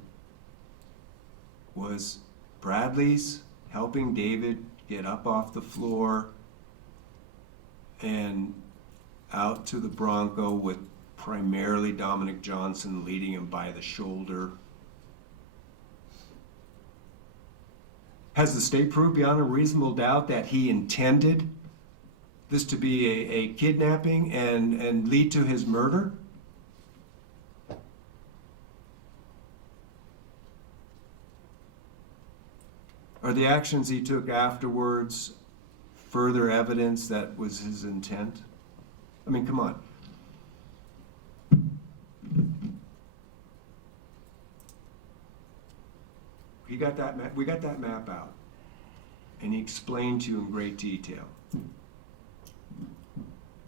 Was Bradley's helping David get up off the floor and out to the Bronco with primarily Dominic Johnson leading him by the shoulder? Has the state proved beyond a reasonable doubt that he intended this to be a kidnapping and lead to his murder? Are the actions he took afterwards further evidence that was his intent? I mean, come on. We got that map out, and he explained to you in great detail.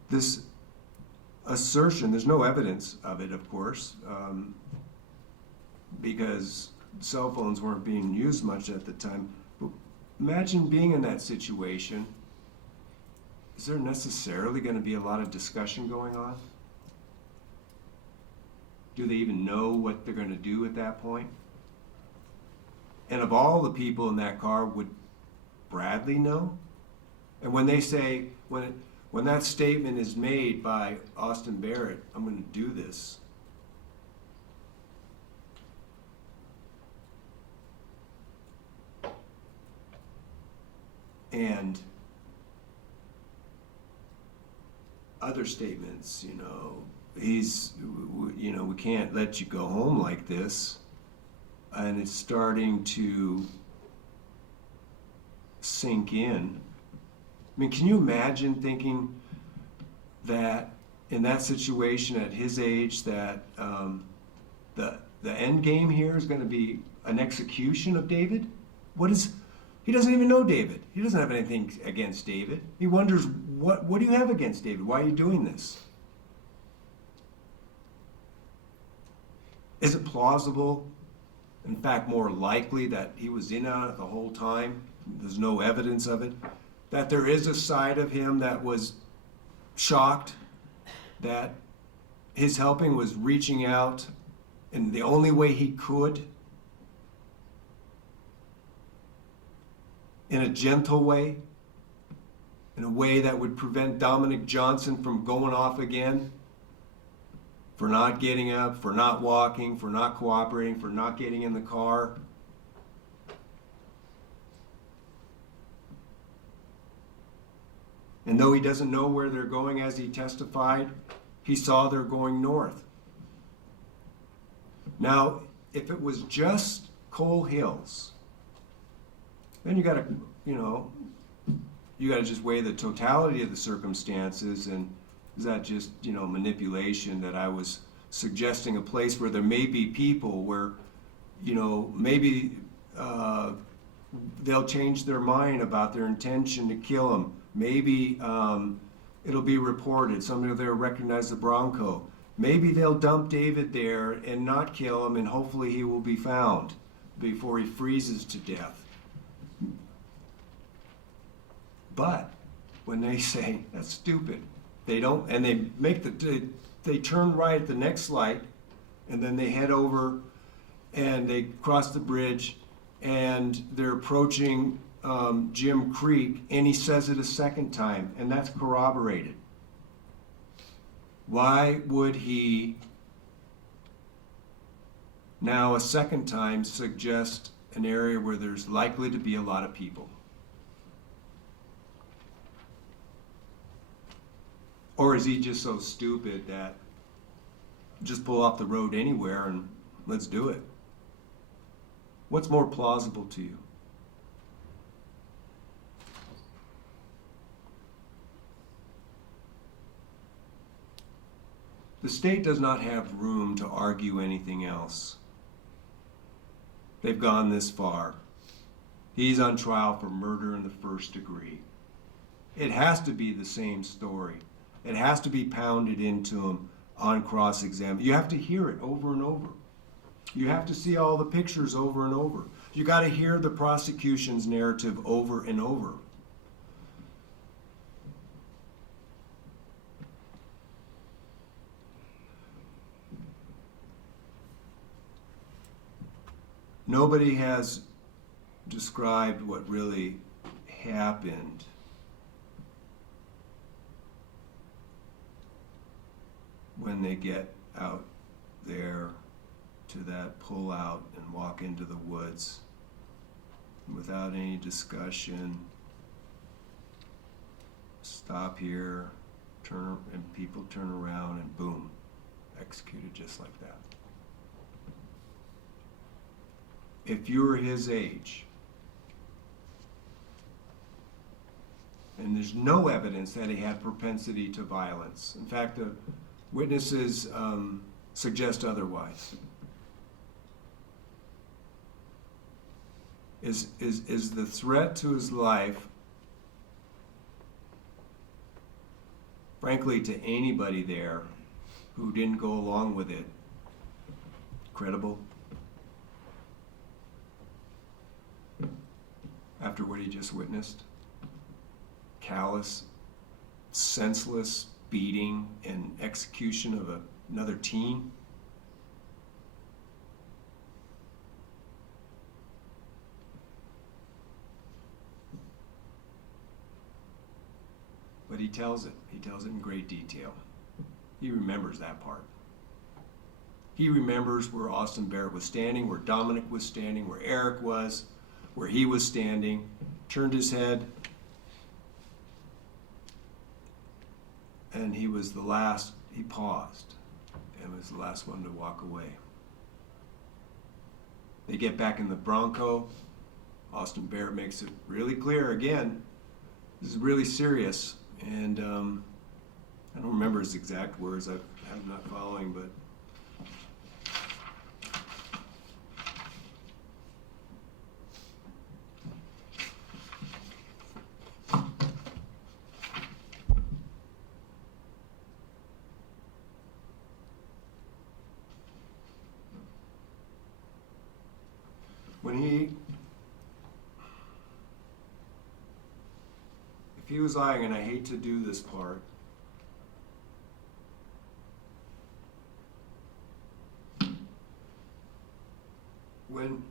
This assertion, there's no evidence of it, of course, because cell phones weren't being used much at the time. But imagine being in that situation. Is there necessarily going to be a lot of discussion going on? Do they even know what they're going to do at that point? And of all the people in that car, would Bradley know? And when they say, when that statement is made by Austin Barrett, I'm going to do this. And other statements, we can't let you go home like this. And it's starting to sink in. I mean, can you imagine thinking that in that situation at his age that the end game here is going to be an execution of David? He doesn't even know David. He doesn't have anything against David. He wonders, what do you have against David? Why are you doing this? Is it plausible in fact, more likely that he was in on it the whole time, there's no evidence of it, that there is a side of him that was shocked that his helping was reaching out in the only way he could, in a gentle way, in a way that would prevent Dominic Johnson from going off again, for not getting up, for not walking, for not cooperating, for not getting in the car. And though he doesn't know where they're going as he testified, he saw they're going north. Now, if it was just Coal Hills, then you gotta just weigh the totality of the circumstances, and is that just, manipulation, that I was suggesting a place where there may be people where, maybe they'll change their mind about their intention to kill him. Maybe it'll be reported, somebody there recognize the Bronco. Maybe they'll dump David there and not kill him, and hopefully he will be found before he freezes to death. But when they say that's stupid, they don't, and they make they turn right at the next light, and then they head over and they cross the bridge, and they're approaching Jim Creek, and he says it a second time, and that's corroborated. Why would he now a second time suggest an area where there's likely to be a lot of people? Or is he just so stupid that just pull off the road anywhere and let's do it? What's more plausible to you? The state does not have room to argue anything else. They've gone this far. He's on trial for murder in the first degree. It has to be the same story. It has to be pounded into him on cross-examination. You have to hear it over and over. You have to see all the pictures over and over. You got to hear the prosecution's narrative over and over. Nobody has described what really happened. When they get out there to that pull-out and walk into the woods without any discussion, stop here, turn, and people turn around, and boom, executed just like that. If you were his age, and there's no evidence that he had propensity to violence. In fact, the witnesses suggest otherwise. Is the threat to his life, frankly, to anybody there who didn't go along with it, credible? After what he just witnessed? Callous, senseless beating and execution of another teen? But he tells it. He tells it in great detail. He remembers that part. He remembers where Austin Barrett was standing, where Dominic was standing, where Eric was, where he was standing, turned his head, and he was the last, he paused, and was the last one to walk away. They get back in the Bronco. Austin Barrett makes it really clear again, this is really serious, and I don't remember his exact words, I'm not following, but if he was lying, and I hate to do this part, when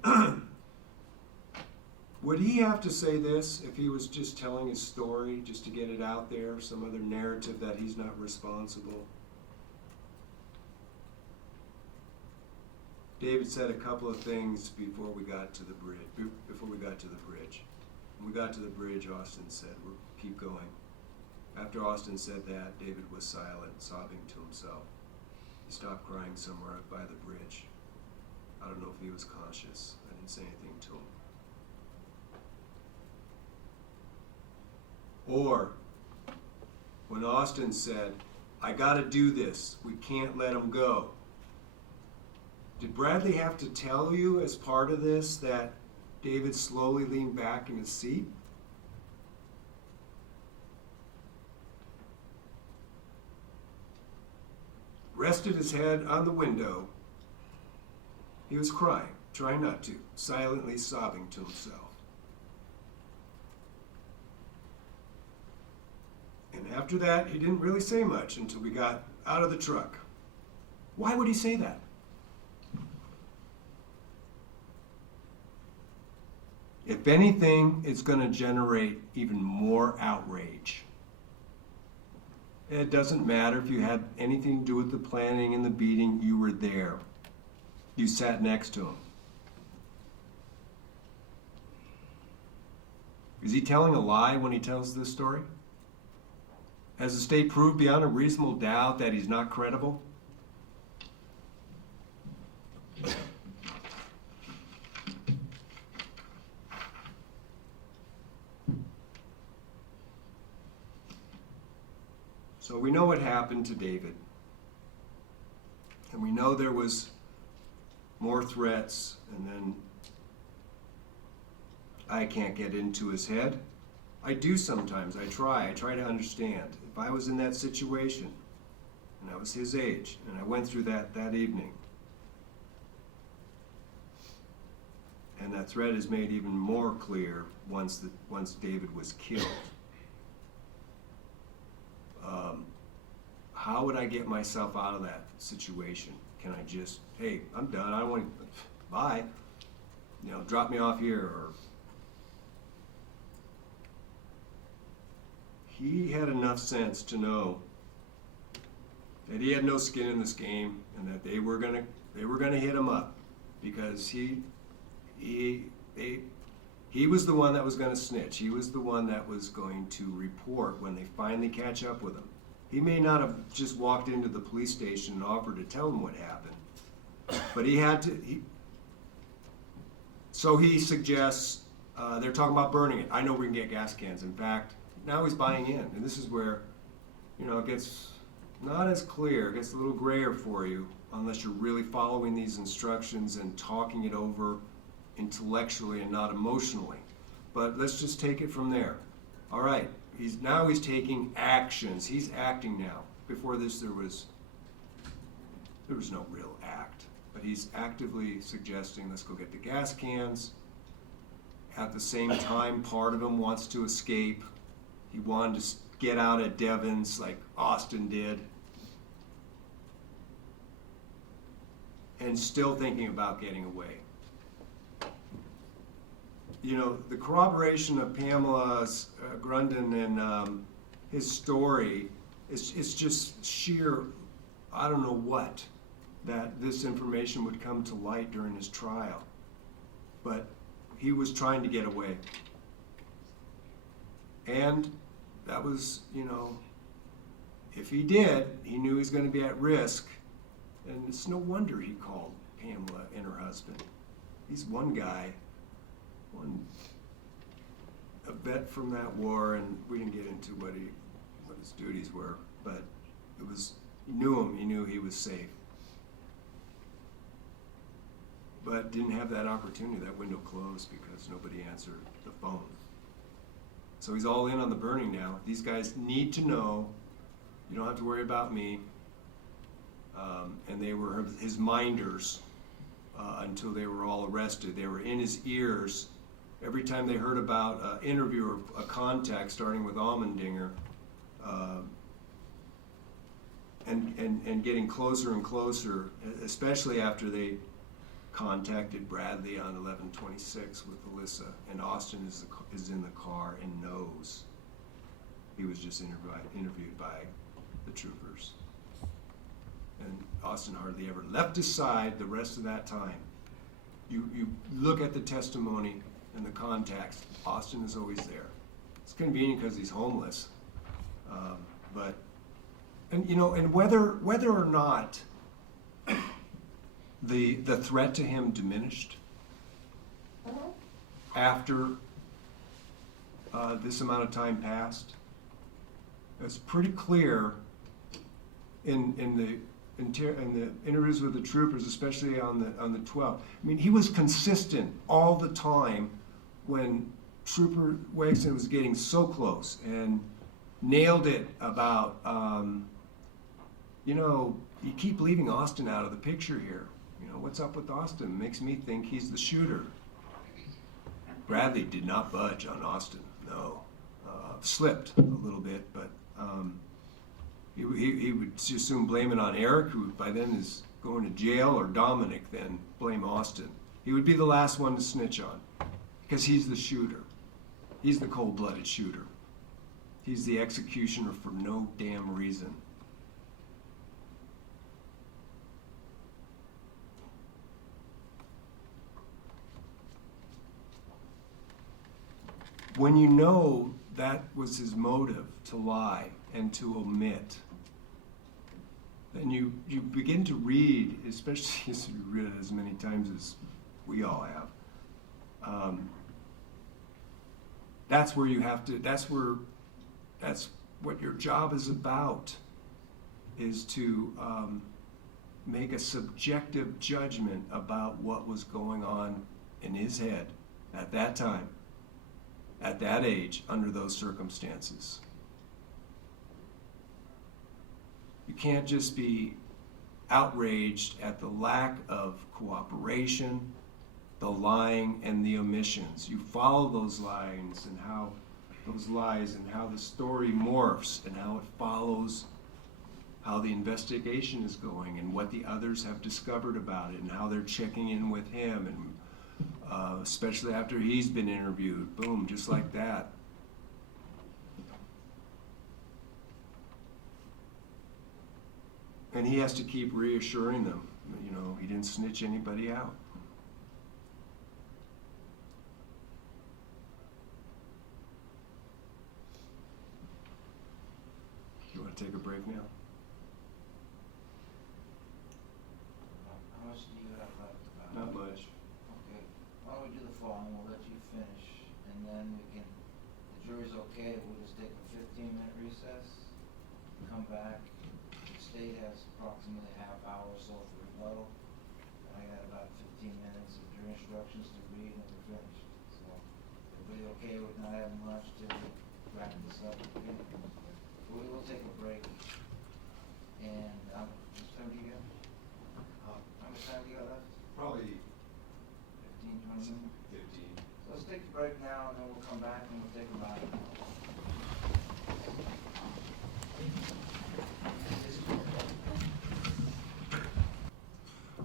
would he have to say this if he was just telling his story, just to get it out there, some other narrative that he's not responsible? David said a couple of things before we got to the bridge. When we got to the bridge, Austin said, "We'll keep going." After Austin said that, David was silent, sobbing to himself. He stopped crying somewhere up by the bridge. I don't know if he was conscious. I didn't say anything to him. Or, when Austin said, "I gotta do this, we can't let him go." Did Bradley have to tell you as part of this that David slowly leaned back in his seat? Rested his head on the window. He was crying, trying not to, silently sobbing to himself. And after that, he didn't really say much until we got out of the truck. Why would he say that? If anything, it's going to generate even more outrage. It doesn't matter if you had anything to do with the planning and the beating, you were there. You sat next to him. Is he telling a lie when he tells this story? Has the state proved beyond a reasonable doubt that he's not credible? So we know what happened to David. And we know there was more threats, and then I can't get into his head. I do sometimes. I try to understand. If I was in that situation, and I was his age, and I went through that evening, and that threat is made even more clear once David was killed. How would I get myself out of that situation? Can I just, hey, I'm done, I don't want to, bye, drop me off here, or... He had enough sense to know that he had no skin in this game, and that they were gonna hit him up, because he was the one that was gonna snitch. He was the one that was going to report when they finally catch up with him. He may not have just walked into the police station and offered to tell them what happened, but he had to. So he suggests, they're talking about burning it. I know we can get gas cans. In fact, now he's buying in, and this is where, it gets not as clear, it gets a little grayer for you, unless you're really following these instructions and talking it over intellectually and not emotionally. But let's just take it from there. All right, he's taking actions. He's acting now. Before this, there was no real act, but he's actively suggesting, let's go get the gas cans. At the same time, part of him wants to escape. He wanted to get out at Devon's like Austin did. And still thinking about getting away. The corroboration of Pamela's, Grundon and his story, it's just sheer, I don't know what, that this information would come to light during his trial. But he was trying to get away. And that was, if he did, he knew he was going to be at risk. And it's no wonder he called Pamela and her husband. He's one guy, a vet from that war, and we didn't get into what his duties were, but he knew him, he knew he was safe. But didn't have that opportunity, that window closed because nobody answered the phone. So he's all in on the burning now. These guys need to know, you don't have to worry about me. And they were his minders until they were all arrested. They were in his ears every time they heard about an interview or a contact, starting with Almendinger, and getting closer and closer, especially after they contacted Bradley on 11/26 with Alyssa, and Austin is in the car and knows he was just interviewed by the troopers. And Austin hardly ever left his side the rest of that time. You look at the testimony and the contacts, Austin is always there. It's convenient because he's homeless, but whether or not the threat to him diminished after this amount of time passed, it's pretty clear in the interviews with the troopers, especially on the 12th. I mean, he was consistent all the time when Trooper Wexton was getting so close and nailed it about, you keep leaving Austin out of the picture here. What's up with Austin? Makes me think he's the shooter. Bradley did not budge on Austin, no. Slipped a little bit, but he would just soon blame it on Eric, who by then is going to jail, or Dominic, then blame Austin. He would be the last one to snitch on, because he's the shooter. He's the cold-blooded shooter. He's the executioner for no damn reason. When you know that was his motive, to lie and to omit, then you begin to read, especially if you read it as many times as we all have. That's where you have to, that's what your job is about, is to make a subjective judgment about what was going on in his head at that time, at that age, under those circumstances. You can't just be outraged at the lack of cooperation, the lying, and the omissions. You follow those lines and how those lies and how the story morphs and how it follows how the investigation is going and what the others have discovered about it and how they're checking in with him, and especially after he's been interviewed. Boom, just like that. And he has to keep reassuring them, he didn't snitch anybody out. You want to take a break now? How much do you have left? Not much. Okay, why don't we do the following, we'll let you finish, and then the jury's okay, we'll just take a 15-minute recess, come back. The state has approximately a half hour or so for rebuttal, and I got about 15 minutes of jury instructions to read, and we're finished. So, everybody okay with not having lunch till we wrap this up? Okay. We will take a break, and how much time do you got? How much time do you got left? Probably 15, 20 minutes? 15. So let's take a break now, and then we'll come back and we'll take a ride.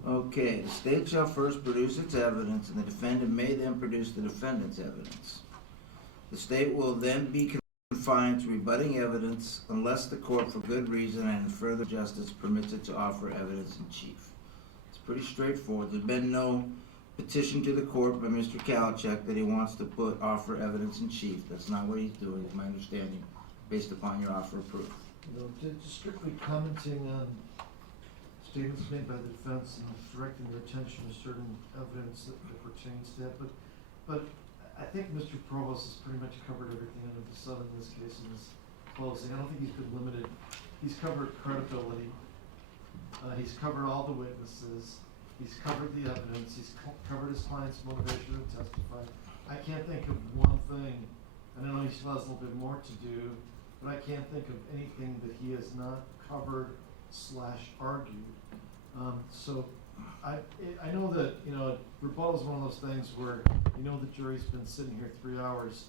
Okay, the state shall first produce its evidence, and the defendant may then produce the defendant's evidence. The state will then be confined to rebutting evidence unless the court, for good reason and in further justice, permits it to offer evidence in chief. It's pretty straightforward. There's been no petition to the court by Mr. Kalachek that he wants to offer evidence in chief. That's not what he's doing, is my understanding, based upon your offer of proof. Just strictly commenting on statements made by the defense and directing their attention to certain evidence that pertains to that, but I think Mr. Provost has pretty much covered everything under the sun in this case in his closing. I don't think he's been limited. He's covered credibility. He's covered all the witnesses. He's covered the evidence. He's covered his client's motivation to testify. I can't think of one thing, and I know he still has a little bit more to do, but I can't think of anything that he has not covered / argued. So I know that, rebuttal is one of those things where, the jury's been sitting here 3 hours,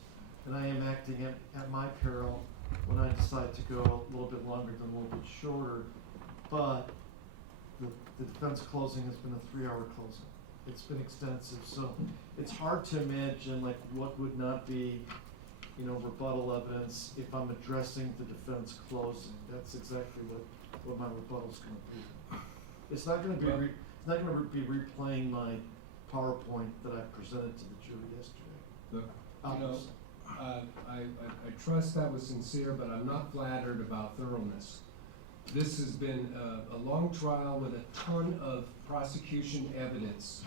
and I am acting at my peril when I decide to go a little bit longer than a little bit shorter, but the defense closing has been a 3-hour closing. It's been extensive, so it's hard to imagine like what would not be, rebuttal evidence if I'm addressing the defense closing. That's exactly what my rebuttal's gonna be. It's not gonna be, it's not gonna be replaying my PowerPoint that I presented to the jury yesterday. Look, Obviously. I trust that was sincere, but I'm not flattered about thoroughness. This has been a long trial with a ton of prosecution evidence.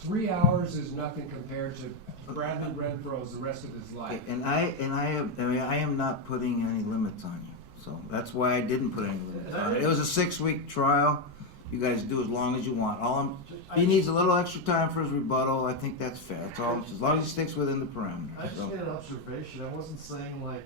3 hours is nothing compared to Bradley Renfro's the rest of his life. And I am not putting any limits on you, so that's why I didn't put any limits on it. It was a 6-week trial. You guys do as long as you want. He needs a little extra time for his rebuttal. I think that's fair. That's all, as long as he sticks within the parameters. I just So. made an observation. I wasn't saying like,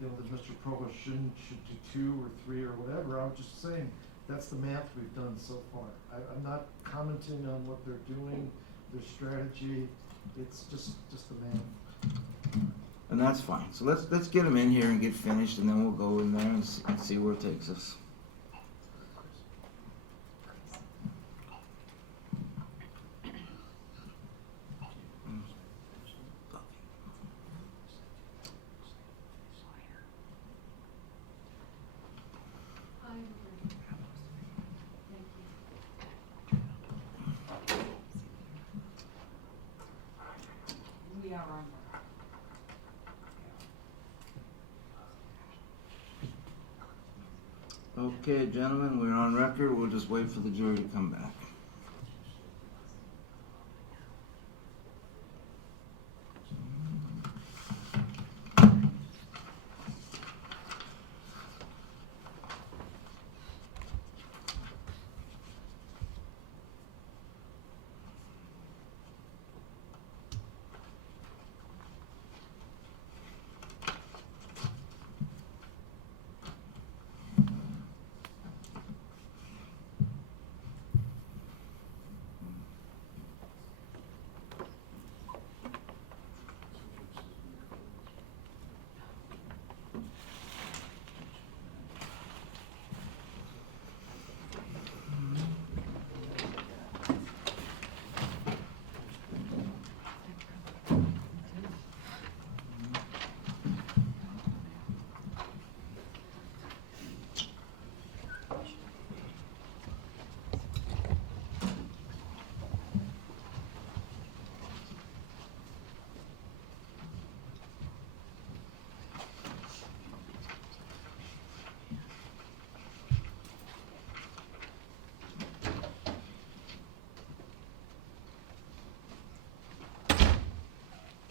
that Mr. Provost should do 2 or 3 or whatever. I was just saying that's the math we've done so far. I'm not commenting on what they're doing, their strategy. It's just the math. And that's fine. So let's get him in here and get finished, and then we'll go in there and see where it takes us. We are on. Okay, gentlemen, we're on record. We'll just wait for the jury to come back.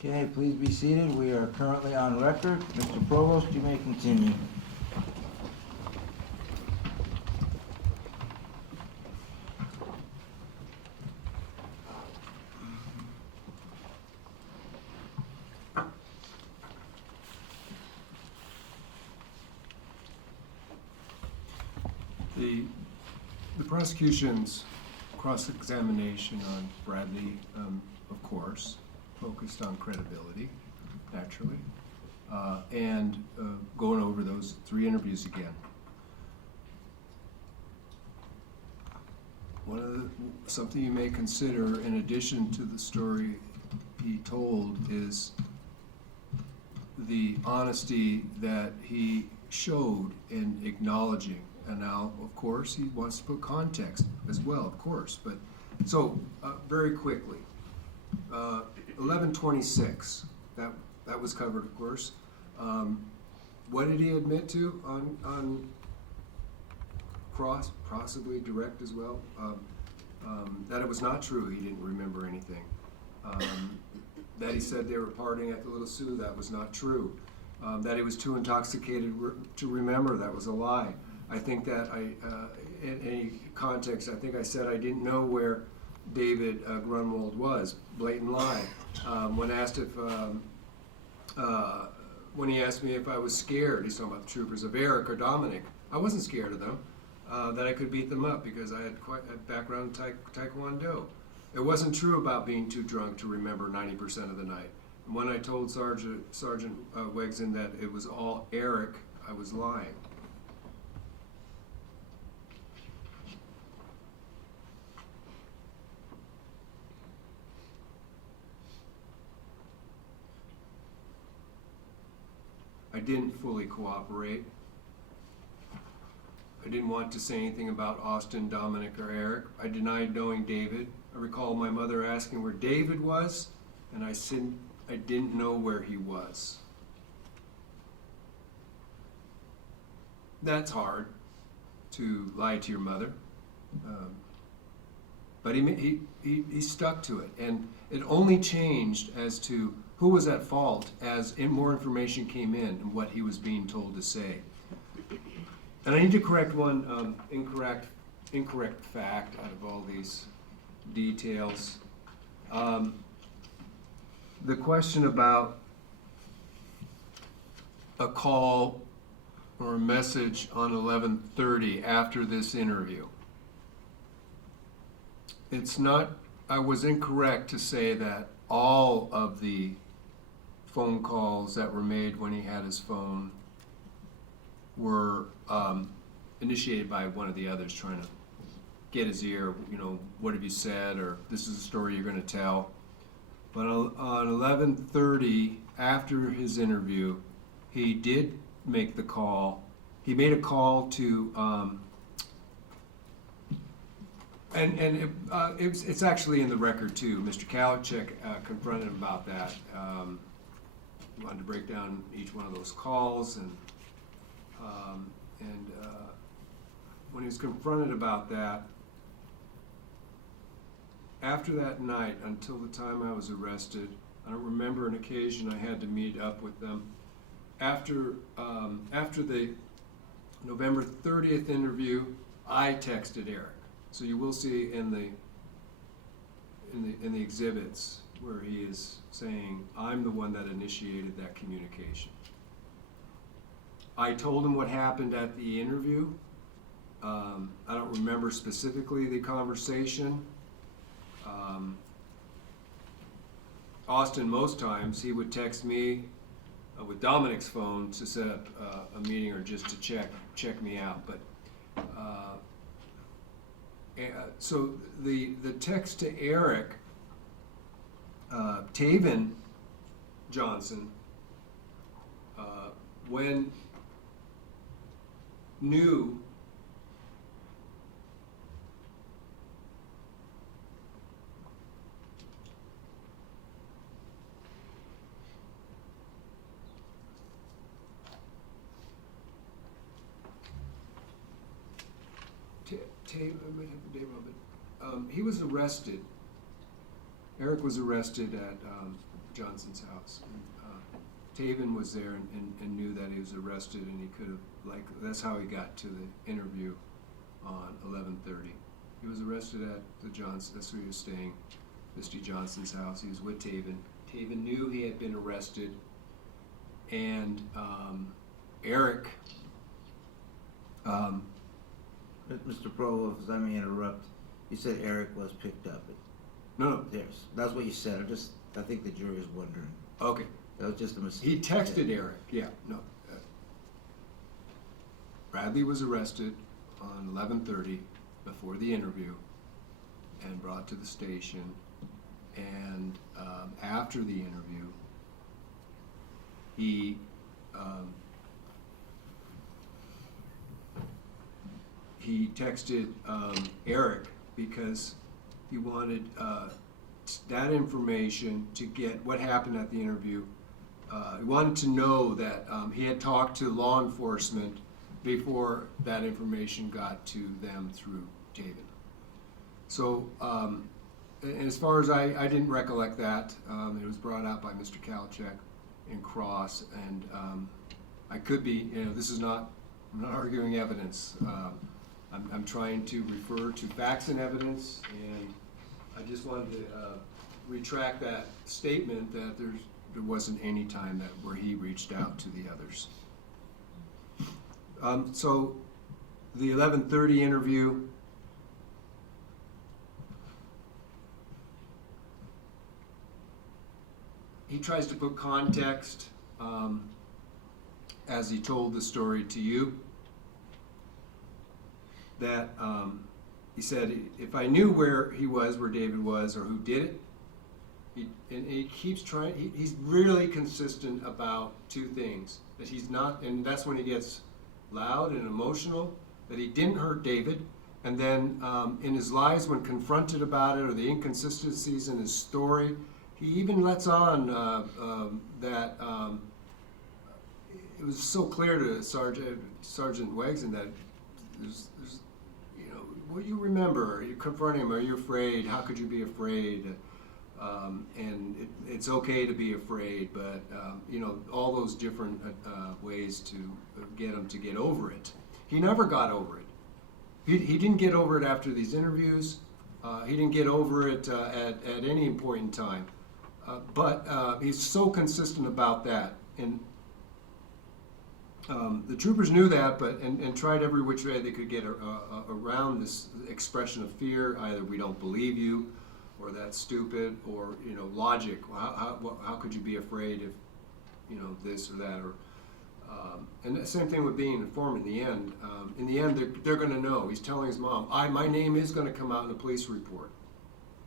Okay, please be seated. We are currently on record. Mr. Provost, you may continue. The prosecution's cross-examination on Bradley, of course, focused on credibility, naturally, and going over those 3 interviews again. Something you may consider in addition to the story he told is the honesty that he showed in acknowledging. And now, of course, he wants to put context as well, of course. But so, very quickly, 1126. That was covered, of course. What did he admit to on cross, possibly direct as well? That it was not true. He didn't remember anything. That he said they were partying at the Little Sioux. That was not true. That he was too intoxicated to remember. That was a lie. I think that in any context, I think I said I didn't know where David Grunwald was. Blatant lie. When asked if, when he asked me if I was scared, he's talking about the troopers, of Eric or Dominic. I wasn't scared of them. that I could beat them up because I had quite a background in Taekwondo. It wasn't true about being too drunk to remember 90% of the night. And when I told Sergeant Wegson that it was all Eric, I was lying. I didn't fully cooperate. I didn't want to say anything about Austin, Dominic, or Eric. I denied knowing David. I recall my mother asking where David was, and I said I didn't know where he was. That's hard, to lie to your mother. But he stuck to it, and it only changed as to who was at fault as more information came in and what he was being told to say. And I need to correct one incorrect fact out of all these details. The question about a call or a message on 11:30 after this interview. It's not, I was incorrect to say that all of the phone calls that were made when he had his phone were initiated by one of the others trying to get his ear, what have you said, or this is a story you're going to tell. But on 11:30, after his interview, he did make the call. He made a call to, it's actually in the record too. Mr. Kalachek confronted him about that. He wanted to break down each one of those calls, and when he was confronted about that, after that night, until the time I was arrested, I don't remember an occasion I had to meet up with them. After the November 30th interview, I texted Eric. So you will see in the exhibits where he is saying, I'm the one that initiated that communication. I told him what happened at the interview. I don't remember specifically the conversation. Austin, most times, he would text me with Dominic's phone to set up a meeting or just to check me out. But so the text to Eric, Taven Johnson, when knew I might have the date wrong, but he was arrested. Eric was arrested at Johnson's house. Taven was there and knew that he was arrested, and he could have, that's how he got to the interview on 11:30. He was arrested at the Johnson, that's where he was staying, Misty Johnson's house. He was with Taven. Taven knew he had been arrested, and Eric, Mr. Provost, if I may interrupt, you said Eric was picked up. no, Yes, that's what you said. I think the jury is wondering. okay. That was just a mistake. He texted Eric, yeah, no. Bradley was arrested on 11:30 before the interview and brought to the station. And after the interview, he texted Eric because he wanted that information to get what happened at the interview. He wanted to know that he had talked to law enforcement before that information got to them through David. So as far as I didn't recollect that. It was brought out by Mr. Kalachek in cross, and I could be, this is not, I'm not arguing evidence. I'm trying to refer to facts and evidence, and I just wanted to retract that statement that there wasn't any time where he reached out to the others. So the 11:30 interview, he tries to put context as he told the story to you. That he said, if I knew where he was, where David was, or who did it, and he keeps trying, he's really consistent about two things. That he's not, and that's when he gets loud and emotional, that he didn't hurt David, and then in his lies when confronted about it, or the inconsistencies in his story, he even lets on that it was so clear to Sergeant Wegson that there's, you know, what you remember, you confronting him, are you afraid? How could you be afraid? And it's okay to be afraid, but you know, all those different ways to get him to get over it. He never got over it. He didn't get over it after these interviews. He didn't get over it at any point in time. But he's so consistent about that. And the troopers knew that, but and tried every which way they could get around this expression of fear. Either we don't believe you, or that's stupid, or you know, logic. How could you be afraid if you know this or that, or and the same thing with being informed. In the end, they're going to know. He's telling his mom, my name is going to come out in the police report,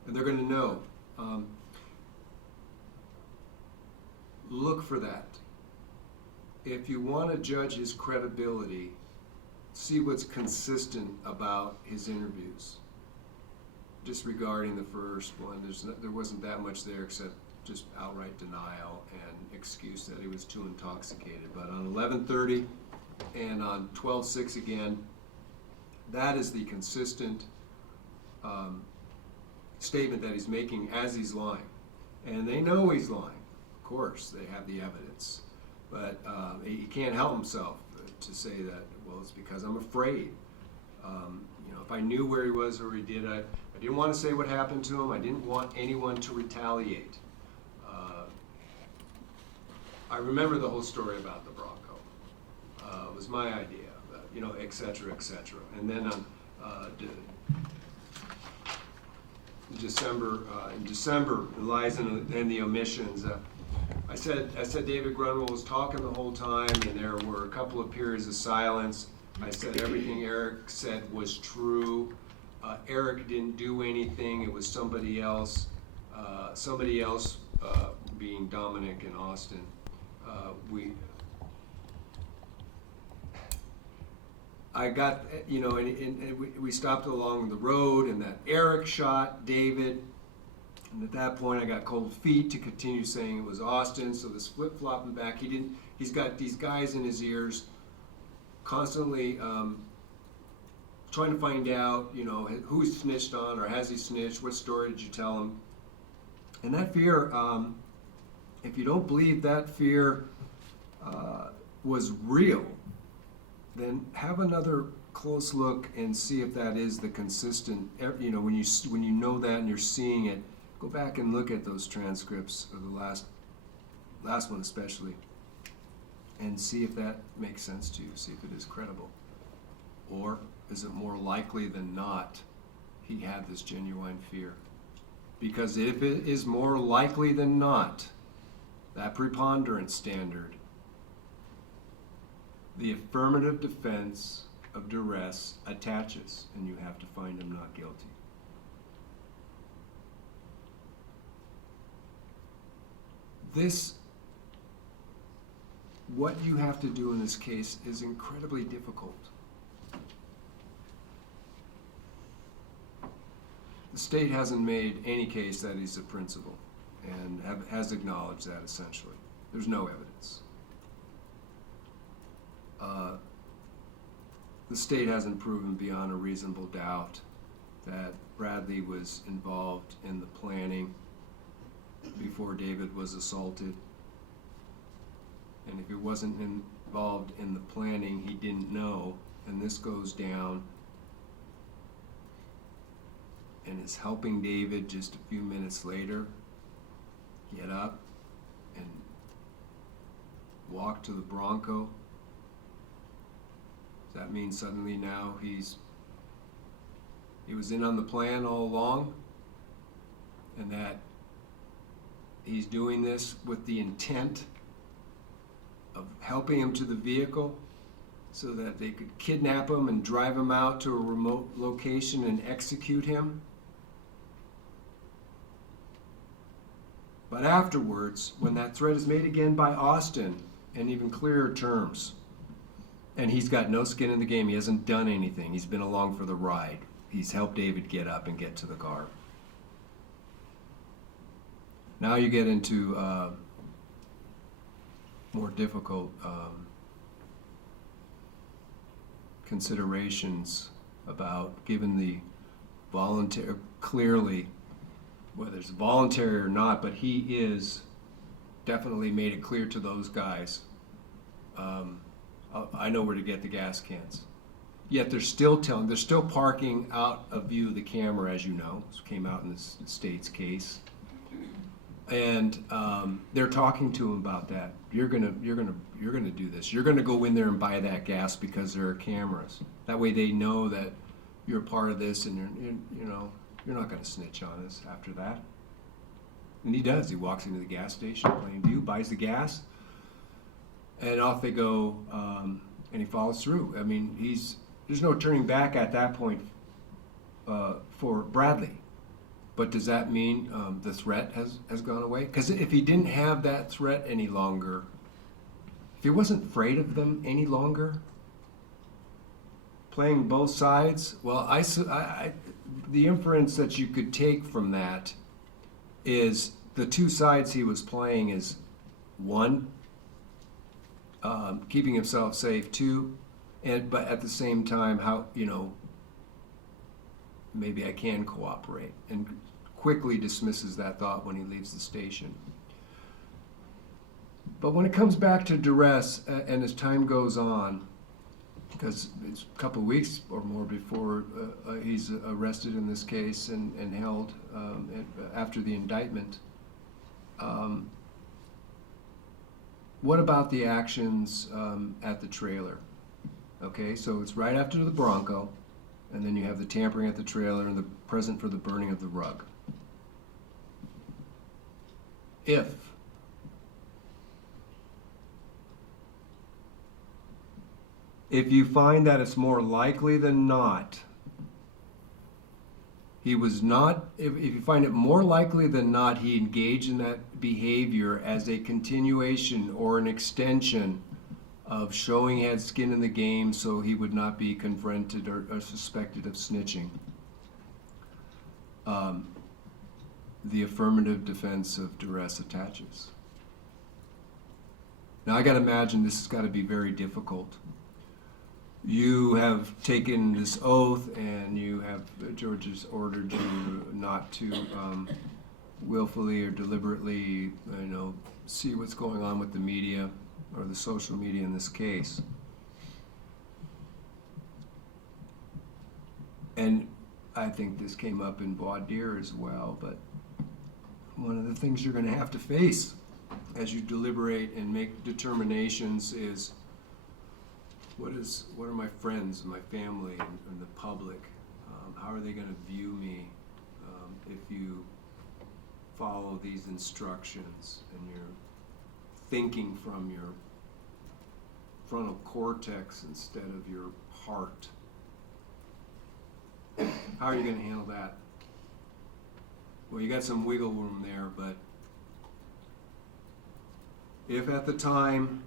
and they're going to know. Look for that. If you want to judge his credibility, see what's consistent about his interviews. Disregarding the first one, there wasn't that much there except just outright denial and excuse that he was too intoxicated. But on 11:30 and on 12:06 again, that is the consistent statement that he's making as he's lying. And they know he's lying. Of course, they have the evidence. But he can't help himself to say that, well, it's because I'm afraid. You know, if I knew where he was or he did, I didn't want to say what happened to him. I didn't want anyone to retaliate. I remember the whole story about the Bronco. It was my idea, but, you know, et cetera, et cetera. And then on December, the lies and the omissions. I said David Grunwald was talking the whole time, and there were a couple of periods of silence. I said everything Eric said was true. Eric didn't do anything. It was somebody else. Being Dominic and Austin. I got, you know, and we stopped along the road, and that Eric shot David. And at that point, I got cold feet to continue saying it was Austin. So this flip-flopping back, he's got these guys in his ears constantly trying to find out, you know, who he snitched on, or has he snitched, what story did you tell him? And that fear, if you don't believe that fear was real, then have another close look and see if that is the consistent, you know, when you know that and you're seeing it, go back and look at those transcripts of the last one especially, and see if that makes sense to you, see if it is credible. Or is it more likely than not he had this genuine fear? Because if it is more likely than not, that preponderance standard, the affirmative defense of duress attaches, and you have to find him not guilty. What you have to do in this case is incredibly difficult. The state hasn't made any case that he's a principal, and has acknowledged that essentially. There's no evidence. The state hasn't proven beyond a reasonable doubt that Bradley was involved in the planning before David was assaulted. And if he wasn't involved in the planning, he didn't know. And this goes down and is helping David just a few minutes later get up and walk to the Bronco, Does that mean suddenly now he was in on the plan all along? And that he's doing this with the intent of helping him to the vehicle so that they could kidnap him and drive him out to a remote location and execute him? But afterwards, when that threat is made again by Austin, in even clearer terms, and he's got no skin in the game, he hasn't done anything, he's been along for the ride, he's helped David get up and get to the car. Now you get into more difficult considerations about, given the voluntary, clearly, whether it's voluntary or not, but he is definitely made it clear to those guys, I know where to get the gas cans. Yet they're still parking out of view of the camera, as you know. This came out in this state's case. And they're talking to him about that. You're gonna do this. You're gonna go in there and buy that gas because there are cameras. That way they know that you're a part of this, and you're not gonna snitch on us after that. And he does. He walks into the gas station, plain view, buys the gas, and off they go. And he follows through. I mean, there's no turning back at that point for Bradley. But does that mean the threat has gone away? Because if he didn't have that threat any longer, if he wasn't afraid of them any longer, playing both sides, well, the inference that you could take from that is the two sides he was playing is, one, keeping himself safe, two, but at the same time, how, maybe I can cooperate, and quickly dismisses that thought when he leaves the station. But when it comes back to duress, and as time goes on, because it's a couple of weeks or more before he's arrested in this case and held after the indictment, what about the actions at the trailer? Okay, so it's right after the Bronco, and then you have the tampering at the trailer and the present for the burning of the rug. If you find that it's more likely than not, if you find it more likely than not he engaged in that behavior as a continuation or an extension of showing he had skin in the game so he would not be confronted or suspected of snitching, the affirmative defense of duress attaches. Now I gotta imagine this has gotta be very difficult. You have taken this oath, and George has ordered you not to willfully or deliberately, see what's going on with the media or the social media in this case. And I think this came up in voir dire as well, but one of the things you're going to have to face as you deliberate and make determinations is, what are my friends and my family and the public? How are they going to view me if you follow these instructions and you're thinking from your frontal cortex instead of your heart? How are you going to handle that? Well, you got some wiggle room there, but if at the time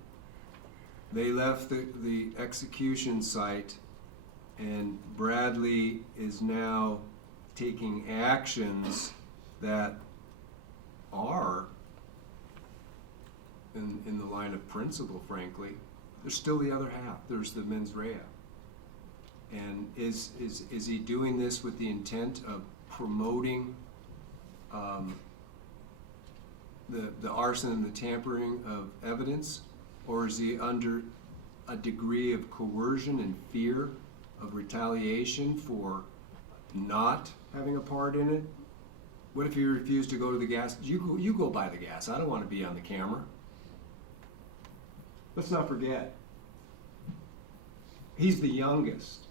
they left the execution site and Bradley is now taking actions that are in the line of principle, frankly, there's still the other half. There's the mens rea. And is he doing this with the intent of promoting the arson and the tampering of evidence, or is he under a degree of coercion and fear of retaliation for not having a part in it? What if he refused to go to the gas? You go buy the gas. I don't want to be on the camera. Let's not forget, he's the youngest.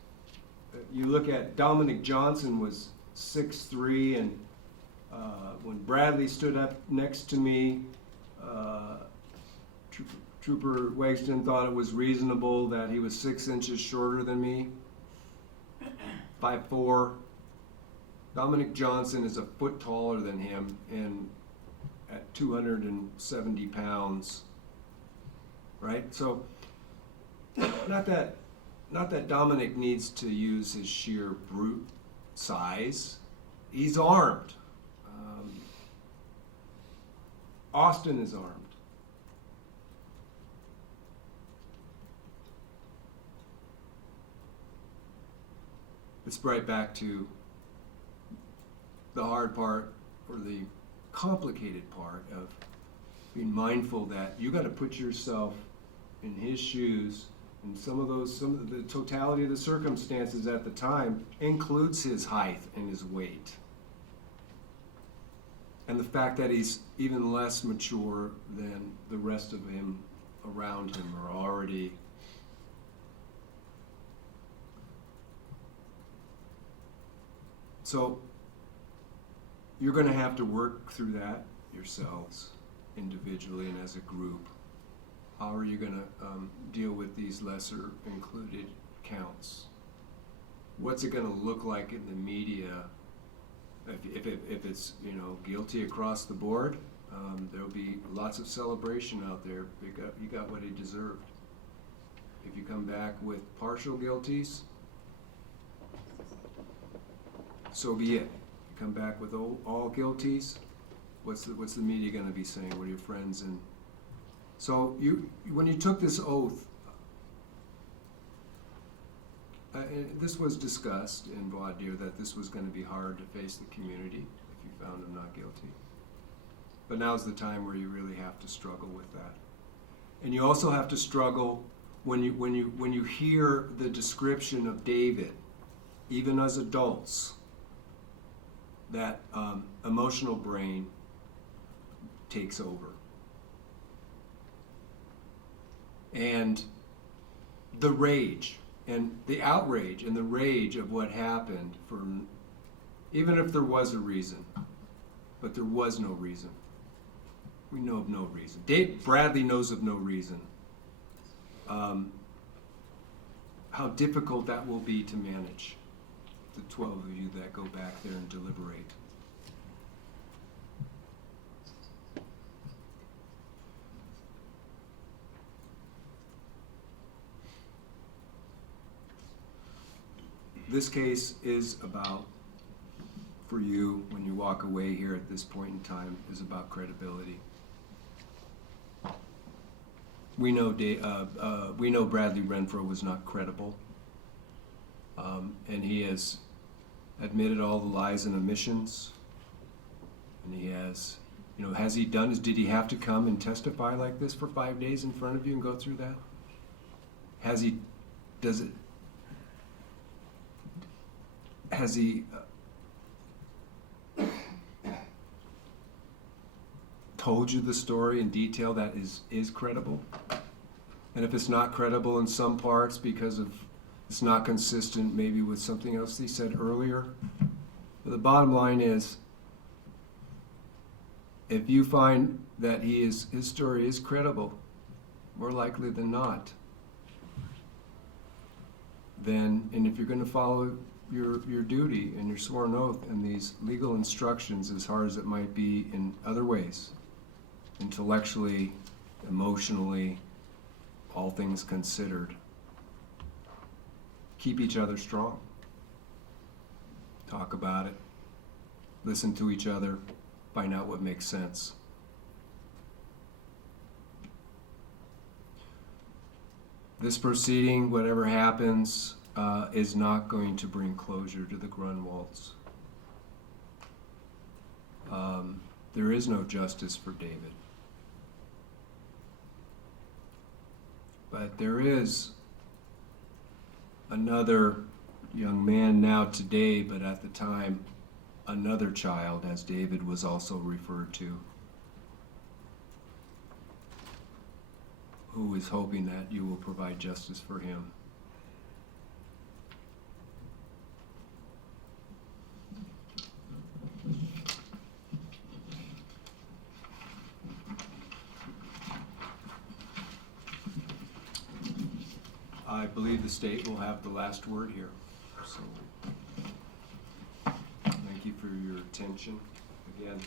You look at Dominic Johnson was 6'3", and when Bradley stood up next to me, Trooper Wegston thought it was reasonable that he was 6 inches shorter than me, 5'4". Dominic Johnson is a foot taller than him, and at 270 pounds, right? So, not that Dominic needs to use his sheer brute size. He's armed. Austin is armed. It's right back to the hard part, or the complicated part of being mindful that you got to put yourself in his shoes, and some of the totality of the circumstances at the time includes his height and his weight. And the fact that he's even less mature than the rest of him around him are already so you're going to have to work through that yourselves individually and as a group. How are you going to deal with these lesser included counts? What's it going to look like in the media if it's, you know, guilty across the board? There'll be lots of celebration out there. You got what he deserved. If you come back with partial guilties, so be it. You come back with all guilties, what's the media going to be saying? What are your friends? And so when you took this oath, this was discussed in voir dire that this was going to be hard to face the community if you found him not guilty. But now's the time where you really have to struggle with that. And you also have to struggle when you hear the description of David, even as adults, that emotional brain takes over. And the rage and the outrage and the rage of what happened, even if there was a reason, but there was no reason. We know of no reason. Bradley knows of no reason. How difficult that will be to manage, the 12 of you that go back there and deliberate. This case is about, for you, when you walk away here at this point in time, is about credibility. We know Bradley Renfro was not credible, and he has admitted all the lies and omissions. And he has, has he done? Did he have to come and testify like this for 5 days in front of you and go through that? Has he told you the story in detail that is credible? And if it's not credible in some parts because it's not consistent maybe with something else he said earlier, but the bottom line is, if you find that his story is credible, more likely than not, then, and if you're going to follow your duty and your sworn oath and these legal instructions, as hard as it might be in other ways, intellectually, emotionally, all things considered, keep each other strong. Talk about it. Listen to each other. Find out what makes sense. This proceeding, whatever happens, is not going to bring closure to the Grunwalds. There is no justice for David. But there is another young man now today, but at the time, another child, as David was also referred to, who is hoping that you will provide justice for him. I believe the state will have the last word here. So, thank you for your attention again.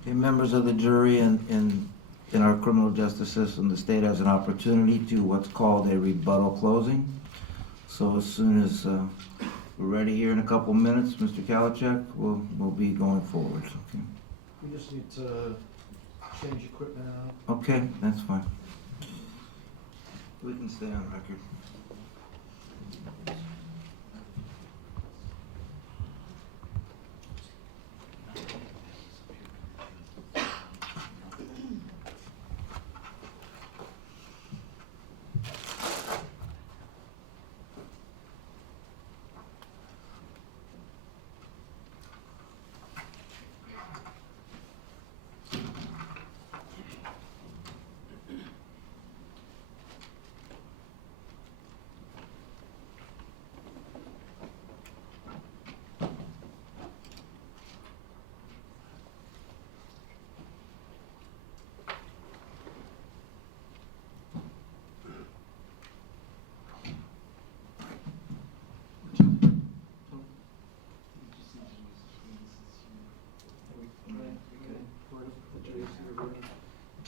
Okay, members of the jury, in our criminal justice system, the state has an opportunity to what's called a rebuttal closing. So as soon as we're ready here in a couple minutes, Mr. Kalachek, we'll be going forward. Okay. We just need to change equipment out. Okay, that's fine. We can stay on record.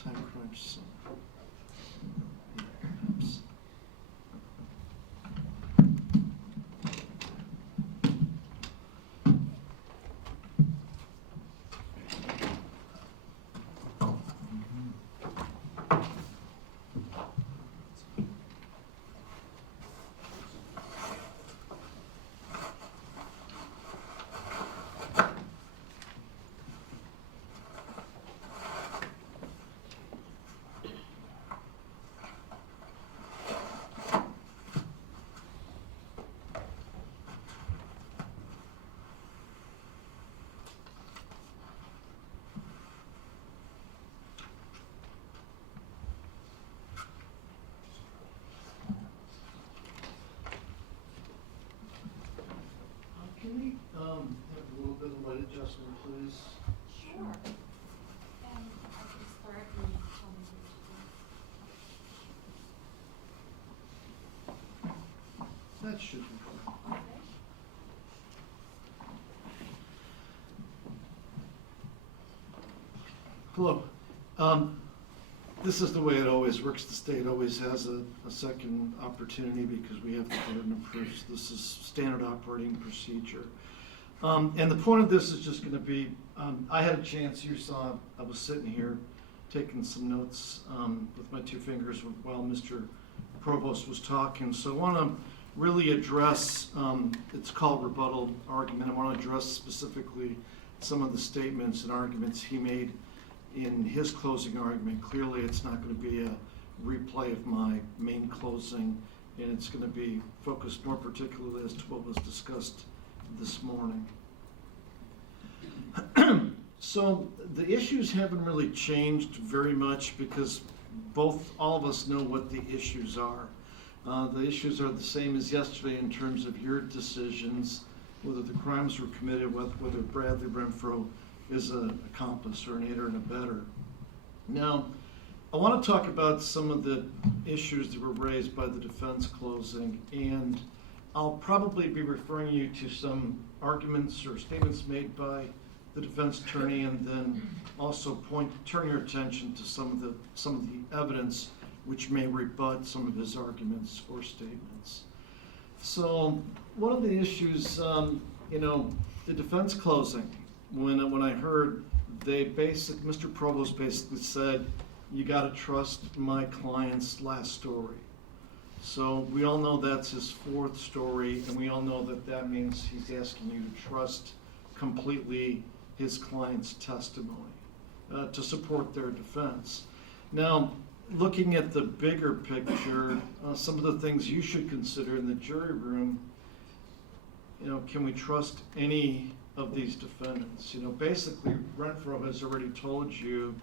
Time crunch, so. Can we have a little bit of light adjustment, please? Sure. And I can start and tell me what That should be fine. to do. Okay. Hello. This is the way it always works. The state always has a second opportunity because we have the burden of proof. This is standard operating procedure. And the point of this is just gonna be, I had a chance, you saw, I was sitting here taking some notes with my two fingers while Mr. Provost was talking. So I wanna really address, it's called rebuttal argument. I wanna address specifically some of the statements and arguments he made in his closing argument. Clearly, it's not going to be a replay of my main closing, and it's going to be focused more particularly as to what was discussed this morning. So the issues haven't really changed very much because all of us know what the issues are. The issues are the same as yesterday in terms of your decisions, whether the crimes were committed, whether Bradley Renfro is an accomplice or an aider and abetter. Now, I want to talk about some of the issues that were raised by the defense closing, and I'll probably be referring you to some arguments or statements made by the defense attorney, and then also turn your attention to some of the evidence which may rebut some of his arguments or statements. So, one of the issues, the defense closing. When I heard Mr. Provost basically said, you gotta trust my client's last story. So we all know that's his fourth story, and we all know that means he's asking you to trust completely his client's testimony to support their defense. Now, looking at the bigger picture, some of the things you should consider in the jury room, can we trust any of these defendants? Basically, Renfro has already told you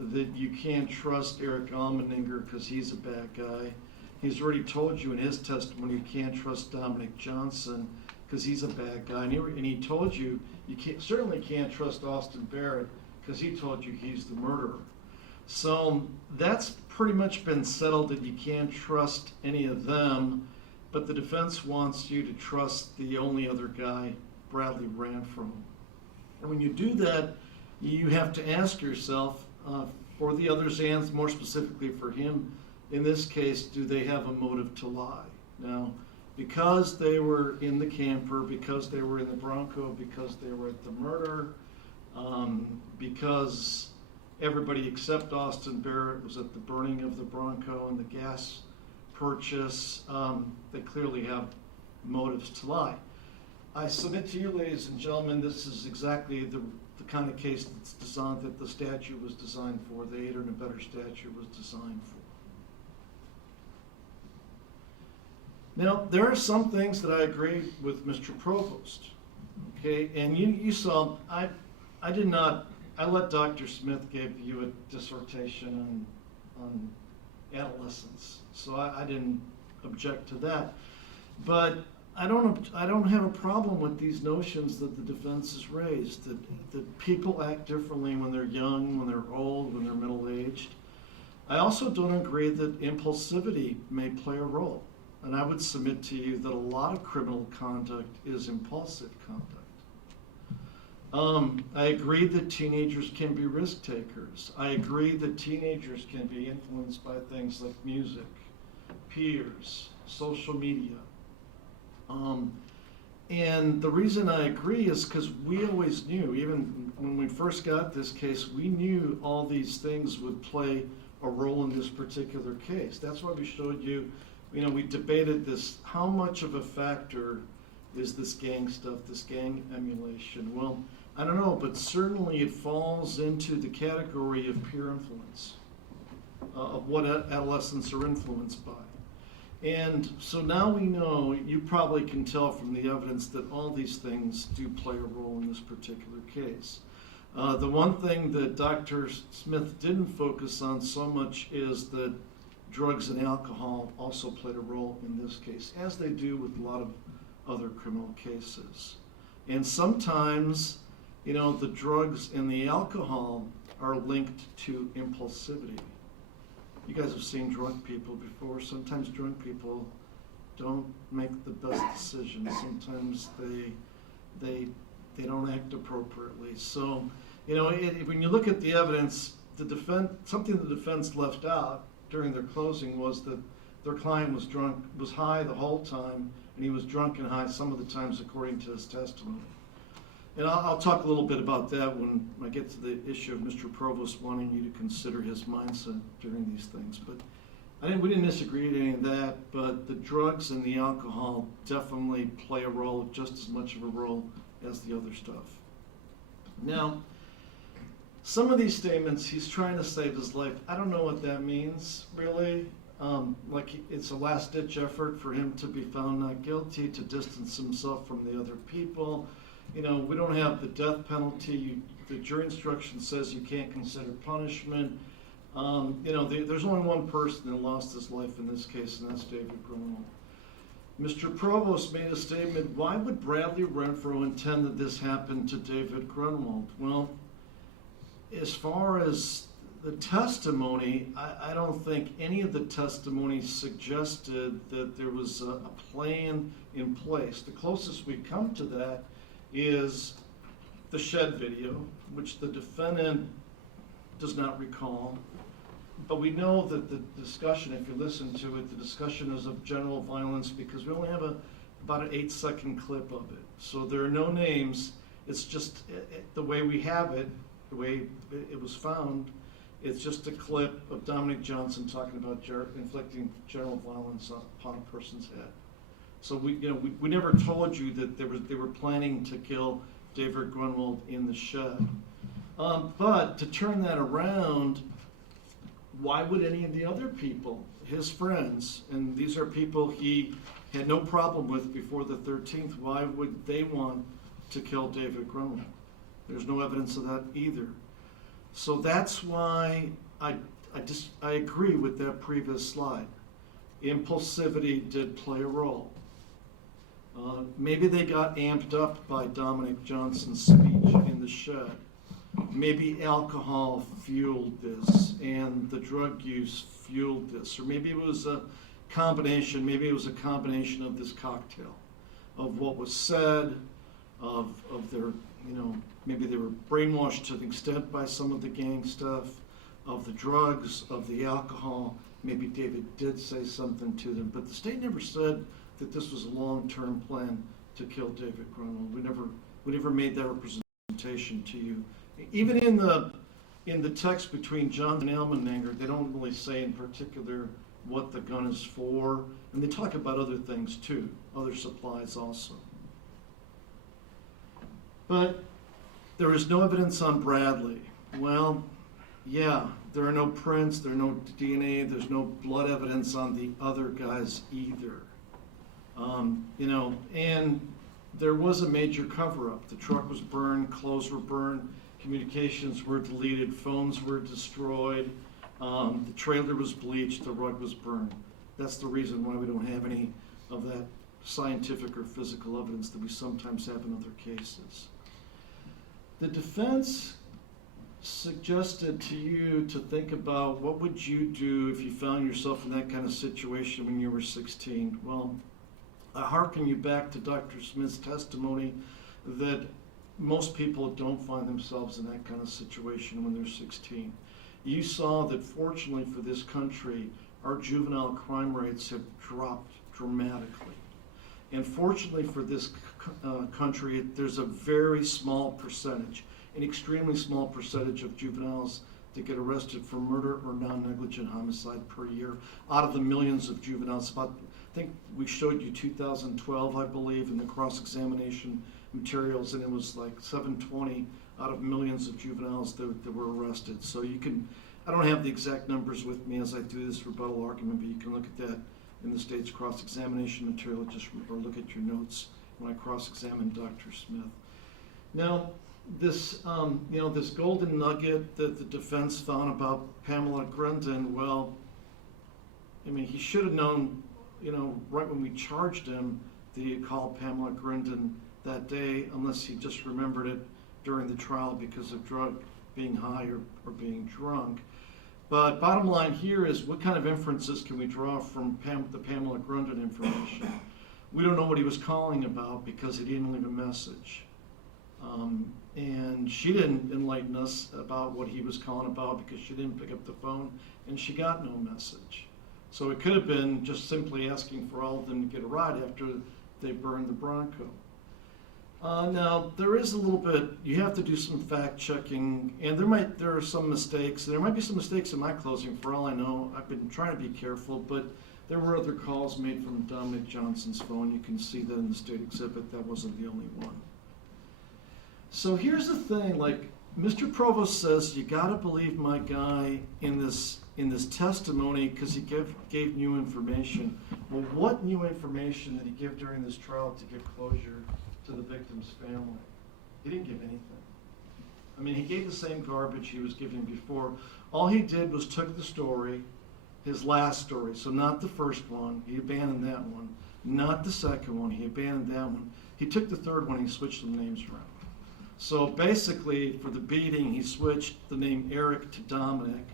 that you can't trust Eric Almendinger because he's a bad guy. He's already told you in his testimony you can't trust Dominic Johnson because he's a bad guy. And he told you certainly can't trust Austin Barrett because he told you he's the murderer. So that's pretty much been settled that you can't trust any of them, but the defense wants you to trust the only other guy Bradley Renfro. And when you do that, you have to ask yourself, for the others and more specifically for him, in this case, do they have a motive to lie? Now, because they were in the camper, because they were in the Bronco, because they were at the murder, because everybody except Austin Barrett was at the burning of the Bronco and the gas purchase, they clearly have motives to lie. I submit to you, ladies and gentlemen, this is exactly the kind of case that's designed, that the statute was designed for, the aider and abettor statute was designed for. Now, there are some things that I agree with Mr. Provost, okay? And you saw, I let Dr. Smith give you a dissertation on adolescence, so I didn't object to that. But I don't have a problem with these notions that the defense has raised, that people act differently when they're young, when they're old, when they're middle-aged. I also don't agree that impulsivity may play a role. And I would submit to you that a lot of criminal conduct is impulsive conduct. I agree that teenagers can be risk takers. I agree that teenagers can be influenced by things like music, peers, social media. And the reason I agree is because we always knew, even when we first got this case, we knew all these things would play a role in this particular case. That's why we showed you, we debated this, how much of a factor is this gang stuff, this gang emulation? Well, I don't know, but certainly it falls into the category of peer influence, of what adolescents are influenced by. And so now we know, you probably can tell from the evidence that all these things do play a role in this particular case. The one thing that Dr. Smith didn't focus on so much is that drugs and alcohol also played a role in this case, as they do with a lot of other criminal cases. And sometimes, the drugs and the alcohol are linked to impulsivity. You guys have seen drunk people before. Sometimes drunk people don't make the best decisions. Sometimes they don't act appropriately. So, when you look at the evidence, something the defense left out during their closing was that their client was high the whole time, and he was drunk and high some of the times according to his testimony. And I'll talk a little bit about that when I get to the issue of Mr. Provost wanting you to consider his mindset during these things. But we didn't disagree with any of that, but the drugs and the alcohol definitely play a role, just as much of a role as the other stuff. Now, some of these statements, he's trying to save his life. I don't know what that means, really. Like it's a last-ditch effort for him to be found not guilty, to distance himself from the other people. We don't have the death penalty. The jury instruction says you can't consider punishment. There's only one person that lost his life in this case, and that's David Grunwald. Mr. Provost made a statement, why would Bradley Renfro intend that this happened to David Grunwald? Well, as far as the testimony, I don't think any of the testimony suggested that there was a plan in place. The closest we come to that is the shed video, which the defendant does not recall. But we know that the discussion, if you listen to it, the discussion is of general violence because we only have about an 8-second clip of it. So there are no names. It's just the way we have it, the way it was found. It's just a clip of Dominic Johnson talking about inflicting general violence upon a person's head. So we never told you that they were planning to kill David Grunwald in the shed. But to turn that around, why would any of the other people, his friends, and these are people he had no problem with before the 13th, why would they want to kill David Grunwald? There's no evidence of that either. So that's why I agree with that previous slide. Impulsivity did play a role. Maybe they got amped up by Dominic Johnson's speech in the shed. maybe alcohol fueled this and the drug use fueled this, or maybe it was a combination, of this cocktail, of what was said, of their, maybe they were brainwashed to the extent by some of the gang stuff, of the drugs, of the alcohol. Maybe David did say something to them, but the state never said that this was a long-term plan to kill David Grunwald. We never made that representation to you. Even in the text between John and Elmenanger, they don't really say in particular what the gun is for, and they talk about other things too, other supplies also. But there is no evidence on Bradley. Well, yeah, there are no prints, there are no DNA, there's no blood evidence on the other guys either. And there was a major cover-up. The truck was burned, clothes were burned, communications were deleted, phones were destroyed, the trailer was bleached, the rug was burned. That's the reason why we don't have any of that scientific or physical evidence that we sometimes have in other cases. The defense suggested to you to think about what would you do if you found yourself in that kind of situation when you were 16. Well, I hearken you back to Dr. Smith's testimony that most people don't find themselves in that kind of situation when they're 16. You saw that fortunately for this country, our juvenile crime rates have dropped dramatically. And fortunately for this country, there's a very small percentage, an extremely small percentage of juveniles that get arrested for murder or non-negligent homicide per year. Out of the millions of juveniles, I think we showed you 2012, I believe, in the cross-examination materials, and it was like 720 out of millions of juveniles that were arrested. So you can, I don't have the exact numbers with me as I do this rebuttal argument, but you can look at that in the state's cross-examination material, or look at your notes when I cross-examine Dr. Smith. Now, this, this golden nugget that the defense found about Pamela Grundon, well, I mean, he should have known, right when we charged him, that he had called Pamela Grundon that day, unless he just remembered it during the trial because of being high or being drunk. But bottom line here is, what kind of inferences can we draw from the Pamela Grundon information? We don't know what he was calling about because he didn't leave a message. And she didn't enlighten us about what he was calling about because she didn't pick up the phone and she got no message. So it could have been just simply asking for all of them to get a ride after they burned the Bronco. Now, there is a little bit, you have to do some fact checking, and there are some mistakes. There might be some mistakes in my closing, for all I know. I've been trying to be careful, but there were other calls made from Dominic Johnson's phone. You can see that in the state exhibit. That wasn't the only one. So here's the thing, like Mr. Provost says, you gotta believe my guy in this testimony because he gave new information. Well, what new information did he give during this trial to give closure to the victim's family? He didn't give anything. I mean, he gave the same garbage he was giving before. All he did was took the story, his last story, so not the first one, he abandoned that one. Not the second one, he abandoned that one. He took the third one, he switched the names around. So basically, for the beating, he switched the name Eric to Dominic.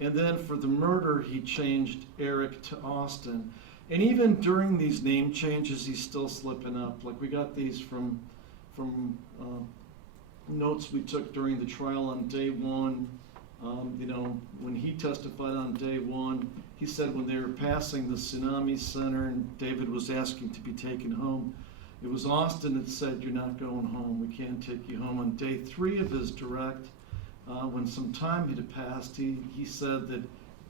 And then for the murder, he changed Eric to Austin. And even during these name changes, he's still slipping up. Like, we got these from notes we took during the trial on day one. When he testified on day one, he said when they were passing the tsunami center and David was asking to be taken home, it was Austin that said, "You're not going home, we can't take you home." On day 3 of his direct, when some time had passed, he said that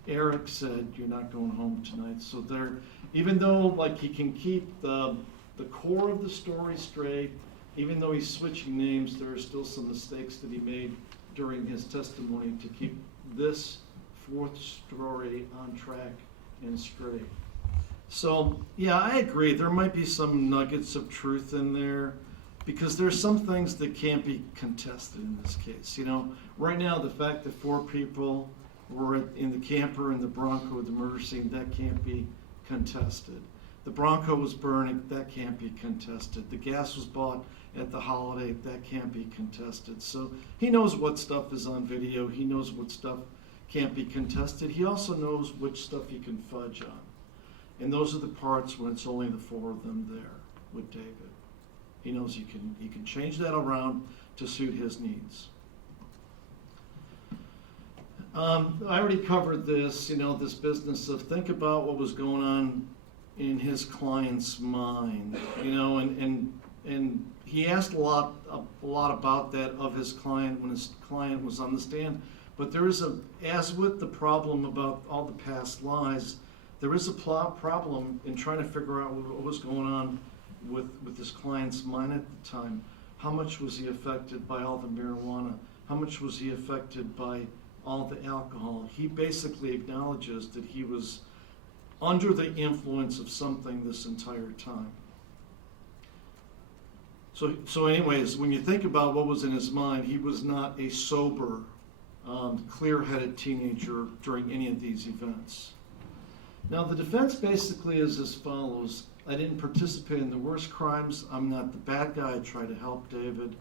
Eric said, "You're not going home tonight." So there, even though like he can keep the core of the story straight, even though he's switching names, there are still some mistakes that he made during his testimony to keep this fourth story on track and straight. So, yeah, I agree. There might be some nuggets of truth in there because there's some things that can't be contested in this case. Right now, the fact that 4 people were in the camper and the Bronco at the murder scene, that can't be contested. The Bronco was burning, that can't be contested. The gas was bought at the holiday, that can't be contested. So he knows what stuff is on video, he knows what stuff can't be contested. He also knows which stuff he can fudge on. And those are the parts when it's only the four of them there with David. He knows he can change that around to suit his needs. I already covered this, this business of think about what was going on in his client's mind, and he asked a lot about that of his client when his client was on the stand. But there is as with the problem about all the past lies, there is a problem in trying to figure out what was going on with his client's mind at the time. How much was he affected by all the marijuana? How much was he affected by all the alcohol? He basically acknowledges that he was under the influence of something this entire time. So anyways, when you think about what was in his mind, he was not a sober, clear-headed teenager during any of these events. Now, the defense basically is as follows. I didn't participate in the worst crimes. I'm not the bad guy. I tried to help David.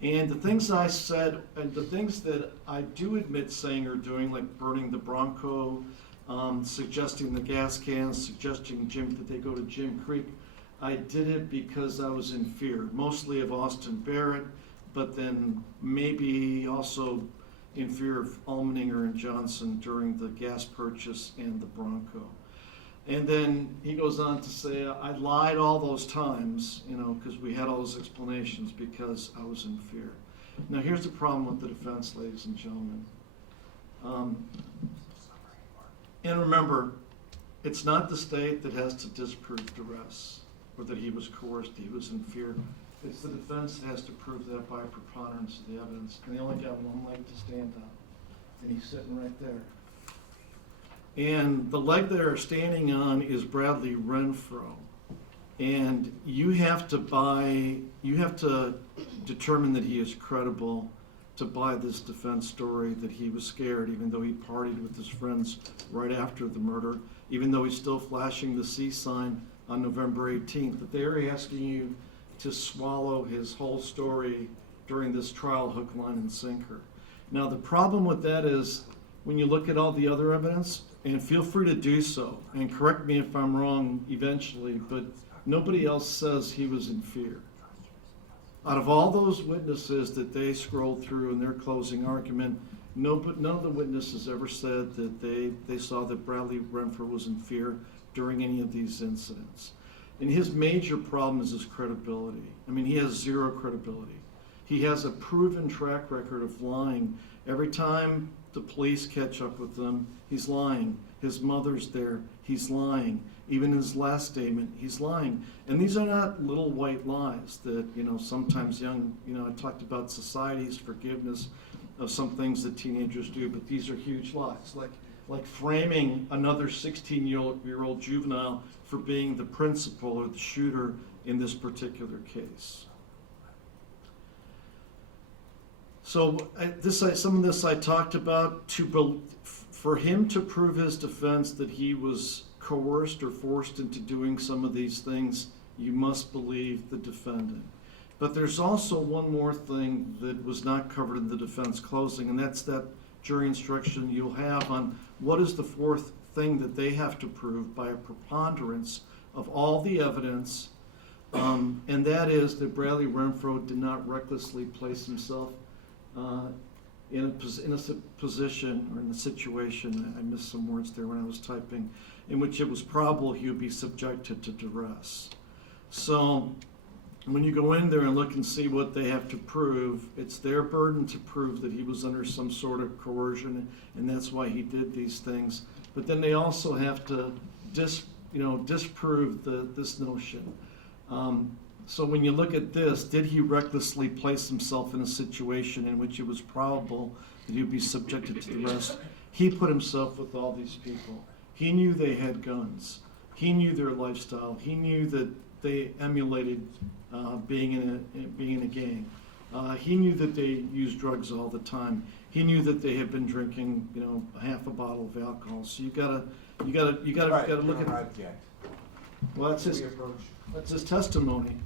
And the things I said, and the things that I do admit saying or doing, like burning the Bronco, suggesting the gas cans, suggesting that they go to Jim Creek, I did it because I was in fear, mostly of Austin Barrett, but then maybe also in fear of Almeninger and Johnson during the gas purchase and the Bronco. And then he goes on to say, I lied all those times, because we had all those explanations because I was in fear. Now here's the problem with the defense, ladies and gentlemen. And remember, it's not the state that has to disprove duress or that he was coerced, he was in fear. It's the defense that has to prove that by preponderance of the evidence. And they only got one leg to stand on. And he's sitting right there. And the leg they're standing on is Bradley Renfro. And you have to determine that he is credible to buy this defense story that he was scared, even though he partied with his friends right after the murder, even though he's still flashing the C sign on November 18th. But they're asking you to swallow his whole story during this trial, hook, line, and sinker. Now, the problem with that is when you look at all the other evidence, and feel free to do so, and correct me if I'm wrong eventually, but nobody else says he was in fear. Out of all those witnesses that they scrolled through in their closing argument, none of the witnesses ever said that they saw that Bradley Renfro was in fear during any of these incidents. And his major problem is his credibility. I mean, he has zero credibility. He has a proven track record of lying. Every time the police catch up with him, he's lying. His mother's there, he's lying. Even his last statement, he's lying. And these are not little white lies that, sometimes I talked about society's forgiveness of some things that teenagers do, but these are huge lies. Like framing another 16-year-old juvenile for being the principal or the shooter in this particular case. So some of this I talked about. For him to prove his defense that he was coerced or forced into doing some of these things, you must believe the defendant. But there's also one more thing that was not covered in the defense closing, and that's that jury instruction you'll have on what is the fourth thing that they have to prove by a preponderance of all the evidence, and that is that Bradley Renfro did not recklessly place himself in a position or in a situation, I missed some words there when I was typing, in which it was probable he would be subjected to duress. So when you go in there and look and see what they have to prove, it's their burden to prove that he was under some sort of coercion, and that's why he did these things. But then they also have to disprove this notion. So when you look at this, did he recklessly place himself in a situation in which it was probable that he would be subjected to duress? He put himself with all these people. He knew they had guns. He knew their lifestyle. He knew that they emulated being in a gang. He knew that they used drugs all the time. He knew that they had been drinking, half a bottle of alcohol. So you gotta look at. Well, that's his testimony.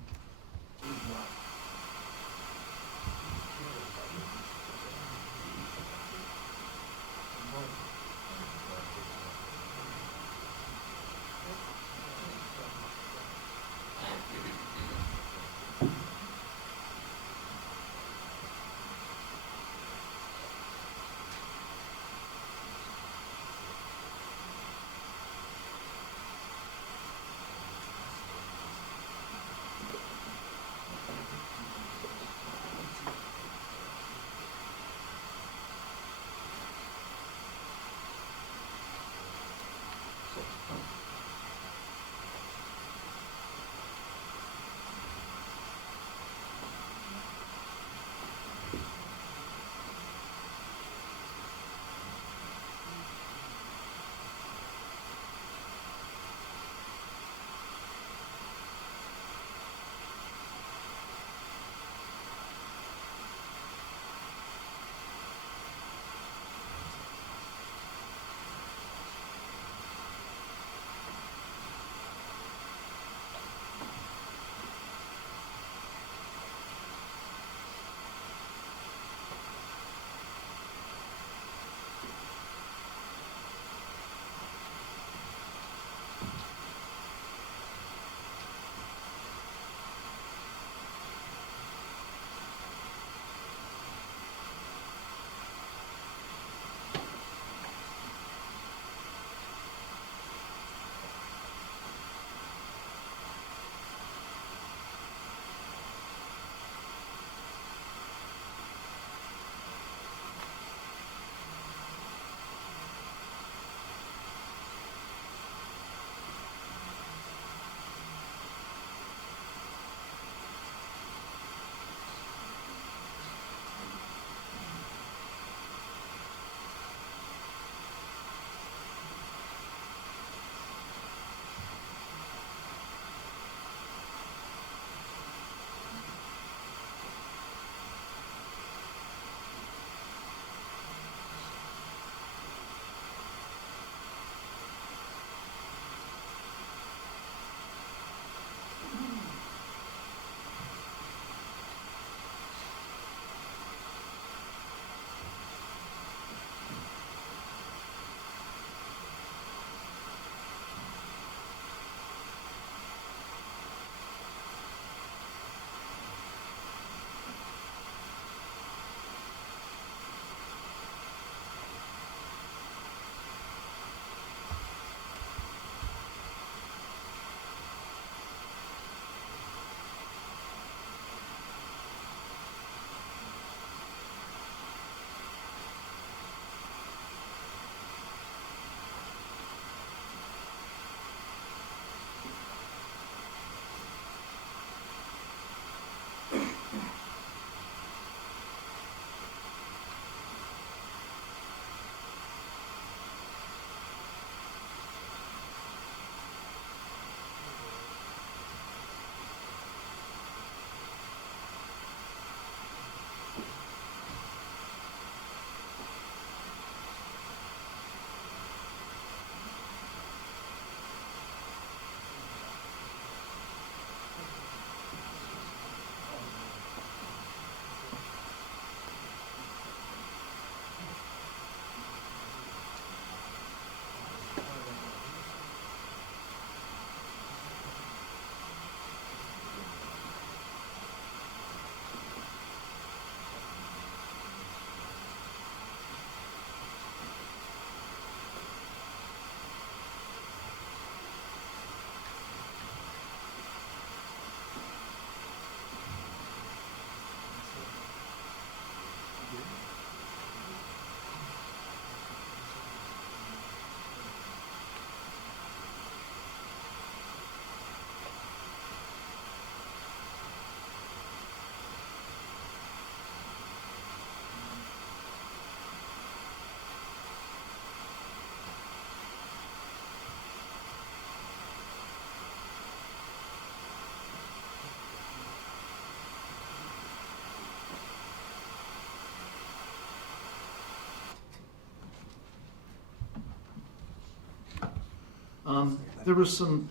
There was some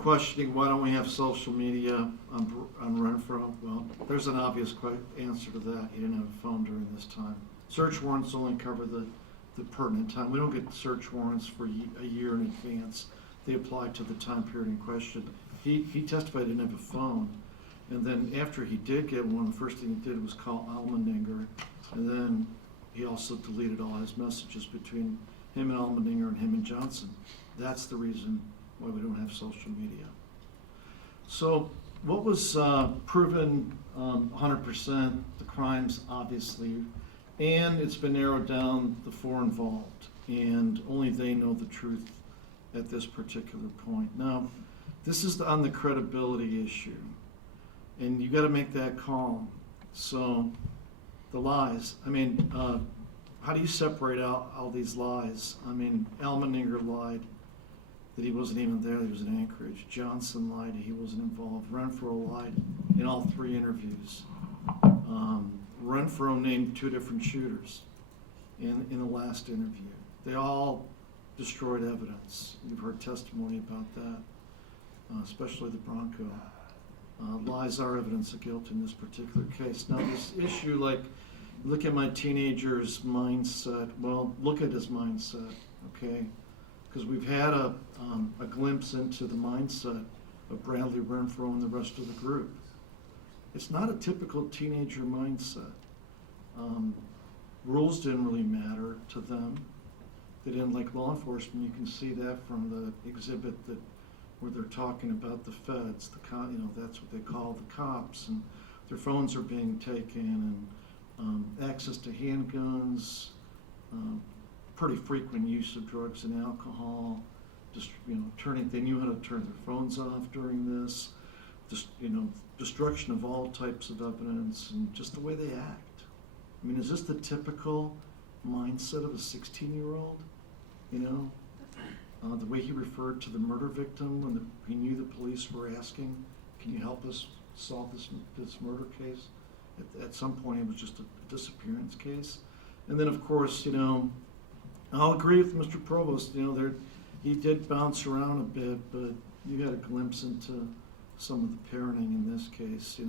questioning, why don't we have social media on Renfro? Well, there's an obvious answer to that. He didn't have a phone during this time. Search warrants only cover the pertinent time. We don't get search warrants for a year in advance. They apply to the time period in question. He testified he didn't have a phone. And then after he did get one, the first thing he did was call Almendinger. And then he also deleted all his messages between him and Almendinger and him and Johnson. That's the reason why we don't have social media. So what was proven 100%, the crimes obviously, and it's been narrowed down, the four involved, and only they know the truth at this particular point. Now, this is on the credibility issue, and you got to make that call. So the lies, I mean, how do you separate out all these lies? I mean, Almendinger lied that he wasn't even there, he was in Anchorage. Johnson lied he wasn't involved. Renfro lied in all three interviews. Renfro named two different shooters in the last interview. They all destroyed evidence. You've heard testimony about that, especially the Bronco. Lies are evidence of guilt in this particular case. Now this issue, like, look at my teenager's mindset. Well, look at his mindset, okay? Because we've had a glimpse into the mindset of Bradley Renfro and the rest of the group. It's not a typical teenager mindset. Rules didn't really matter to them. They didn't like law enforcement. You can see that from the exhibit where they're talking about the feds. That's what they call the cops, and their phones are being taken, and access to handguns, pretty frequent use of drugs and alcohol. Just they knew how to turn their phones off during this. Destruction of all types of evidence, and just the way they act. I mean, is this the typical mindset of a 16-year-old? The way he referred to the murder victim when he knew the police were asking, "Can you help us solve this murder case?" At some point, it was just a disappearance case. And then, of course, I'll agree with Mr. Provost. He did bounce around a bit, but you got a glimpse into some of the parenting in this case.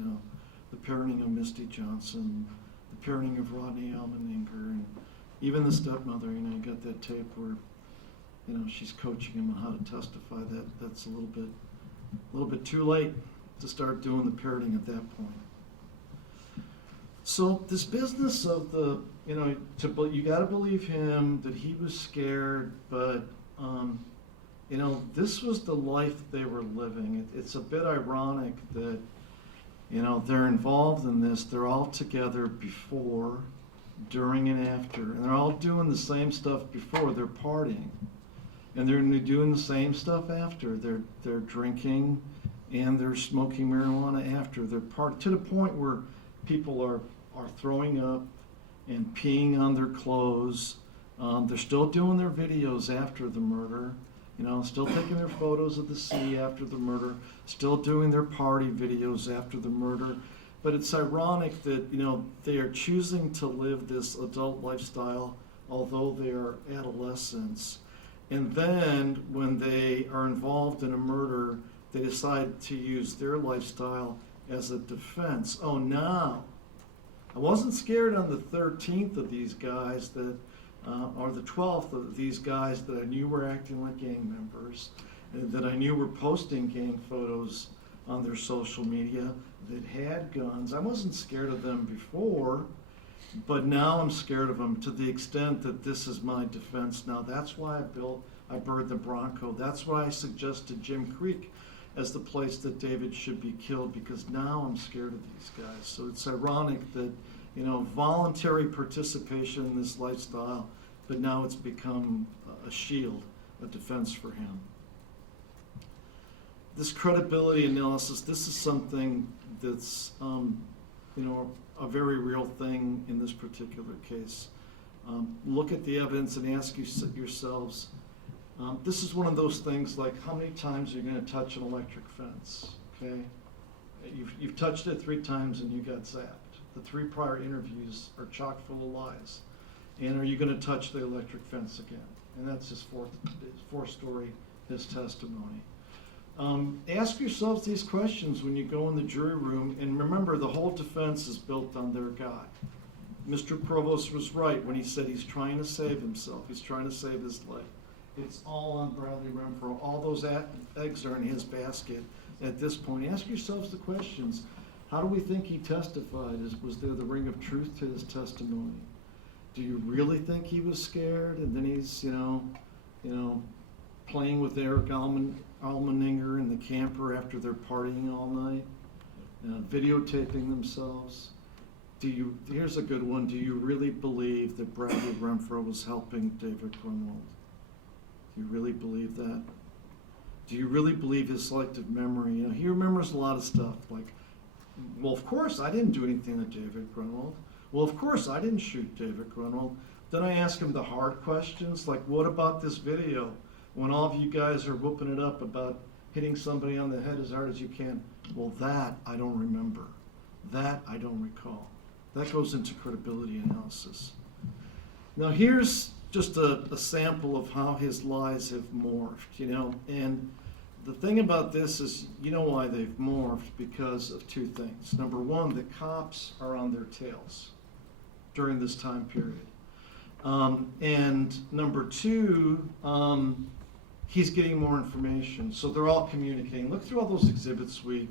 The parenting of Misty Johnson, the parenting of Rodney Almendinger, and even the stepmother. You got that tape where she's coaching him on how to testify. That's a little bit too late to start doing the parenting at that point. So this business of you got to believe him that he was scared, but this was the life they were living. It's a bit ironic that they're involved in this. They're all together before, during, and after, and they're all doing the same stuff before. They're partying, and they're doing the same stuff after. They're drinking, and they're smoking marijuana after. They're to the point where people are throwing up and peeing on their clothes. They're still doing their videos after the murder, still taking their photos of the sea after the murder, still doing their party videos after the murder. But it's ironic that, they are choosing to live this adult lifestyle, although they are adolescents. And then when they are involved in a murder, they decide to use their lifestyle as a defense. Oh, now, I wasn't scared on the 13th of these guys or the 12th of these guys that I knew were acting like gang members, and that I knew were posting gang photos on their social media, that had guns. I wasn't scared of them before, but now I'm scared of them to the extent that this is my defense now. That's why I buried the Bronco. That's why I suggested Jim Creek as the place that David should be killed, because now I'm scared of these guys. So it's ironic that, voluntary participation in this lifestyle, but now it's become a shield, a defense for him. This credibility analysis, this is something that's, a very real thing in this particular case. Look at the evidence and ask yourselves, this is one of those things like, how many times are you going to touch an electric fence? Okay, you've touched it 3 times and you got zapped. The 3 prior interviews are chock full of lies. And are you going to touch the electric fence again? And that's his fourth story his testimony. Ask yourselves these questions when you go in the jury room, and remember, the whole defense is built on their guy. Mr. Provost was right when he said he's trying to save himself. He's trying to save his life. It's all on Bradley Renfro. All those eggs are in his basket at this point. Ask yourselves the questions. How do we think he testified? Was there the ring of truth to his testimony? Do you really think he was scared? And then he's, playing with Eric Almeninger in the camper after they're partying all night, videotaping themselves. Here's a good one. Do you really believe that Bradley Renfro was helping David Grunwald? Do you really believe that? Do you really believe his selective memory? He remembers a lot of stuff, like, well, of course, I didn't do anything to David Grunwald. Well, of course, I didn't shoot David Grunwald. Then I ask him the hard questions, like, what about this video when all of you guys are whooping it up about hitting somebody on the head as hard as you can? Well, that I don't remember. That I don't recall. That goes into credibility analysis. Now, here's just a sample of how his lies have morphed, and the thing about this is, you know why they've morphed, because of two things. Number one, the cops are on their tails during this time period. And number two, he's getting more information. So they're all communicating. Look through all those exhibits we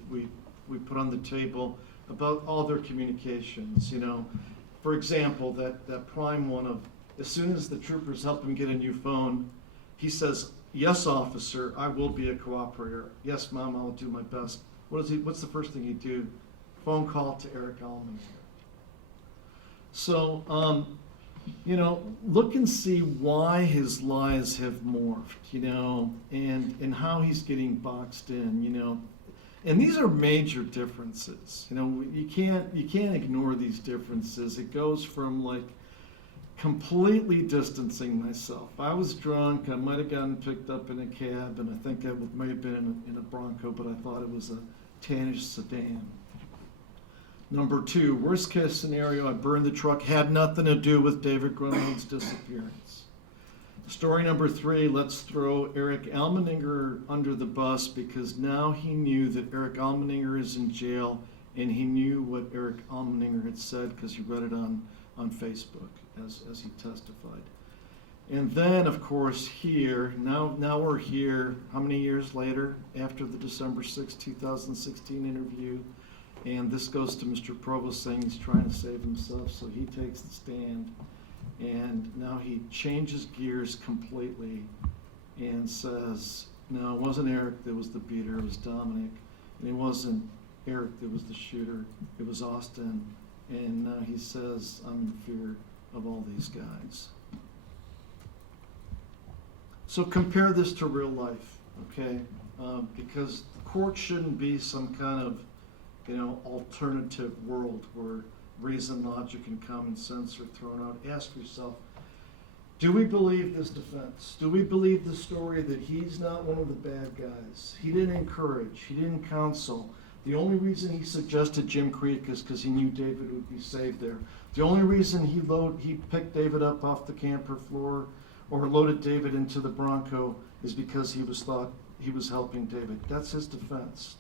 put on the table about all their communications, For example, that prime one of, as soon as the troopers help him get a new phone, he says, "Yes, officer, I will be a cooperator. Yes, Mom, I'll do my best." What's the first thing he'd do? Phone call to Eric Almeninger. So, look and see why his lies have morphed, and how he's getting boxed in, And these are major differences. You can't ignore these differences. It goes from completely distancing myself. I was drunk. I might have gotten picked up in a cab, and I think I might have been in a Bronco, but I thought it was a tannish sedan. Number two, worst case scenario, I burned the truck, had nothing to do with David Grunwald's disappearance. Story number three, let's throw Eric Almeninger under the bus, because now he knew that Eric Almeninger is in jail, and he knew what Eric Almeninger had said because he read it on Facebook as he testified. And then, of course, here, now we're here, how many years later, after the December 6, 2016 interview, and this goes to Mr. Provost saying he's trying to save himself, so he takes the stand, and now he changes gears completely and says, no, it wasn't Eric that was the beater, it was Dominic, and it wasn't Eric that was the shooter, it was Austin, and now he says, I'm in fear of all these guys. So compare this to real life, okay? Because the court shouldn't be some kind of, alternative world where reason, logic, and common sense are thrown out. Ask yourself, do we believe this defense? Do we believe the story that he's not one of the bad guys? He didn't encourage, he didn't counsel. The only reason he suggested Jim Creek is because he knew David would be saved there. The only reason he picked David up off the camper floor or loaded David into the Bronco is because he thought he was helping David. That's his defense.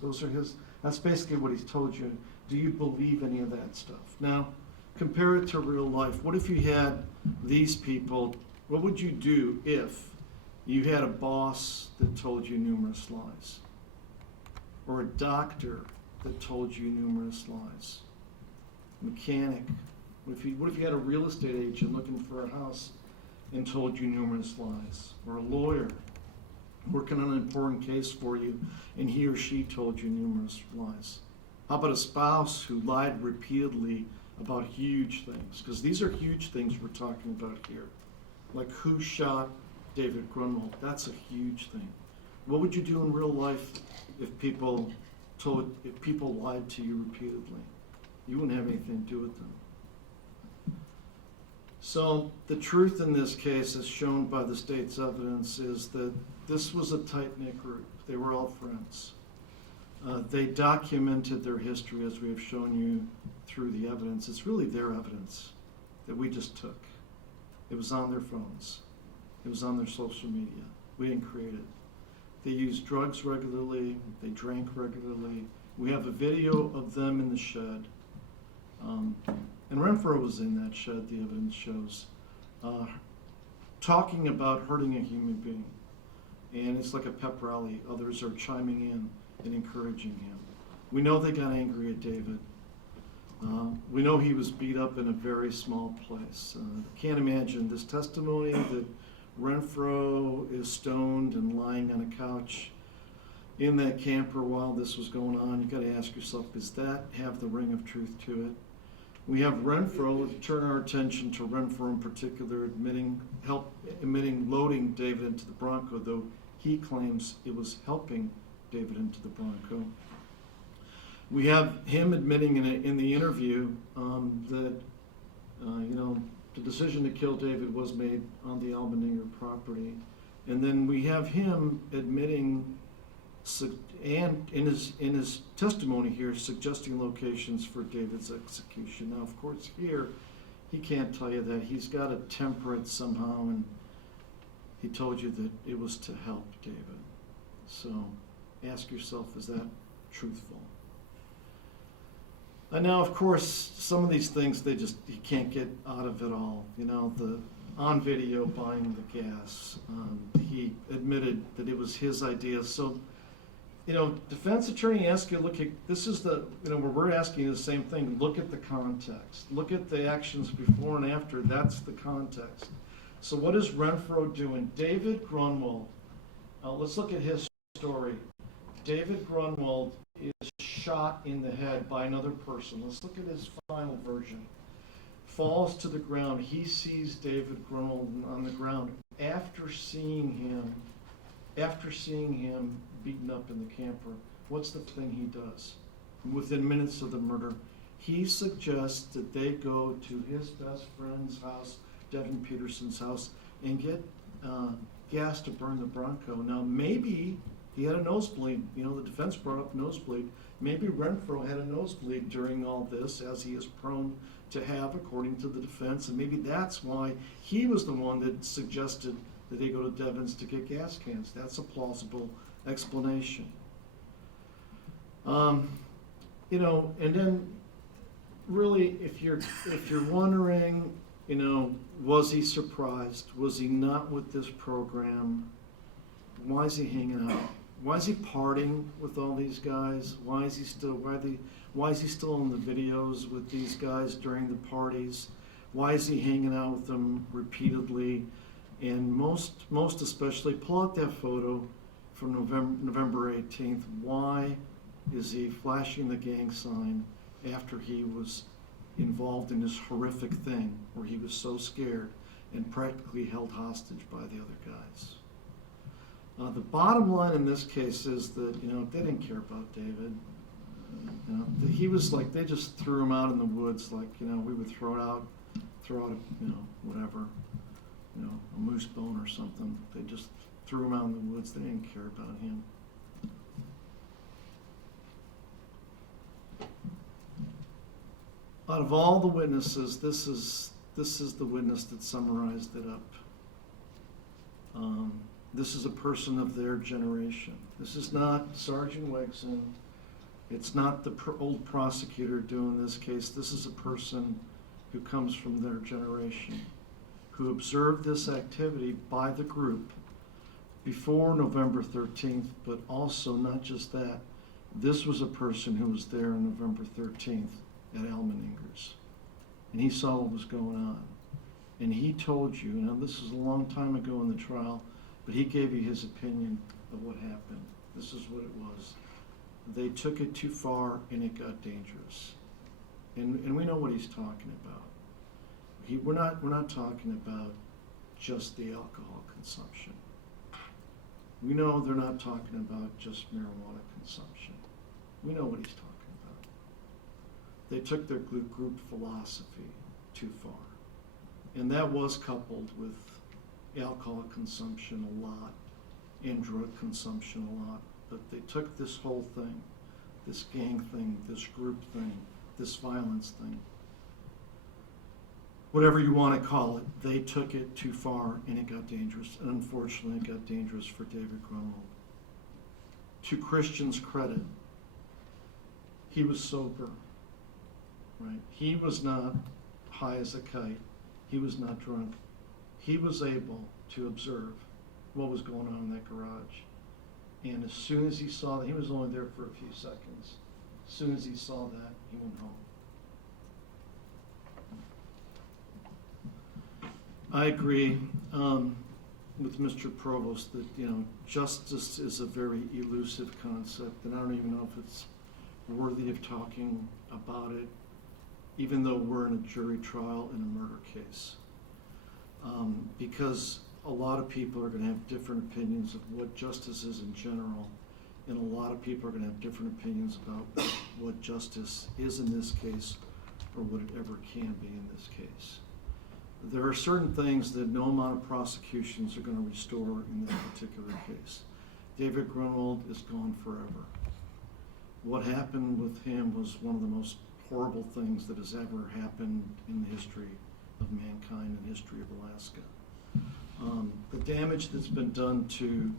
That's basically what he's told you. Do you believe any of that stuff? Now, compare it to real life. What if you had these people? What would you do if you had a boss that told you numerous lies? Or a doctor that told you numerous lies? Mechanic. What if you had a real estate agent looking for a house and told you numerous lies? Or a lawyer working on an important case for you and he or she told you numerous lies? How about a spouse who lied repeatedly about huge things? Because these are huge things we're talking about here. Like who shot David Grunwald? That's a huge thing. What would you do in real life if people lied to you repeatedly? You wouldn't have anything to do with them. So the truth in this case, as shown by the state's evidence, is that this was a tight-knit group. They were all friends. They documented their history, as we have shown you through the evidence. It's really their evidence that we just took. It was on their phones. It was on their social media. We didn't create it. They used drugs regularly. They drank regularly. We have a video of them in the shed. And Renfro was in that shed, the evidence shows, talking about hurting a human being. And it's like a pep rally. Others are chiming in and encouraging him. We know they got angry at David. We know he was beat up in a very small place. Can't imagine this testimony that Renfro is stoned and lying on a couch in that camper while this was going on. You got to ask yourself, does that have the ring of truth to it? We have Renfro. Let's turn our attention to Renfro in particular, admitting loading David into the Bronco, though he claims it was helping David into the Bronco. We have him admitting in the interview that the decision to kill David was made on the Albeninger property, and then we have him admitting and in his testimony here suggesting locations for David's execution. Now, of course, here he can't tell you that. He's got to temper it somehow, and he told you that it was to help David. So ask yourself, is that truthful? And now, of course, some of these things, he can't get out of it all. The on video buying the gas, he admitted that it was his idea. So, defense attorney asks you, look at, this is where we're asking you the same thing. Look at the context. Look at the actions before and after. That's the context. So what is Renfro doing? David Grunwald, let's look at his story. David Grunwald is shot in the head by another person. Let's look at his final version. Falls to the ground. He sees David Grunwald on the ground after seeing him beaten up in the camper. What's the thing he does? Within minutes of the murder, he suggests that they go to his best friend's house, Devin Peterson's house, and get gas to burn the Bronco. Now, maybe he had a nosebleed. The defense brought up nosebleed. Maybe Renfro had a nosebleed during all this, as he is prone to have, according to the defense, and maybe that's why he was the one that suggested that they go to Devin's to get gas cans. That's a plausible explanation. And then really, if you're wondering, was he surprised? Was he not with this program? Why is he hanging out? Why is he partying with all these guys? Why is he still in the videos with these guys during the parties? Why is he hanging out with them repeatedly? And most especially, pull out that photo from November 18th. Why is he flashing the gang sign after he was involved in this horrific thing where he was so scared and practically held hostage by the other guys? The bottom line in this case is that, they didn't care about David. He was like, they just threw him out in the woods like, we would throw out whatever, a moose bone or something. They just threw him out in the woods. They didn't care about him. Out of all the witnesses, this is the witness that summarized it up. This is a person of their generation. This is not Sergeant Wegson. It's not the old prosecutor doing this case. This is a person who comes from their generation, who observed this activity by the group before November 13th, but also not just that. This was a person who was there on November 13th at Albeninger's, and he saw what was going on. And he told you, this is a long time ago in the trial, but he gave you his opinion of what happened. This is what it was. They took it too far and it got dangerous. And we know what he's talking about. We're not talking about just the alcohol consumption. We know they're not talking about just marijuana consumption. We know what he's talking about. They took their group philosophy too far. And that was coupled with alcohol consumption a lot and drug consumption a lot. But they took this whole thing, this gang thing, this group thing, this violence thing, whatever you want to call it, they took it too far and it got dangerous. And unfortunately, it got dangerous for David Grunwald. to Christian's credit, he was sober, right? He was not high as a kite. He was not drunk. He was able to observe what was going on in that garage. And as soon as he saw that, he was only there for a few seconds. As soon as he saw that, he went home. I agree with Mr. Provost that, justice is a very elusive concept, and I don't even know if it's worthy of talking about it, even though we're in a jury trial in a murder case. Because a lot of people are going to have different opinions of what justice is in general, and a lot of people are going to have different opinions about what justice is in this case, or what it ever can be in this case. There are certain things that no amount of prosecutions are going to restore in this particular case. David Grunwald is gone forever. What happened with him was one of the most horrible things that has ever happened in the history of mankind and history of Alaska. The damage that's been done to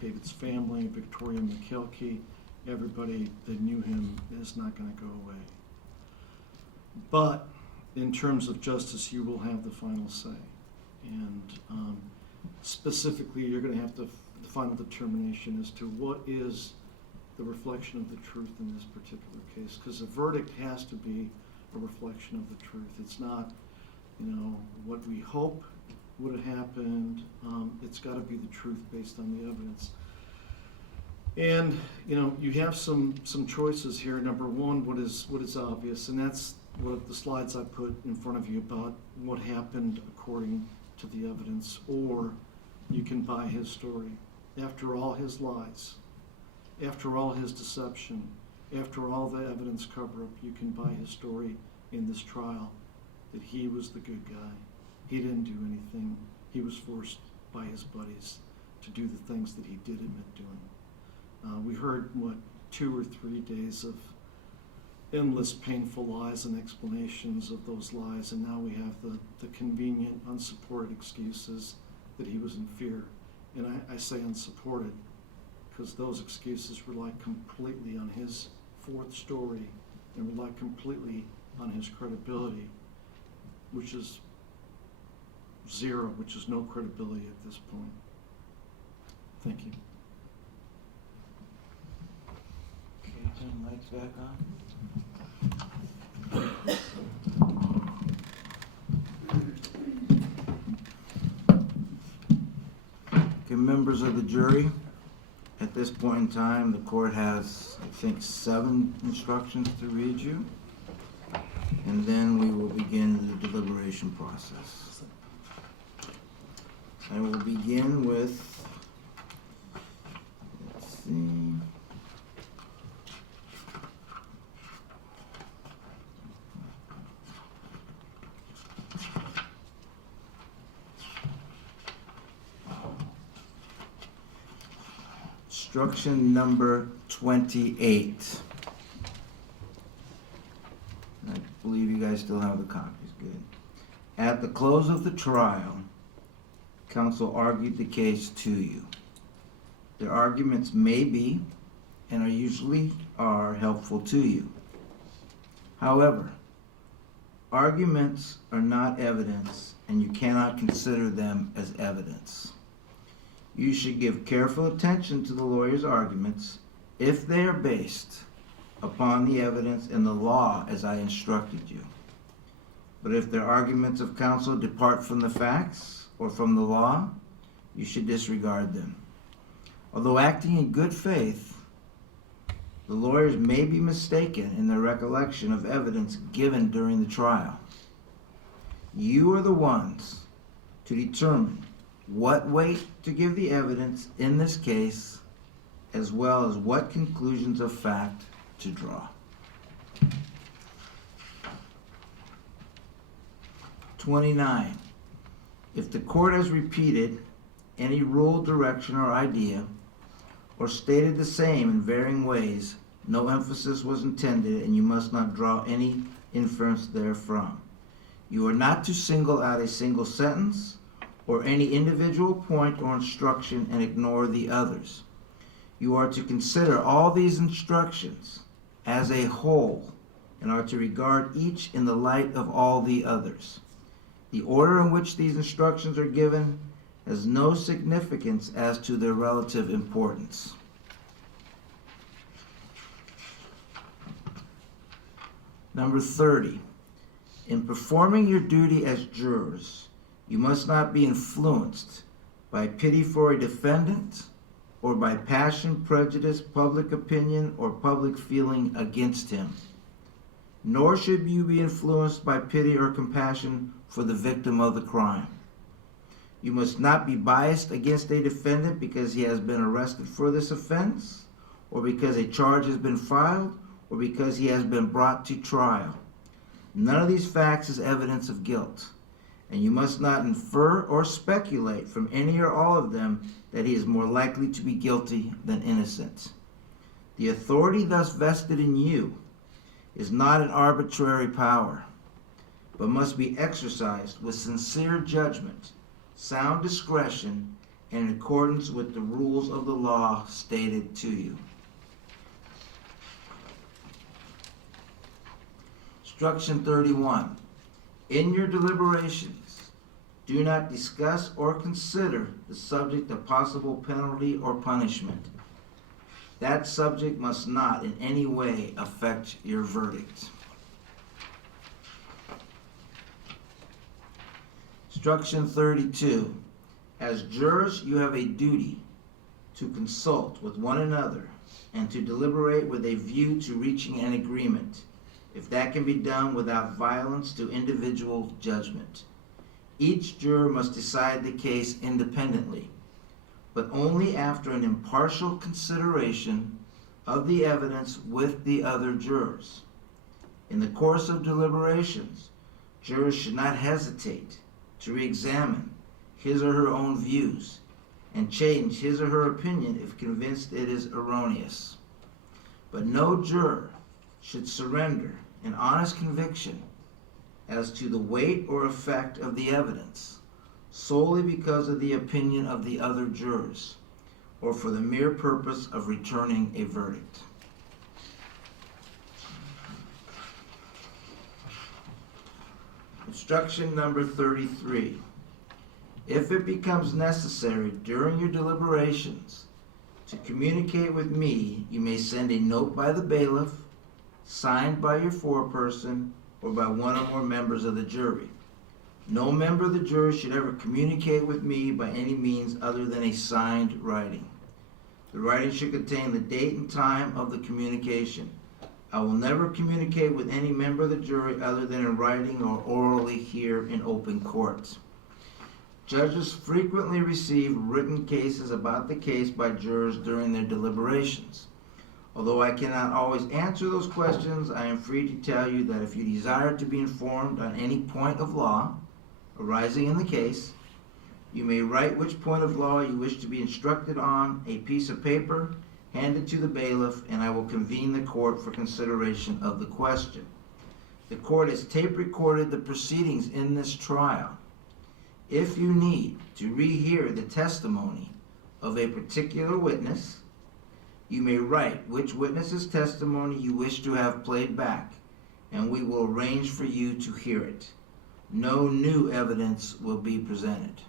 David's family, Victoria McKelkey, everybody that knew him, is not going to go away. But in terms of justice, you will have the final say. And specifically, you're going to have the final determination as to what is the reflection of the truth in this particular case. Because a verdict has to be a reflection of the truth. It's not, what we hope would have happened. It's got to be the truth based on the evidence. And, you have some choices here. Number one, what is obvious, and that's what the slides I put in front of you about what happened according to the evidence, or you can buy his story. After all his lies, after all his deception, after all the evidence cover-up, you can buy his story in this trial, that he was the good guy. He didn't do anything. He was forced by his buddies to do the things that he did admit doing. We heard, 2 or 3 days of endless painful lies and explanations of those lies, and now we have the convenient, unsupported excuses that he was in fear. And I say unsupported because those excuses rely completely on his fourth story and rely completely on his credibility, which is zero, which is no credibility at this point. Thank you. Okay, turn the lights back on. Okay, members of the jury, at this point in time, the court has, I think, 7 instructions to read you, and then we will begin the deliberation process. I will begin with, let's see. Instruction number 28. I believe you guys still have the copies, good. At the close of the trial, counsel argued the case to you. Their arguments may be, and usually are, helpful to you. However, arguments are not evidence, and you cannot consider them as evidence. You should give careful attention to the lawyer's arguments if they are based upon the evidence and the law as I instructed you. But if their arguments of counsel depart from the facts or from the law, you should disregard them. Although acting in good faith, the lawyers may be mistaken in their recollection of evidence given during the trial. You are the ones to determine what weight to give the evidence in this case, as well as what conclusions of fact to draw. 29. If the court has repeated any rule, direction, or idea, or stated the same in varying ways, no emphasis was intended, and you must not draw any inference therefrom. You are not to single out a single sentence or any individual point or instruction and ignore the others. You are to consider all these instructions as a whole and are to regard each in the light of all the others. The order in which these instructions are given has no significance as to their relative importance. Number 30. In performing your duty as jurors, you must not be influenced by pity for a defendant or by passion, prejudice, public opinion, or public feeling against him. Nor should you be influenced by pity or compassion for the victim of the crime. You must not be biased against a defendant because he has been arrested for this offense, or because a charge has been filed, or because he has been brought to trial. None of these facts is evidence of guilt, and you must not infer or speculate from any or all of them that he is more likely to be guilty than innocent. The authority thus vested in you is not an arbitrary power, but must be exercised with sincere judgment, sound discretion, and in accordance with the rules of the law stated to you. Instruction 31. In your deliberations, do not discuss or consider the subject of possible penalty or punishment. That subject must not in any way affect your verdict. Instruction 32. As jurors, you have a duty to consult with one another and to deliberate with a view to reaching an agreement, if that can be done without violence to individual judgment. Each juror must decide the case independently, but only after an impartial consideration of the evidence with the other jurors. In the course of deliberations, jurors should not hesitate to re-examine his or her own views and change his or her opinion if convinced it is erroneous. But no juror should surrender an honest conviction as to the weight or effect of the evidence solely because of the opinion of the other jurors or for the mere purpose of returning a verdict. Instruction number 33. If it becomes necessary during your deliberations to communicate with me, you may send a note by the bailiff, signed by your foreperson, or by one or more members of the jury. No member of the jury should ever communicate with me by any means other than a signed writing. The writing should contain the date and time of the communication. I will never communicate with any member of the jury other than in writing or orally here in open court. Judges frequently receive written cases about the case by jurors during their deliberations. Although I cannot always answer those questions, I am free to tell you that if you desire to be informed on any point of law arising in the case, you may write which point of law you wish to be instructed on a piece of paper, hand it to the bailiff, and I will convene the court for consideration of the question. The court has tape recorded the proceedings in this trial. If you need to rehear the testimony of a particular witness, you may write which witness's testimony you wish to have played back, and we will arrange for you to hear it. No new evidence will be presented.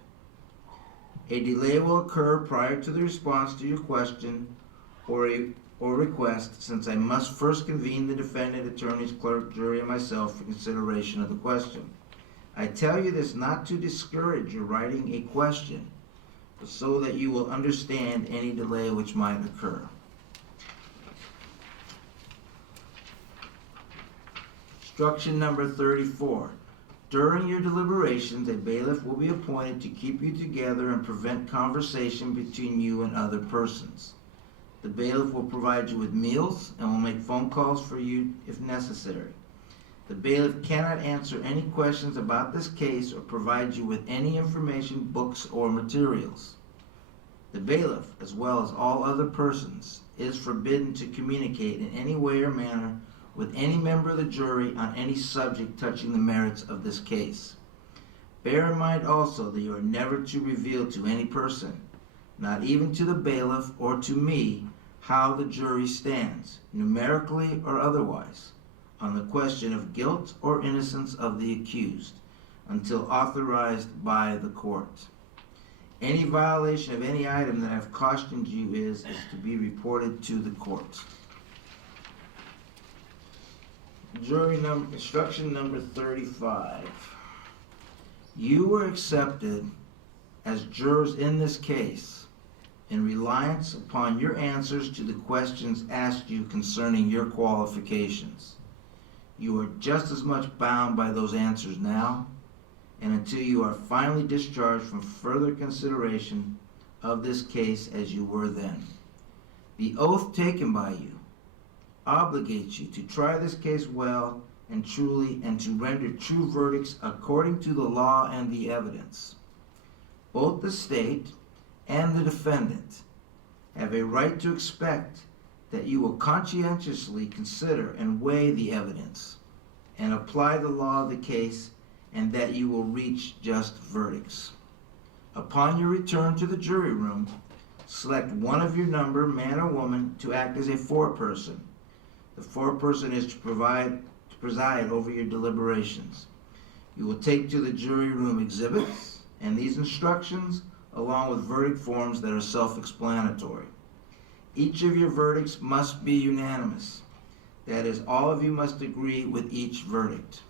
A delay will occur prior to the response to your question or request, since I must first convene the defendant, attorneys, clerk, jury, and myself for consideration of the question. I tell you this not to discourage your writing a question, but so that you will understand any delay which might occur. Instruction number 34. During your deliberations, a bailiff will be appointed to keep you together and prevent conversation between you and other persons. The bailiff will provide you with meals and will make phone calls for you if necessary. The bailiff cannot answer any questions about this case or provide you with any information, books, or materials. The bailiff, as well as all other persons, is forbidden to communicate in any way or manner with any member of the jury on any subject touching the merits of this case. Bear in mind also that you are never to reveal to any person, not even to the bailiff or to me, how the jury stands, numerically or otherwise, on the question of guilt or innocence of the accused, until authorized by the court. Any violation of any item that I've cautioned you is to be reported to the court. Instruction number 35. You were accepted as jurors in this case in reliance upon your answers to the questions asked you concerning your qualifications. You are just as much bound by those answers now, and until you are finally discharged from further consideration of this case as you were then. The oath taken by you obligates you to try this case well and truly, and to render true verdicts according to the law and the evidence. Both the state and the defendant have a right to expect that you will conscientiously consider and weigh the evidence and apply the law of the case, and that you will reach just verdicts. Upon your return to the jury room, select one of your number, man or woman, to act as a foreperson. The foreperson is to preside over your deliberations. You will take to the jury room exhibits and these instructions, along with verdict forms that are self-explanatory. Each of your verdicts must be unanimous. That is, all of you must agree with each verdict.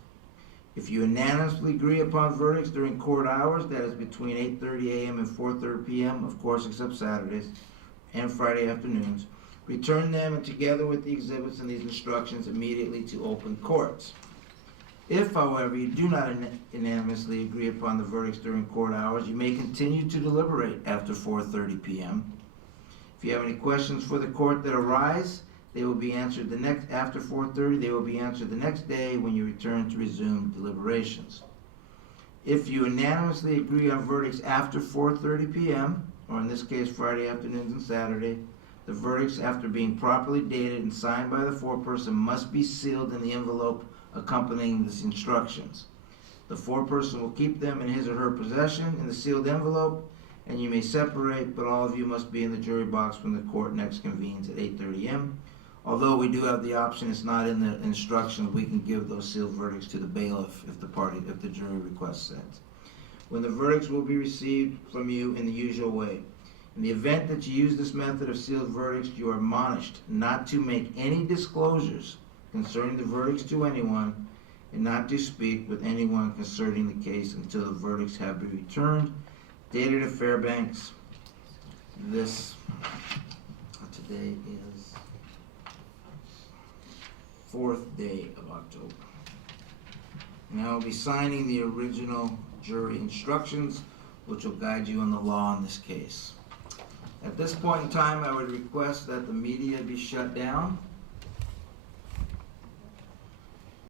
If you unanimously agree upon verdicts during court hours, that is between 8:30 a.m. and 4:30 p.m., of course except Saturdays and Friday afternoons, return them and together with the exhibits and these instructions immediately to open courts. If, however, you do not unanimously agree upon the verdicts during court hours, you may continue to deliberate after 4:30 p.m. If you have any questions for the court that arise, they will be answered after 4:30. They will be answered the next day when you return to resume deliberations. If you unanimously agree on verdicts after 4:30 p.m., or in this case Friday afternoons and Saturday, the verdicts, after being properly dated and signed by the foreperson, must be sealed in the envelope accompanying these instructions. The foreperson will keep them in his or her possession in the sealed envelope, and you may separate, but all of you must be in the jury box when the court next convenes at 8:30 a.m. Although we do have the option, it's not in the instructions, we can give those sealed verdicts to the bailiff if the jury requests it. When the verdicts will be received from you in the usual way. In the event that you use this method of sealed verdicts, you are admonished not to make any disclosures concerning the verdicts to anyone, and not to speak with anyone concerning the case until the verdicts have been returned. Dated at Fairbanks. Today is 4th day of October. And I will be signing the original jury instructions, which will guide you in the law in this case. At this point in time, I would request that the media be shut down